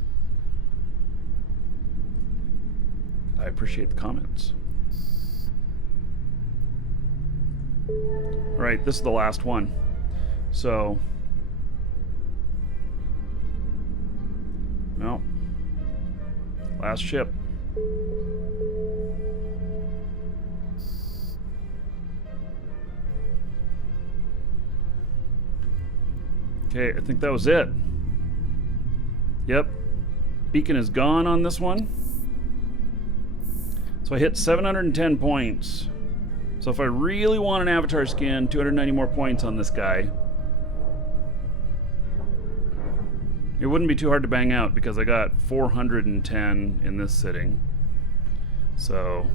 appreciate the comments. All right, this is the last one. So, no, last ship. Okay, I think that was it. Yep. Beacon is gone on this one. So I hit 710 points. So if I really want an avatar skin, 290 more points on this guy. It wouldn't be too hard to bang out because I got 410 in this sitting. So,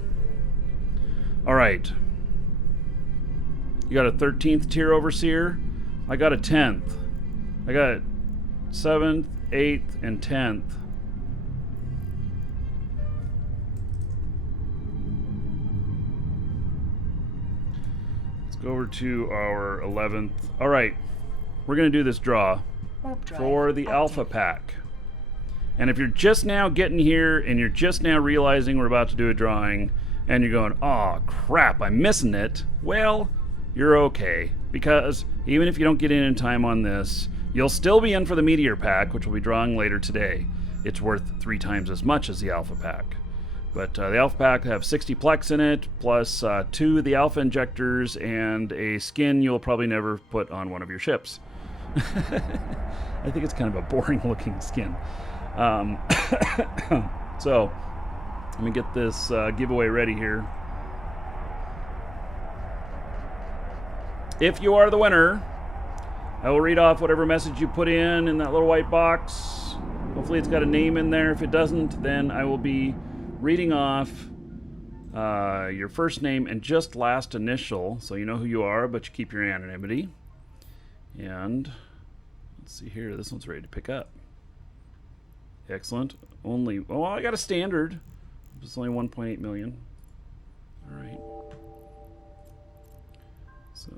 all right. You got a 13th tier overseer. I got a 10th. I got 7th, 8th, and 10th. Let's go over to our 11th. All right, we're going to do this draw for the alpha pack. And if you're just now getting here and you're just now realizing we're about to do a drawing and you're going, oh crap, I'm missing it, well, you're okay. Because even if you don't get in time on this, you'll still be in for the Meteor Pack, which we'll be drawing later today. It's worth 3 times as much as the Alpha Pack. But the Alpha Pack have 60 plex in it, plus 2 of the Alpha Injectors, and a skin you'll probably never put on one of your ships. I think it's kind of a boring looking skin. So, let me get this giveaway ready here. If you are the winner, I will read off whatever message you put in that little white box. Hopefully it's got a name in there. If it doesn't, then I will be reading off your first name and just last initial, so you know who you are, but you keep your anonymity. And let's see here. This one's ready to pick up. Excellent. Oh, I got a standard. It's only 1.8 million. All right. So,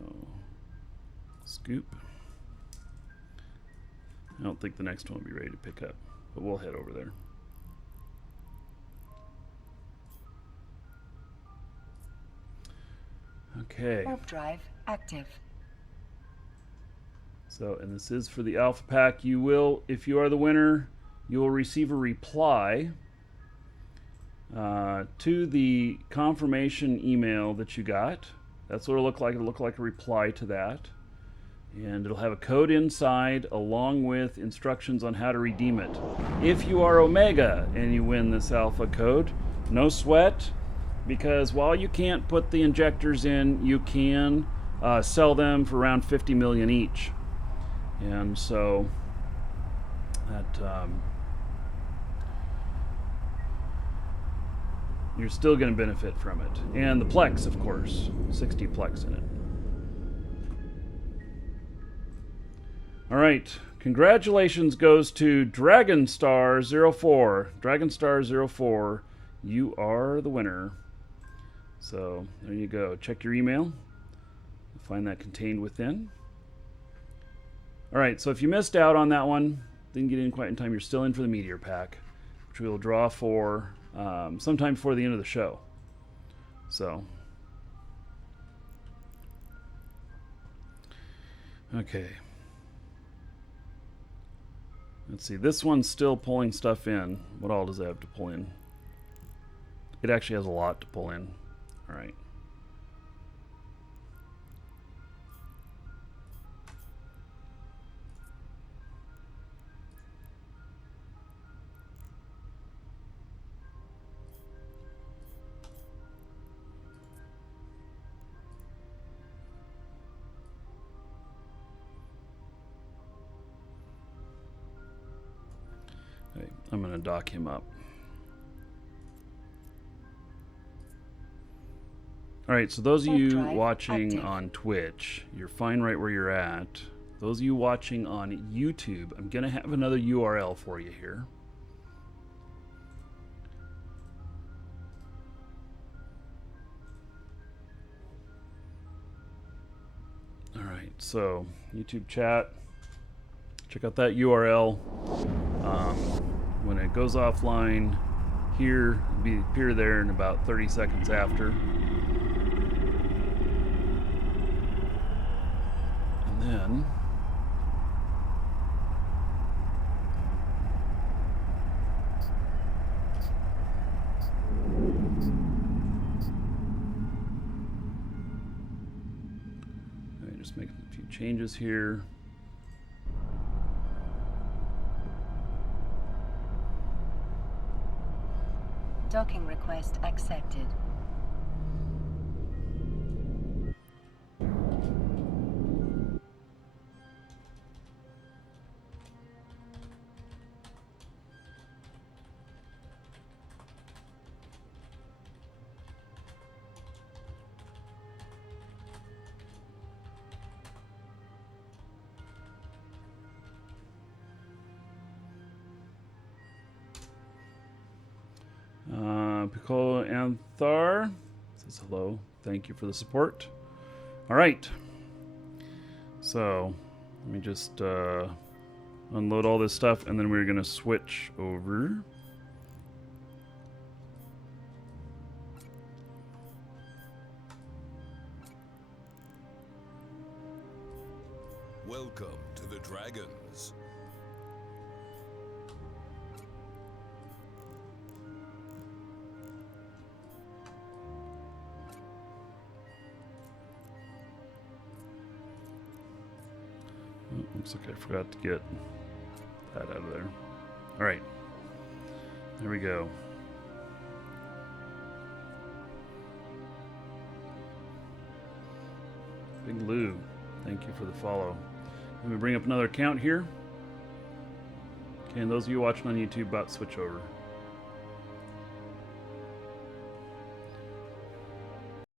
scoop. I don't think the next one will be ready to pick up, but we'll head over there. Okay. Warp drive active. So, and this is for the Alpha Pack. You will, if you are the winner, you will receive a reply to the confirmation email that you got. That's what it'll look like. It'll look like a reply to that. And it'll have a code inside along with instructions on how to redeem it. If you are Omega and you win this alpha code, no sweat, because while you can't put the injectors in, you can sell them for around 50 million each. And so that you're still going to benefit from it. And the plex, of course, 60 plex in it. All right, congratulations goes to Dragonstar04. Dragonstar04, you are the winner. So there you go. Check your email. Find that contained within. All right, so if you missed out on that one, didn't get in quite in time, you're still in for the Meteor Pack, which we will draw for sometime before the end of the show. So, okay. Let's see, this one's still pulling stuff in. What all does it have to pull in? It actually has a lot to pull in. All right. I'm going to dock him up. All right, so those of you watching on Twitch, you're fine right where you're at. Those of you watching on YouTube, I'm going to have another URL for you here. All right, so YouTube chat, check out that URL. When it goes offline, here, appear there in about 30 seconds after. And then just making a few changes here. Docking request accepted. Piccolo Anthar says hello. Thank you for the support. All right. So let me just unload all this stuff, and then we're going to switch over. Welcome to the Dragons. Oh, looks like I forgot to get that out of there. All right. There we go. Big Lou, thank you for the follow. Let me bring up another account here. Okay, and those of you watching on YouTube, about switch over.